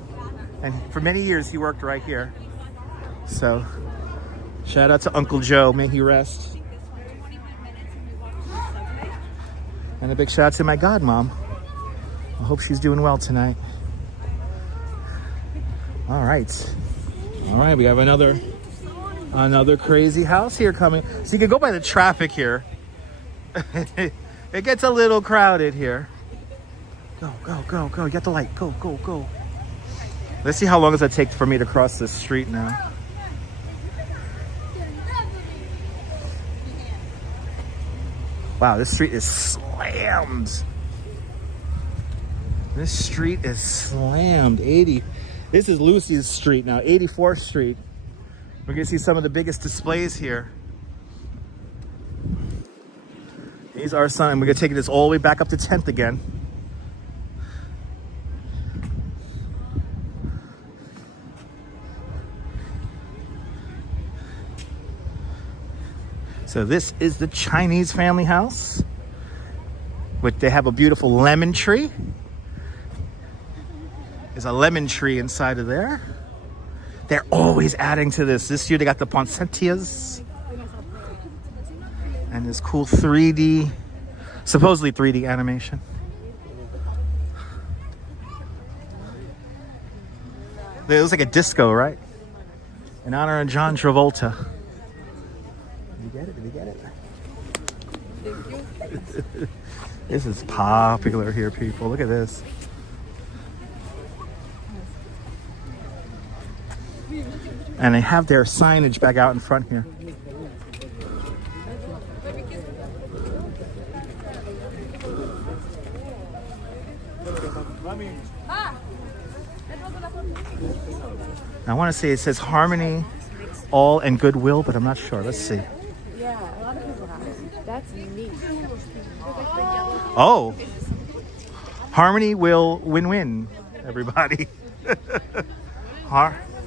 and for many years he worked right here. So shout out to Uncle Joe, may he rest. And a big shout out to my godmom. I hope she's doing well tonight. All right. We have another crazy house here coming. So you can go by the traffic here. It gets a little crowded here. Go. You got the light. Go. Let's see how long does that take for me to cross this street now. Wow, this street is slammed. This street is slammed. This is Lucy's Street now, 84th Street. We're gonna see some of the biggest displays here. These are some, and we're gonna take this all the way back up to 10th again. So this is the Chinese family house, which they have a beautiful lemon tree. There's a lemon tree inside of there. They're always adding to this. This year they got the poinsettias. And this cool 3D, supposedly 3D animation. It looks like a disco, right? In honor of John Travolta. Did you get it? Did you get it? This is popular here, people. Look at this. And they have their signage back out in front here. I want to say it says harmony, all, and goodwill, but I'm not sure. Let's see. Yeah, a lot of people have it. That's neat. Oh, harmony will win-win, everybody.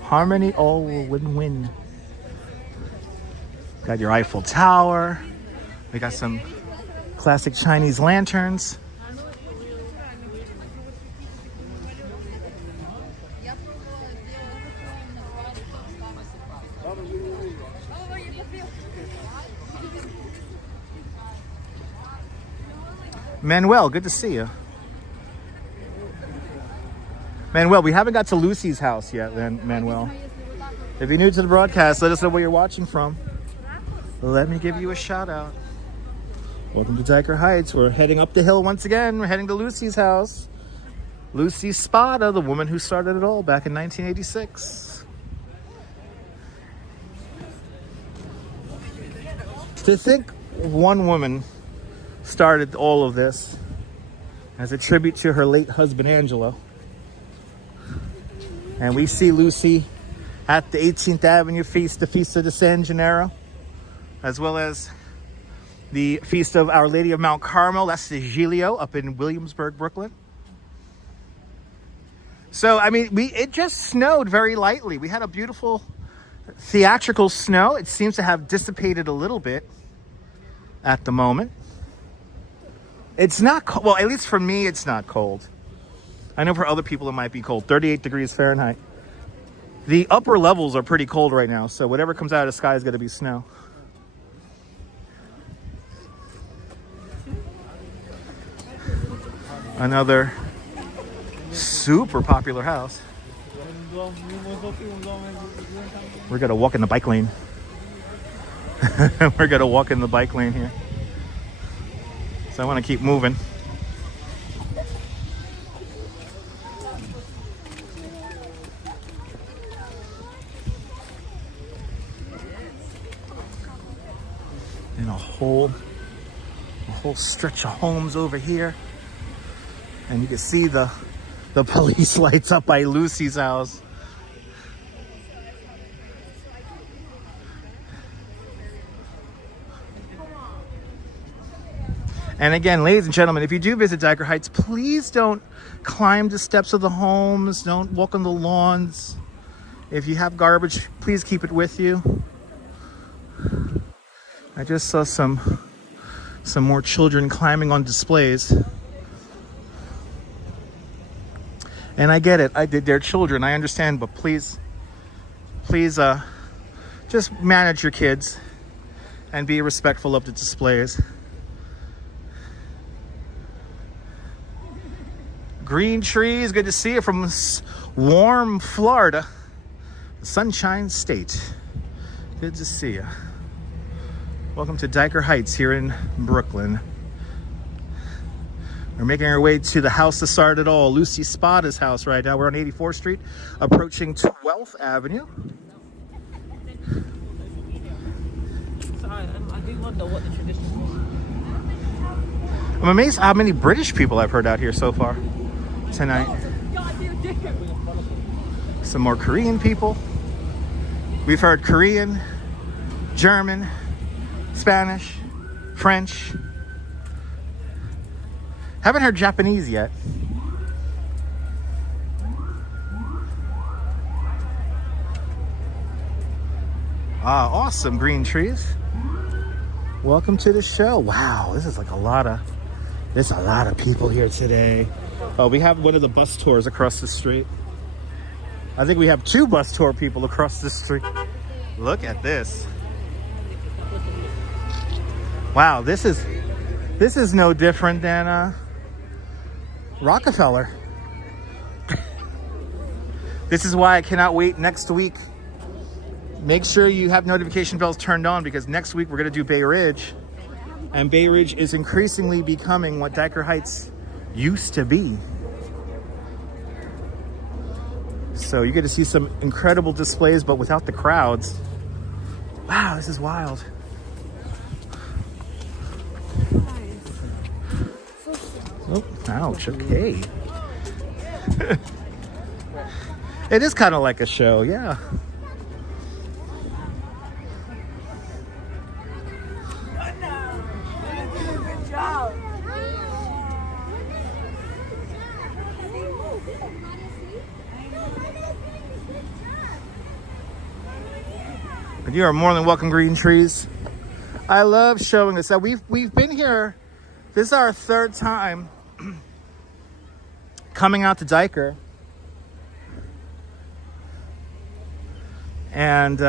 Harmony, all will win-win. Got your Eiffel Tower. We got some classic Chinese lanterns. Manuel, good to see you. Manuel, we haven't got to Lucy's house yet, then, Manuel. If you're new to the broadcast, let us know where you're watching from. Let me give you a shout out. Welcome to Dyker Heights. We're heading up the hill once again. We're heading to Lucy's house. Lucy Spada, the woman who started it all back in 1986. To think one woman started all of this as a tribute to her late husband, Angelo. And we see Lucy at the 18th Avenue Feast, the Feast of the San Gennaro, as well as the Feast of Our Lady of Mount Carmel. That's the Giglio up in Williamsburg, Brooklyn. So, I mean, it just snowed very lightly. We had a beautiful theatrical snow. It seems to have dissipated a little bit at the moment. It's not cold. Well, at least for me, it's not cold. I know for other people it might be cold. 38 degrees Fahrenheit. The upper levels are pretty cold right now, so whatever comes out of the sky is going to be snow. Another super popular house. We're going to walk in the bike lane. We're going to walk in the bike lane here. So I want to keep moving. And a whole stretch of homes over here. And you can see the police lights up by Lucy's house. And again, ladies and gentlemen, if you do visit Dyker Heights, please don't climb the steps of the homes. Don't walk on the lawns. If you have garbage, please keep it with you. I just saw some more children climbing on displays. And I get it. They're children. I understand, but please, just manage your kids and be respectful of the displays. Green trees, good to see you from warm Florida, the Sunshine State. Good to see you. Welcome to Dyker Heights here in Brooklyn. We're making our way to the house that started it all, Lucy Spada's house right now. We're on 84th Street, approaching 12th Avenue. I do wonder what the tradition is. I'm amazed how many British people I've heard out here so far tonight. Some more Korean people. We've heard Korean, German, Spanish, French. Haven't heard Japanese yet. Ah, awesome green trees. Welcome to the show. Wow, there's a lot of people here today. Oh, we have one of the bus tours across the street. I think we have 2 bus tour people across the street. Look at this. Wow, this is no different than Rockefeller. This is why I cannot wait next week. Make sure you have notification bells turned on because next week we're going to do Bay Ridge. And Bay Ridge is increasingly becoming what Dyker Heights used to be. So you get to see some incredible displays, but without the crowds. Wow, this is wild. Oh, ouch, okay. It is kind of like a show, yeah. Good job. But you are more than welcome, green trees. I love showing this. So we've been here. This is our third time coming out to Dyker. And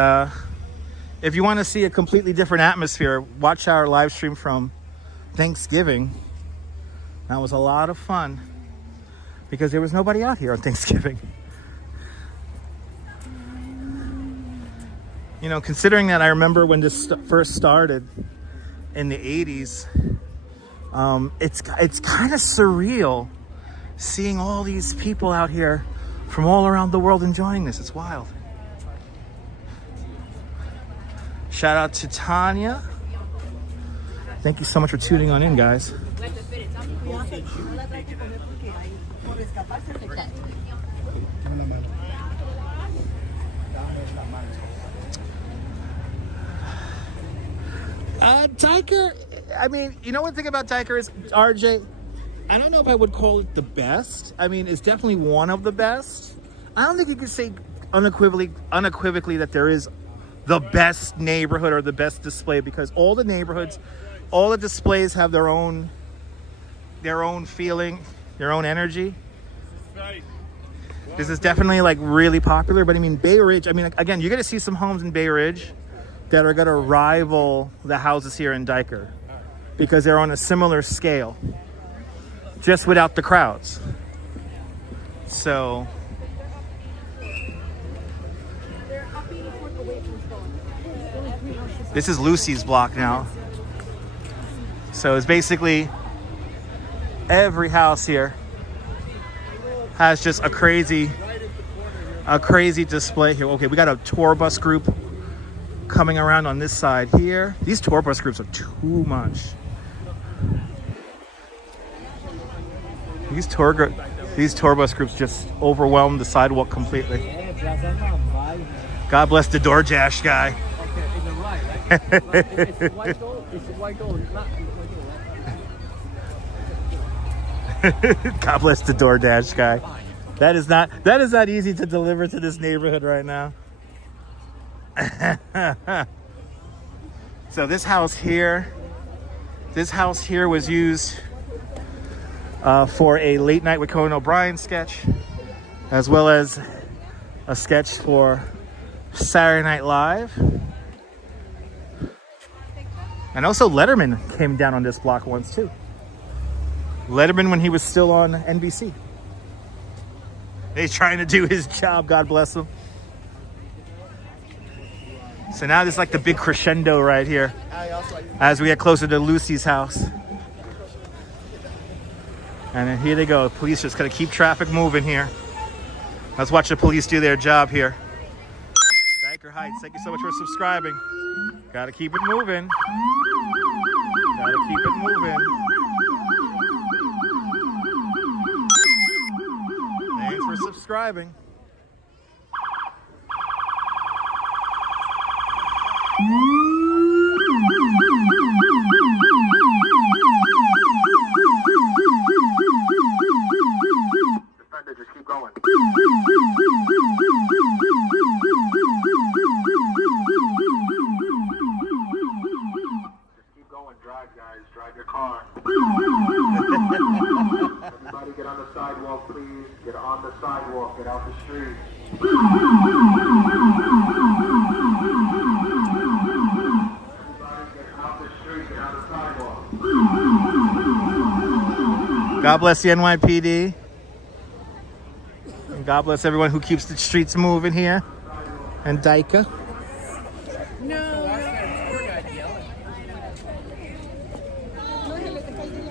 if you want to see a completely different atmosphere, watch our live stream from Thanksgiving. That was a lot of fun because there was nobody out here on Thanksgiving. You know, considering that I remember when this first started in the 80s, it's kind of surreal seeing all these people out here from all around the world enjoying this. It's wild. Shout out to Tanya. Thank you so much for tuning on in, guys. Dyker, I mean, you know one thing about Dyker is, RJ, I don't know if I would call it the best. I mean, it's definitely one of the best. I don't think you could say unequivocally that there is the best neighborhood or the best display, because all the neighborhoods, all the displays have their own feeling, their own energy. This is definitely like really popular, but I mean, Bay Ridge, I mean, again, you're going to see some homes in Bay Ridge that are going to rival the houses here in Dyker because they're on a similar scale, just without the crowds. So this is Lucy's block now. So it's basically every house here has just a crazy display here. Okay, we got a tour bus group coming around on this side here. These tour bus groups are too much. These tour bus groups just overwhelm the sidewalk completely. God bless the DoorDash guy. God bless the DoorDash guy. That is not easy to deliver to this neighborhood right now. So this house here was used for a Late Night with Conan O'Brien sketch, as well as a sketch for Saturday Night Live. And also Letterman came down on this block once too. Letterman when he was still on NBC. He's trying to do his job, God bless him. So now there's like the big crescendo right here as we get closer to Lucy's house. And then here they go. Police just gotta keep traffic moving here. Let's watch the police do their job here. Dyker Heights, thank you so much for subscribing. Gotta keep it moving. Gotta keep it moving. Thanks for subscribing. Defender, just keep going. Just keep going. Drive, guys. Drive your car. Everybody get on the sidewalk, please. Get on the sidewalk. Get out the street. God bless the NYPD. And God bless everyone who keeps the streets moving here. And Dyker.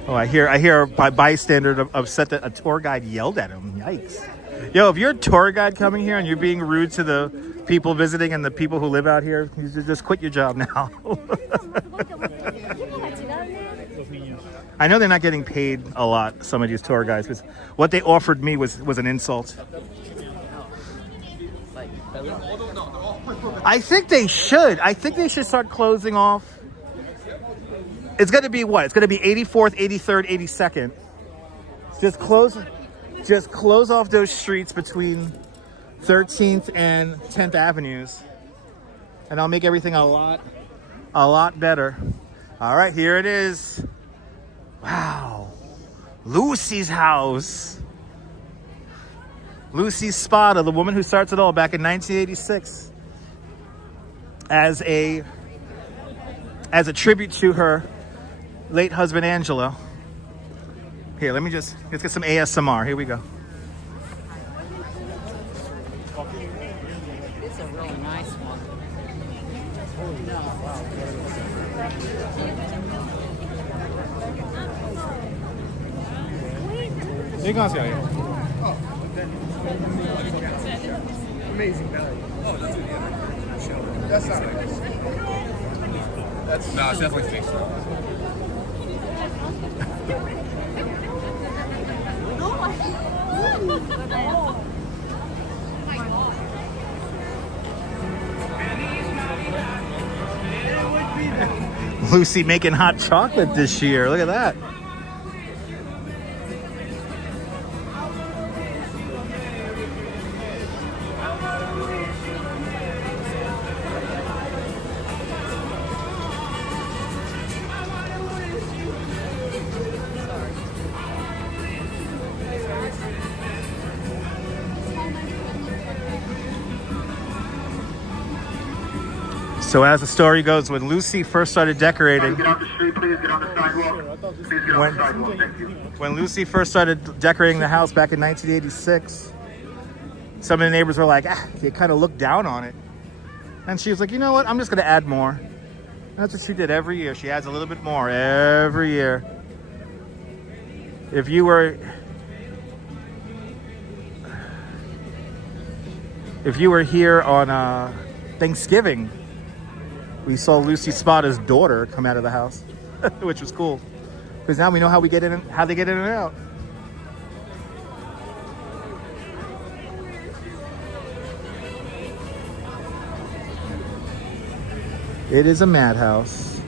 Oh, I hear a bystander upset that a tour guide yelled at him. Yikes. Yo, if you're a tour guide coming here and you're being rude to the people visiting and the people who live out here, you just quit your job now. I know they're not getting paid a lot, some of these tour guides, because what they offered me was an insult. I think they should. I think they should start closing off. It's going to be what? It's going to be 84th, 83rd, 82nd. Just close off those streets between 13th and 10th Avenues. And I'll make everything a lot better. All right, here it is. Wow. Lucy's house. Lucy Spada, the woman who starts it all back in 1986. As a tribute to her late husband Angelo. Here, let's get some ASMR. Here we go. It's a really nice one. Amazing belly. Oh, that's the other show. That's not it. No, it's definitely fixed. Lucy making hot chocolate this year. Look at that. So as the story goes, when Lucy first started decorating, Get off the street, please. Get on the sidewalk. Please get on the sidewalk. Thank you. when Lucy first started decorating the house back in 1986, some of the neighbors were like, they kind of looked down on it. And she was like, you know what? I'm just going to add more. And that's what she did every year. She adds a little bit more every year. If you were here on Thanksgiving, we saw Lucy Spada's daughter come out of the house, which was cool. Because now we know how they get in and out. It is a madhouse.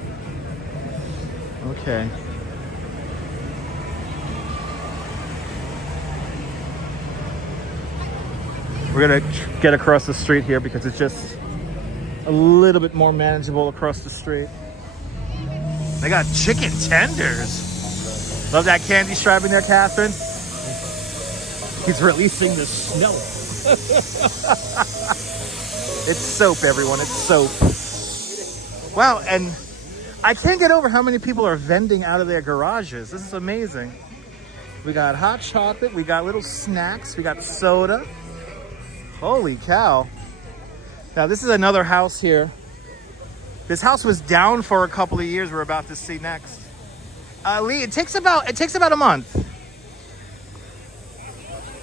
Okay. We're gonna get across the street here because it's just a little bit more manageable across the street. They got chicken tenders. Love that candy stripe in there, Catherine. He's releasing the snow. It's soap, everyone. It's soap. Wow, and I can't get over how many people are vending out of their garages. This is amazing. We got hot chocolate. We got little snacks. We got soda. Holy cow. Now, this is another house here. This house was down for a couple of years. We're about to see next. Lee, it takes about a month.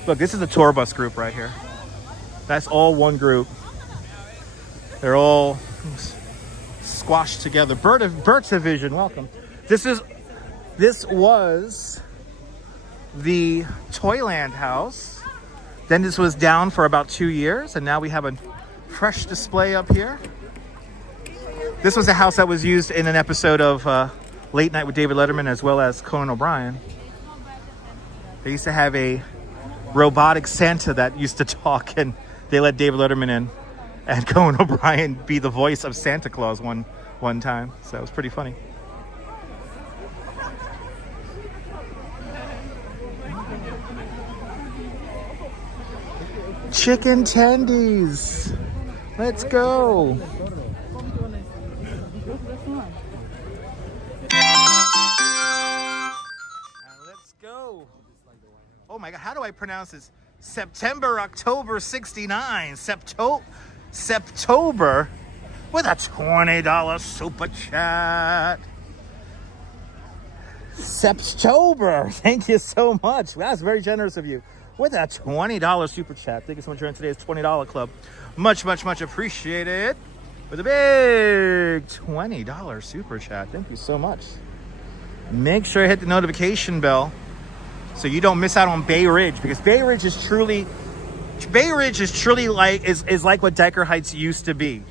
Look, this is the tour bus group right here. That's all one group. They're all squashed together. Bert's Division, welcome. This was the Toyland house. Then this was down for about 2 years, and now we have a fresh display up here. This was a house that was used in an episode of Late Night with David Letterman as well as Conan O'Brien. They used to have a robotic Santa that used to talk, and they let David Letterman in and Conan O'Brien be the voice of Santa Claus one time. So it was pretty funny. Chicken tendies. Let's go. And let's go. Oh my God, how do I pronounce this? September, October 69. Septober with a $20 super chat. Septober, thank you so much. That's very generous of you. With a $20 super chat. Thank you so much for joining today's $20 club. Much, much, much appreciated. With a big $20 super chat. Thank you so much. Make sure you hit the notification bell so you don't miss out on Bay Ridge, because Bay Ridge is truly like is like what Dyker Heights used to be,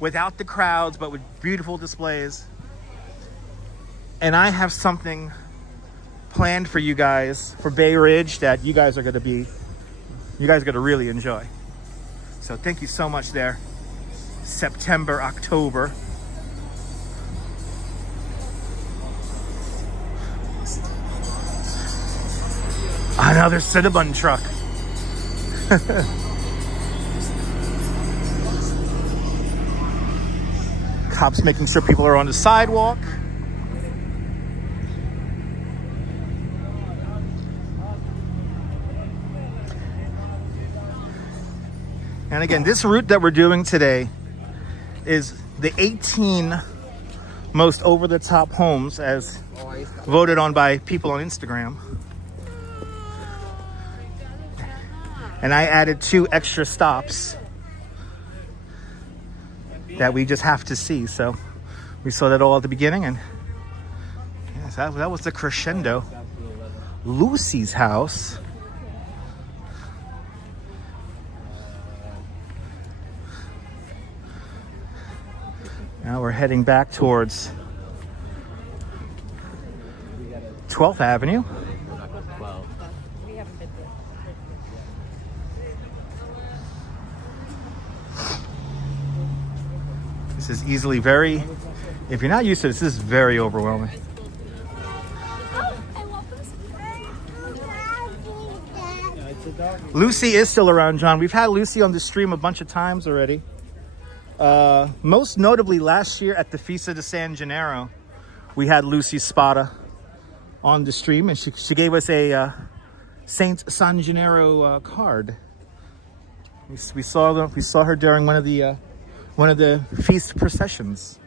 without the crowds but with beautiful displays. And I have something planned for you guys for Bay Ridge that you guys are going to really enjoy. So thank you so much there. September, October. Another Cinnabon truck. Cops making sure people are on the sidewalk. And again, this route that we're doing today is the 18 most over-the-top homes as voted on by people on Instagram. And I added 2 extra stops that we just have to see. So we saw that all at the beginning, and yes, that was the crescendo. Lucy's house. Now we're heading back towards 12th Avenue. This is easily very, if you're not used to this is very overwhelming. Lucy is still around, John. We've had Lucy on the stream a bunch of times already. Most notably last year at the Fiesta de San Gennaro, we had Lucy Spada on the stream, and she gave us a Saint San Gennaro card. We saw her during one of the feast processions.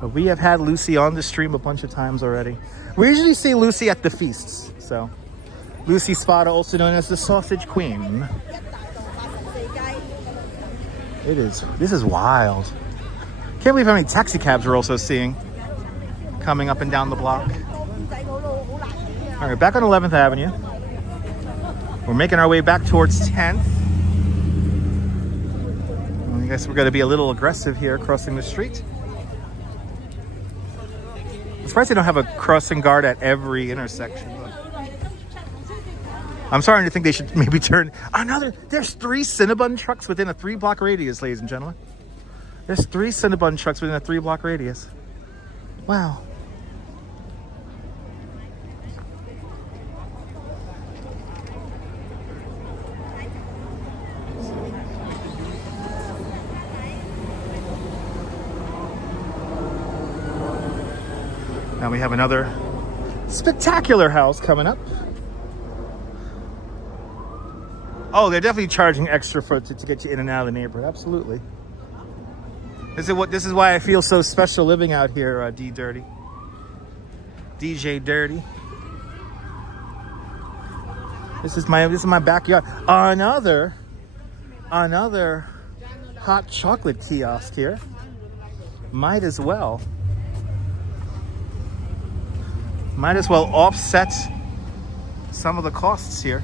But we have had Lucy on the stream a bunch of times already. We usually see Lucy at the feasts. So, Lucy Spada, also known as the Sausage Queen. This is wild. Can't believe how many taxi cabs we're also seeing coming up and down the block. All right, back on 11th Avenue. We're making our way back towards 10th. I guess we're going to be a little aggressive here crossing the street. I'm surprised they don't have a crossing guard at every intersection. I'm starting to think they should maybe turn there's 3 Cinnabon trucks within a 3-block radius, ladies and gentlemen. There's 3 Cinnabon trucks within a 3-block radius. Wow. Now we have another spectacular house coming up. Oh, they're definitely charging extra to get you in and out of the neighborhood. Absolutely. This is why I feel so special living out here, DJ Dirty. This is my backyard. Another hot chocolate kiosk here. Might as well offset some of the costs here.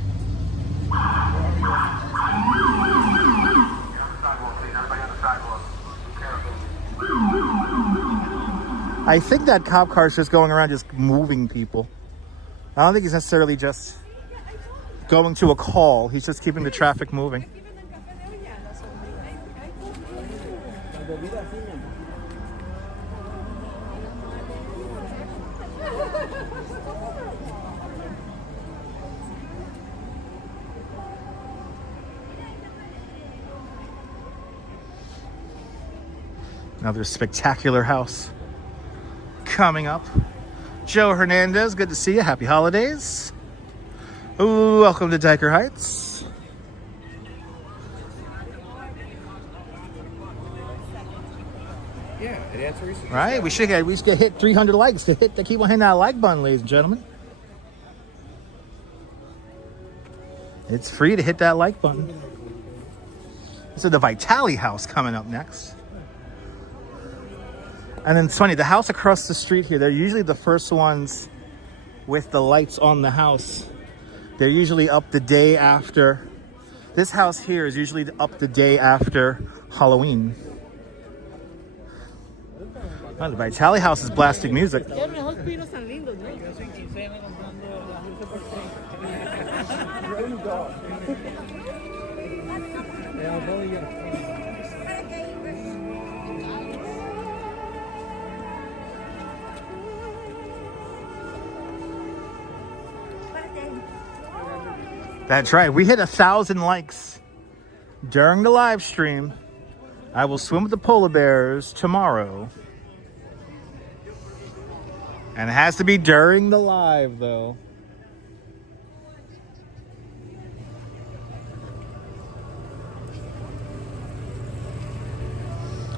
I think that cop car is just going around just moving people. I don't think he's necessarily just going to a call. He's just keeping the traffic moving. Another spectacular house. coming up. Joe Hernandez, good to see you. Happy holidays. Ooh, welcome to Dyker Heights. Yeah, it answers. Right, we should get hit 300 likes to keep on hitting that like button, ladies and gentlemen. It's free to hit that like button. So the Vitale house coming up next. And then it's funny, the house across the street here, they're usually the first ones with the lights on the house. They're usually up the day after. This house here is usually up the day after Halloween. Oh, the Vitale house is blasting music. That's right. We hit 1,000 likes during the live stream. I will swim with the polar bears tomorrow. And it has to be during the live, though.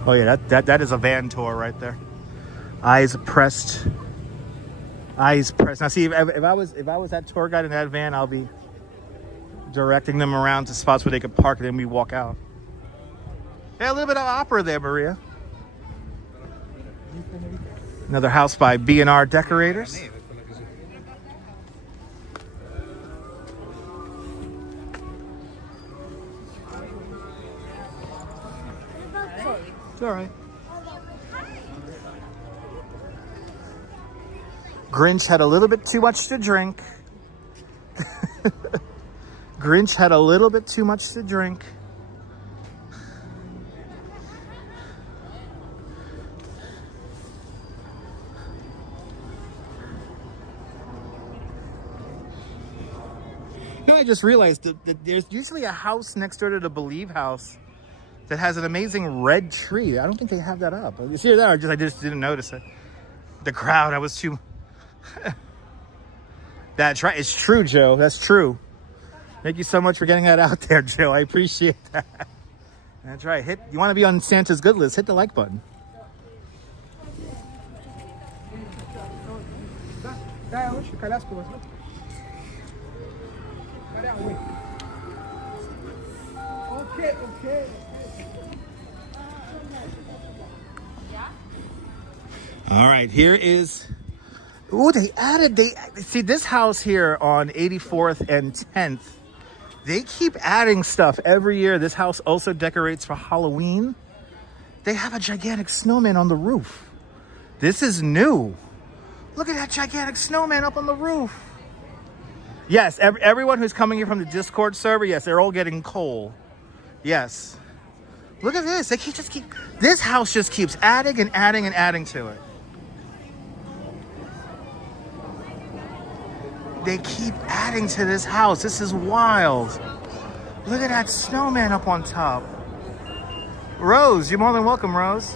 Oh yeah, that is a van tour right there. Eyes pressed. Eyes pressed. Now see, if I was that tour guide in that van, I'll be directing them around to spots where they could park and then we walk out. Yeah, a little bit of opera there, Maria. Another house by B&R Decorators. It's all right. Grinch had a little bit too much to drink. Grinch had a little bit too much to drink. You know, I just realized that there's usually a house next door to the Believe house that has an amazing red tree. I don't think they have that up. You see that? I just didn't notice it. The crowd, I was too... That's right. It's true, Joe. That's true. Thank you so much for getting that out there, Joe. I appreciate that. That's right. You want to be on Santa's good list, hit the like button. Okay. All right, here is... Ooh, they see this house here on 84th and 10th. They keep adding stuff every year. This house also decorates for Halloween. They have a gigantic snowman on the roof. This is new. Look at that gigantic snowman up on the roof. Yes, everyone who's coming here from the Discord server, yes, they're all getting coal. Yes. Look at this. This house just keeps adding and adding and adding to it. They keep adding to this house. This is wild. Look at that snowman up on top. Rose, you're more than welcome, Rose.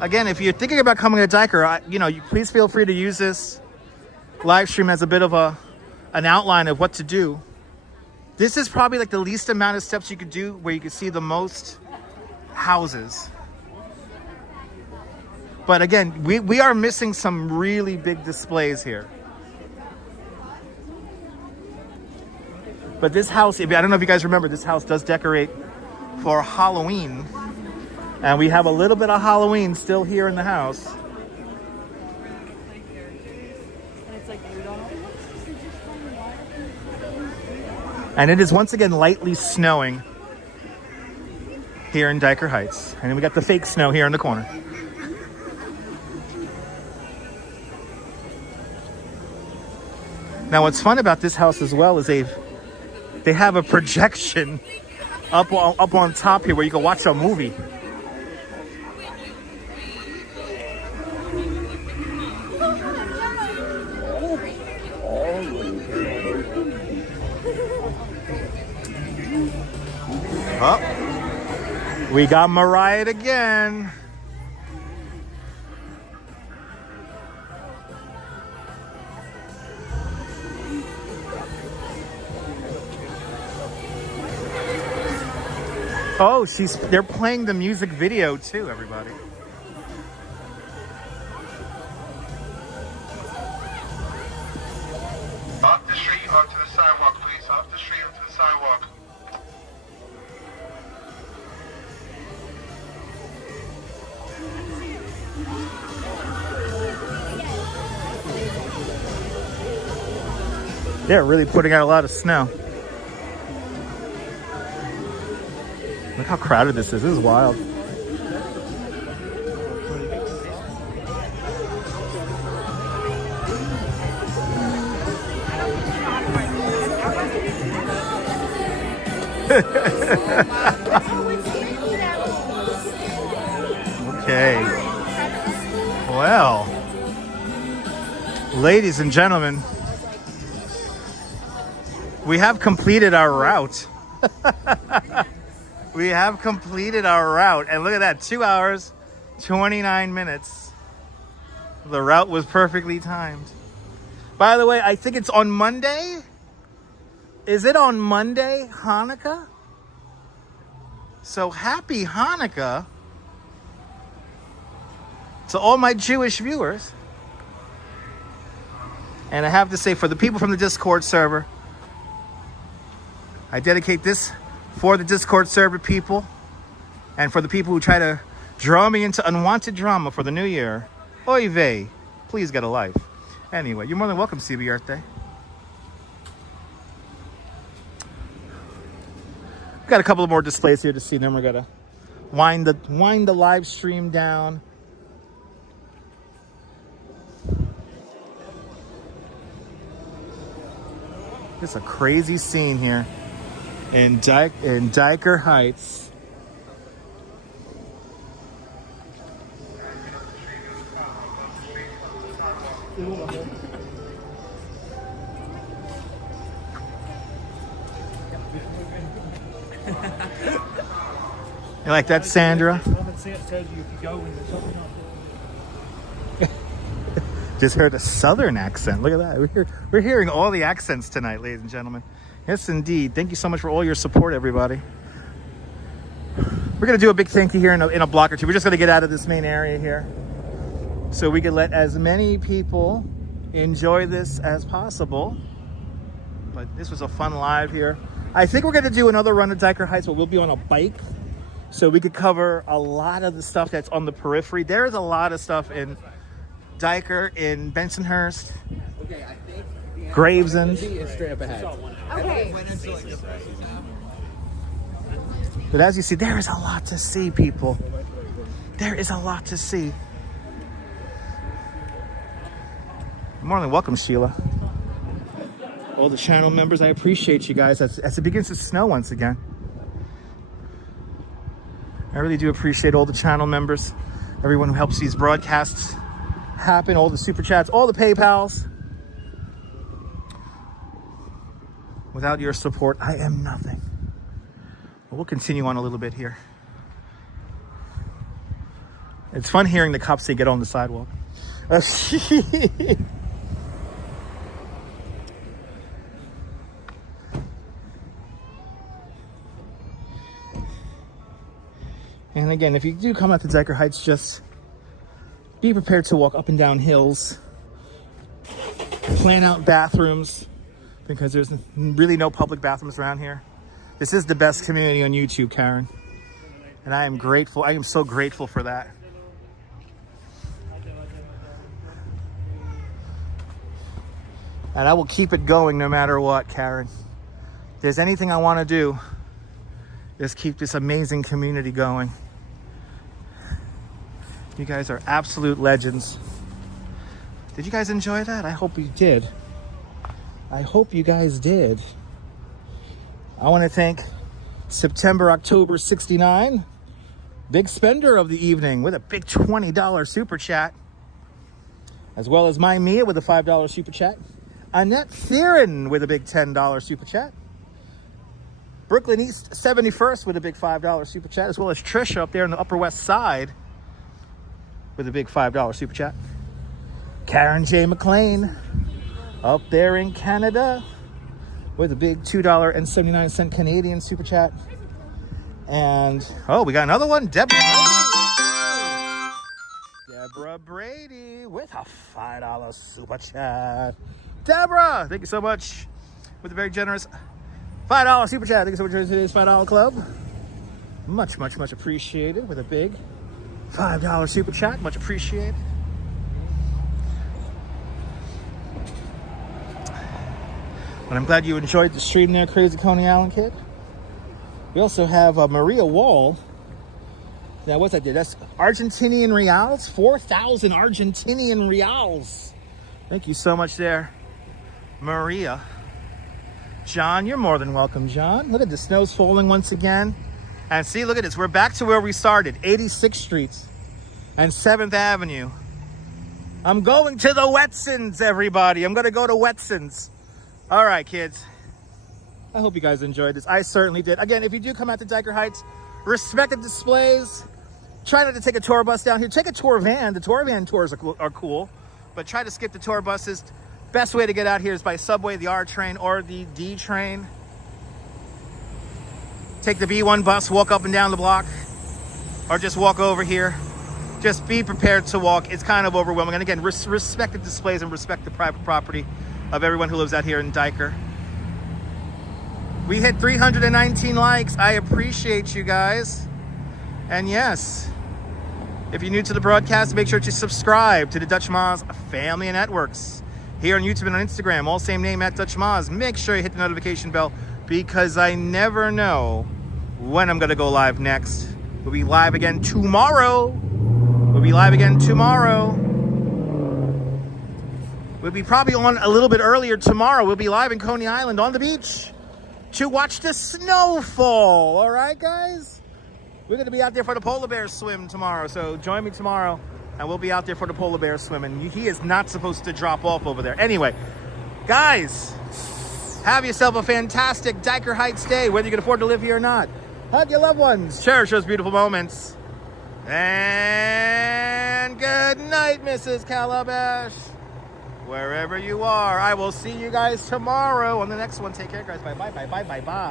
Again, if you're thinking about coming to Dyker, you please feel free to use this live stream as a bit of an outline of what to do. This is probably like the least amount of steps you could do where you could see the most houses. But again, we are missing some really big displays here. But this house, I don't know if you guys remember, this house does decorate for Halloween. And we have a little bit of Halloween still here in the house. And it is once again lightly snowing here in Dyker Heights. And then we got the fake snow here in the corner. Now what's fun about this house as well is they have a projection up on top here where you can watch a movie. Oh, we got Mariah again. Oh, they're playing the music video too, everybody. Off the street, onto the sidewalk, please. Off the street, onto the sidewalk. They're really putting out a lot of snow. Look how crowded this is. This is wild. Okay. Well, ladies and gentlemen, we have completed our route. We have completed our route. And look at that, 2 hours, 29 minutes. The route was perfectly timed. By the way, I think it's on Monday. Is it on Monday, Hanukkah? So happy Hanukkah to all my Jewish viewers. And I have to say, for the people from the Discord server, I dedicate this for the Discord server people and for the people who try to draw me into unwanted drama for the new year. Oy vey, please get a life. Anyway, you're more than welcome, CB Earth. Got a couple of more displays here to see, then we're gonna wind the live stream down. It's a crazy scene here in Dyker Heights. You like that, Sandra? Just heard a southern accent. Look at that. We're hearing all the accents tonight, ladies and gentlemen. Yes, indeed. Thank you so much for all your support, everybody. We're going to do a big thank you here in a block or two. We're just going to get out of this main area here so we can let as many people enjoy this as possible. But this was a fun live here. I think we're going to do another run at Dyker Heights, but we'll be on a bike so we could cover a lot of the stuff that's on the periphery. There is a lot of stuff in Dyker, in Bensonhurst, Okay, I think Gravesend. is straight up ahead. Okay. But as you see, there is a lot to see, people. There is a lot to see. You're more than welcome, Sheila. All the channel members, I appreciate you guys as it begins to snow once again. I really do appreciate all the channel members, everyone who helps these broadcasts happen, all the super chats, all the PayPals. Without your support, I am nothing. But we'll continue on a little bit here. It's fun hearing the cops say get on the sidewalk. And again, if you do come out to Dyker Heights, just be prepared to walk up and down hills. Plan out bathrooms, because there's really no public bathrooms around here. This is the best community on YouTube, Karen. And I am grateful. I am so grateful for that. And I will keep it going no matter what, Karen. If there's anything I want to do, is keep this amazing community going. You guys are absolute legends. Did you guys enjoy that? I hope you did. I hope you guys did. I want to thank September, October 69, big spender of the evening with a big $20 super chat, as well as my Mia with a $5 super chat, Annette Theron with a big $10 super chat, Brooklyn East 71st with a big $5 super chat, as well as Trisha up there in the Upper West Side with a big $5 super chat. Karen J. McLean up there in Canada with a big $2.79 Canadian super chat. And, oh, we got another one. Deborah Brady with a $5 super chat. Deborah, thank you so much with a very generous $5 super chat. Thank you so much for today's $5 club. Much, much, much appreciated with a big $5 super chat. Much appreciated. But I'm glad you enjoyed the stream there, Crazy Coney Island Kid. We also have Maria Wall. Now, what's that? That's Argentinian reals. 4,000 Argentinian reals. Thank you so much there, Maria. John, you're more than welcome, John. Look at the snow's falling once again. And see, look at this. We're back to where we started. 86th Street and 7th Avenue. I'm going to the Wetsons, everybody. I'm going to go to Wetsons. All right, kids. I hope you guys enjoyed this. I certainly did. Again, if you do come out to Dyker Heights, respect the displays. Try not to take a tour bus down here. Take a tour van. The tour van tours are cool. But try to skip the tour buses. Best way to get out here is by subway, the R train, or the D train. Take the B1 bus, walk up and down the block, or just walk over here. Just be prepared to walk. It's kind of overwhelming. And again, respect the displays and respect the private property of everyone who lives out here in Dyker. We hit 319 likes. I appreciate you guys. And yes, if you're new to the broadcast, make sure to subscribe to the Dutch Moz family and networks. Here on YouTube and on Instagram, all same name at Dutch Moz. Make sure you hit the notification bell because I never know when I'm going to go live next. We'll be live again tomorrow. We'll be probably on a little bit earlier tomorrow. We'll be live in Coney Island on the beach to watch the snowfall. All right, guys? We're going to be out there for the polar bear swim tomorrow. So join me tomorrow, and we'll be out there for the polar bear swim. And he is not supposed to drop off over there. Anyway, guys, have yourself a fantastic Dyker Heights day, whether you can afford to live here or not. Hug your loved ones. Cherish those beautiful moments. And good night, Mrs. Calabash. Wherever you are, I will see you guys tomorrow on the next one. Take care, guys. Bye, bye, bye, bye, bye, bye.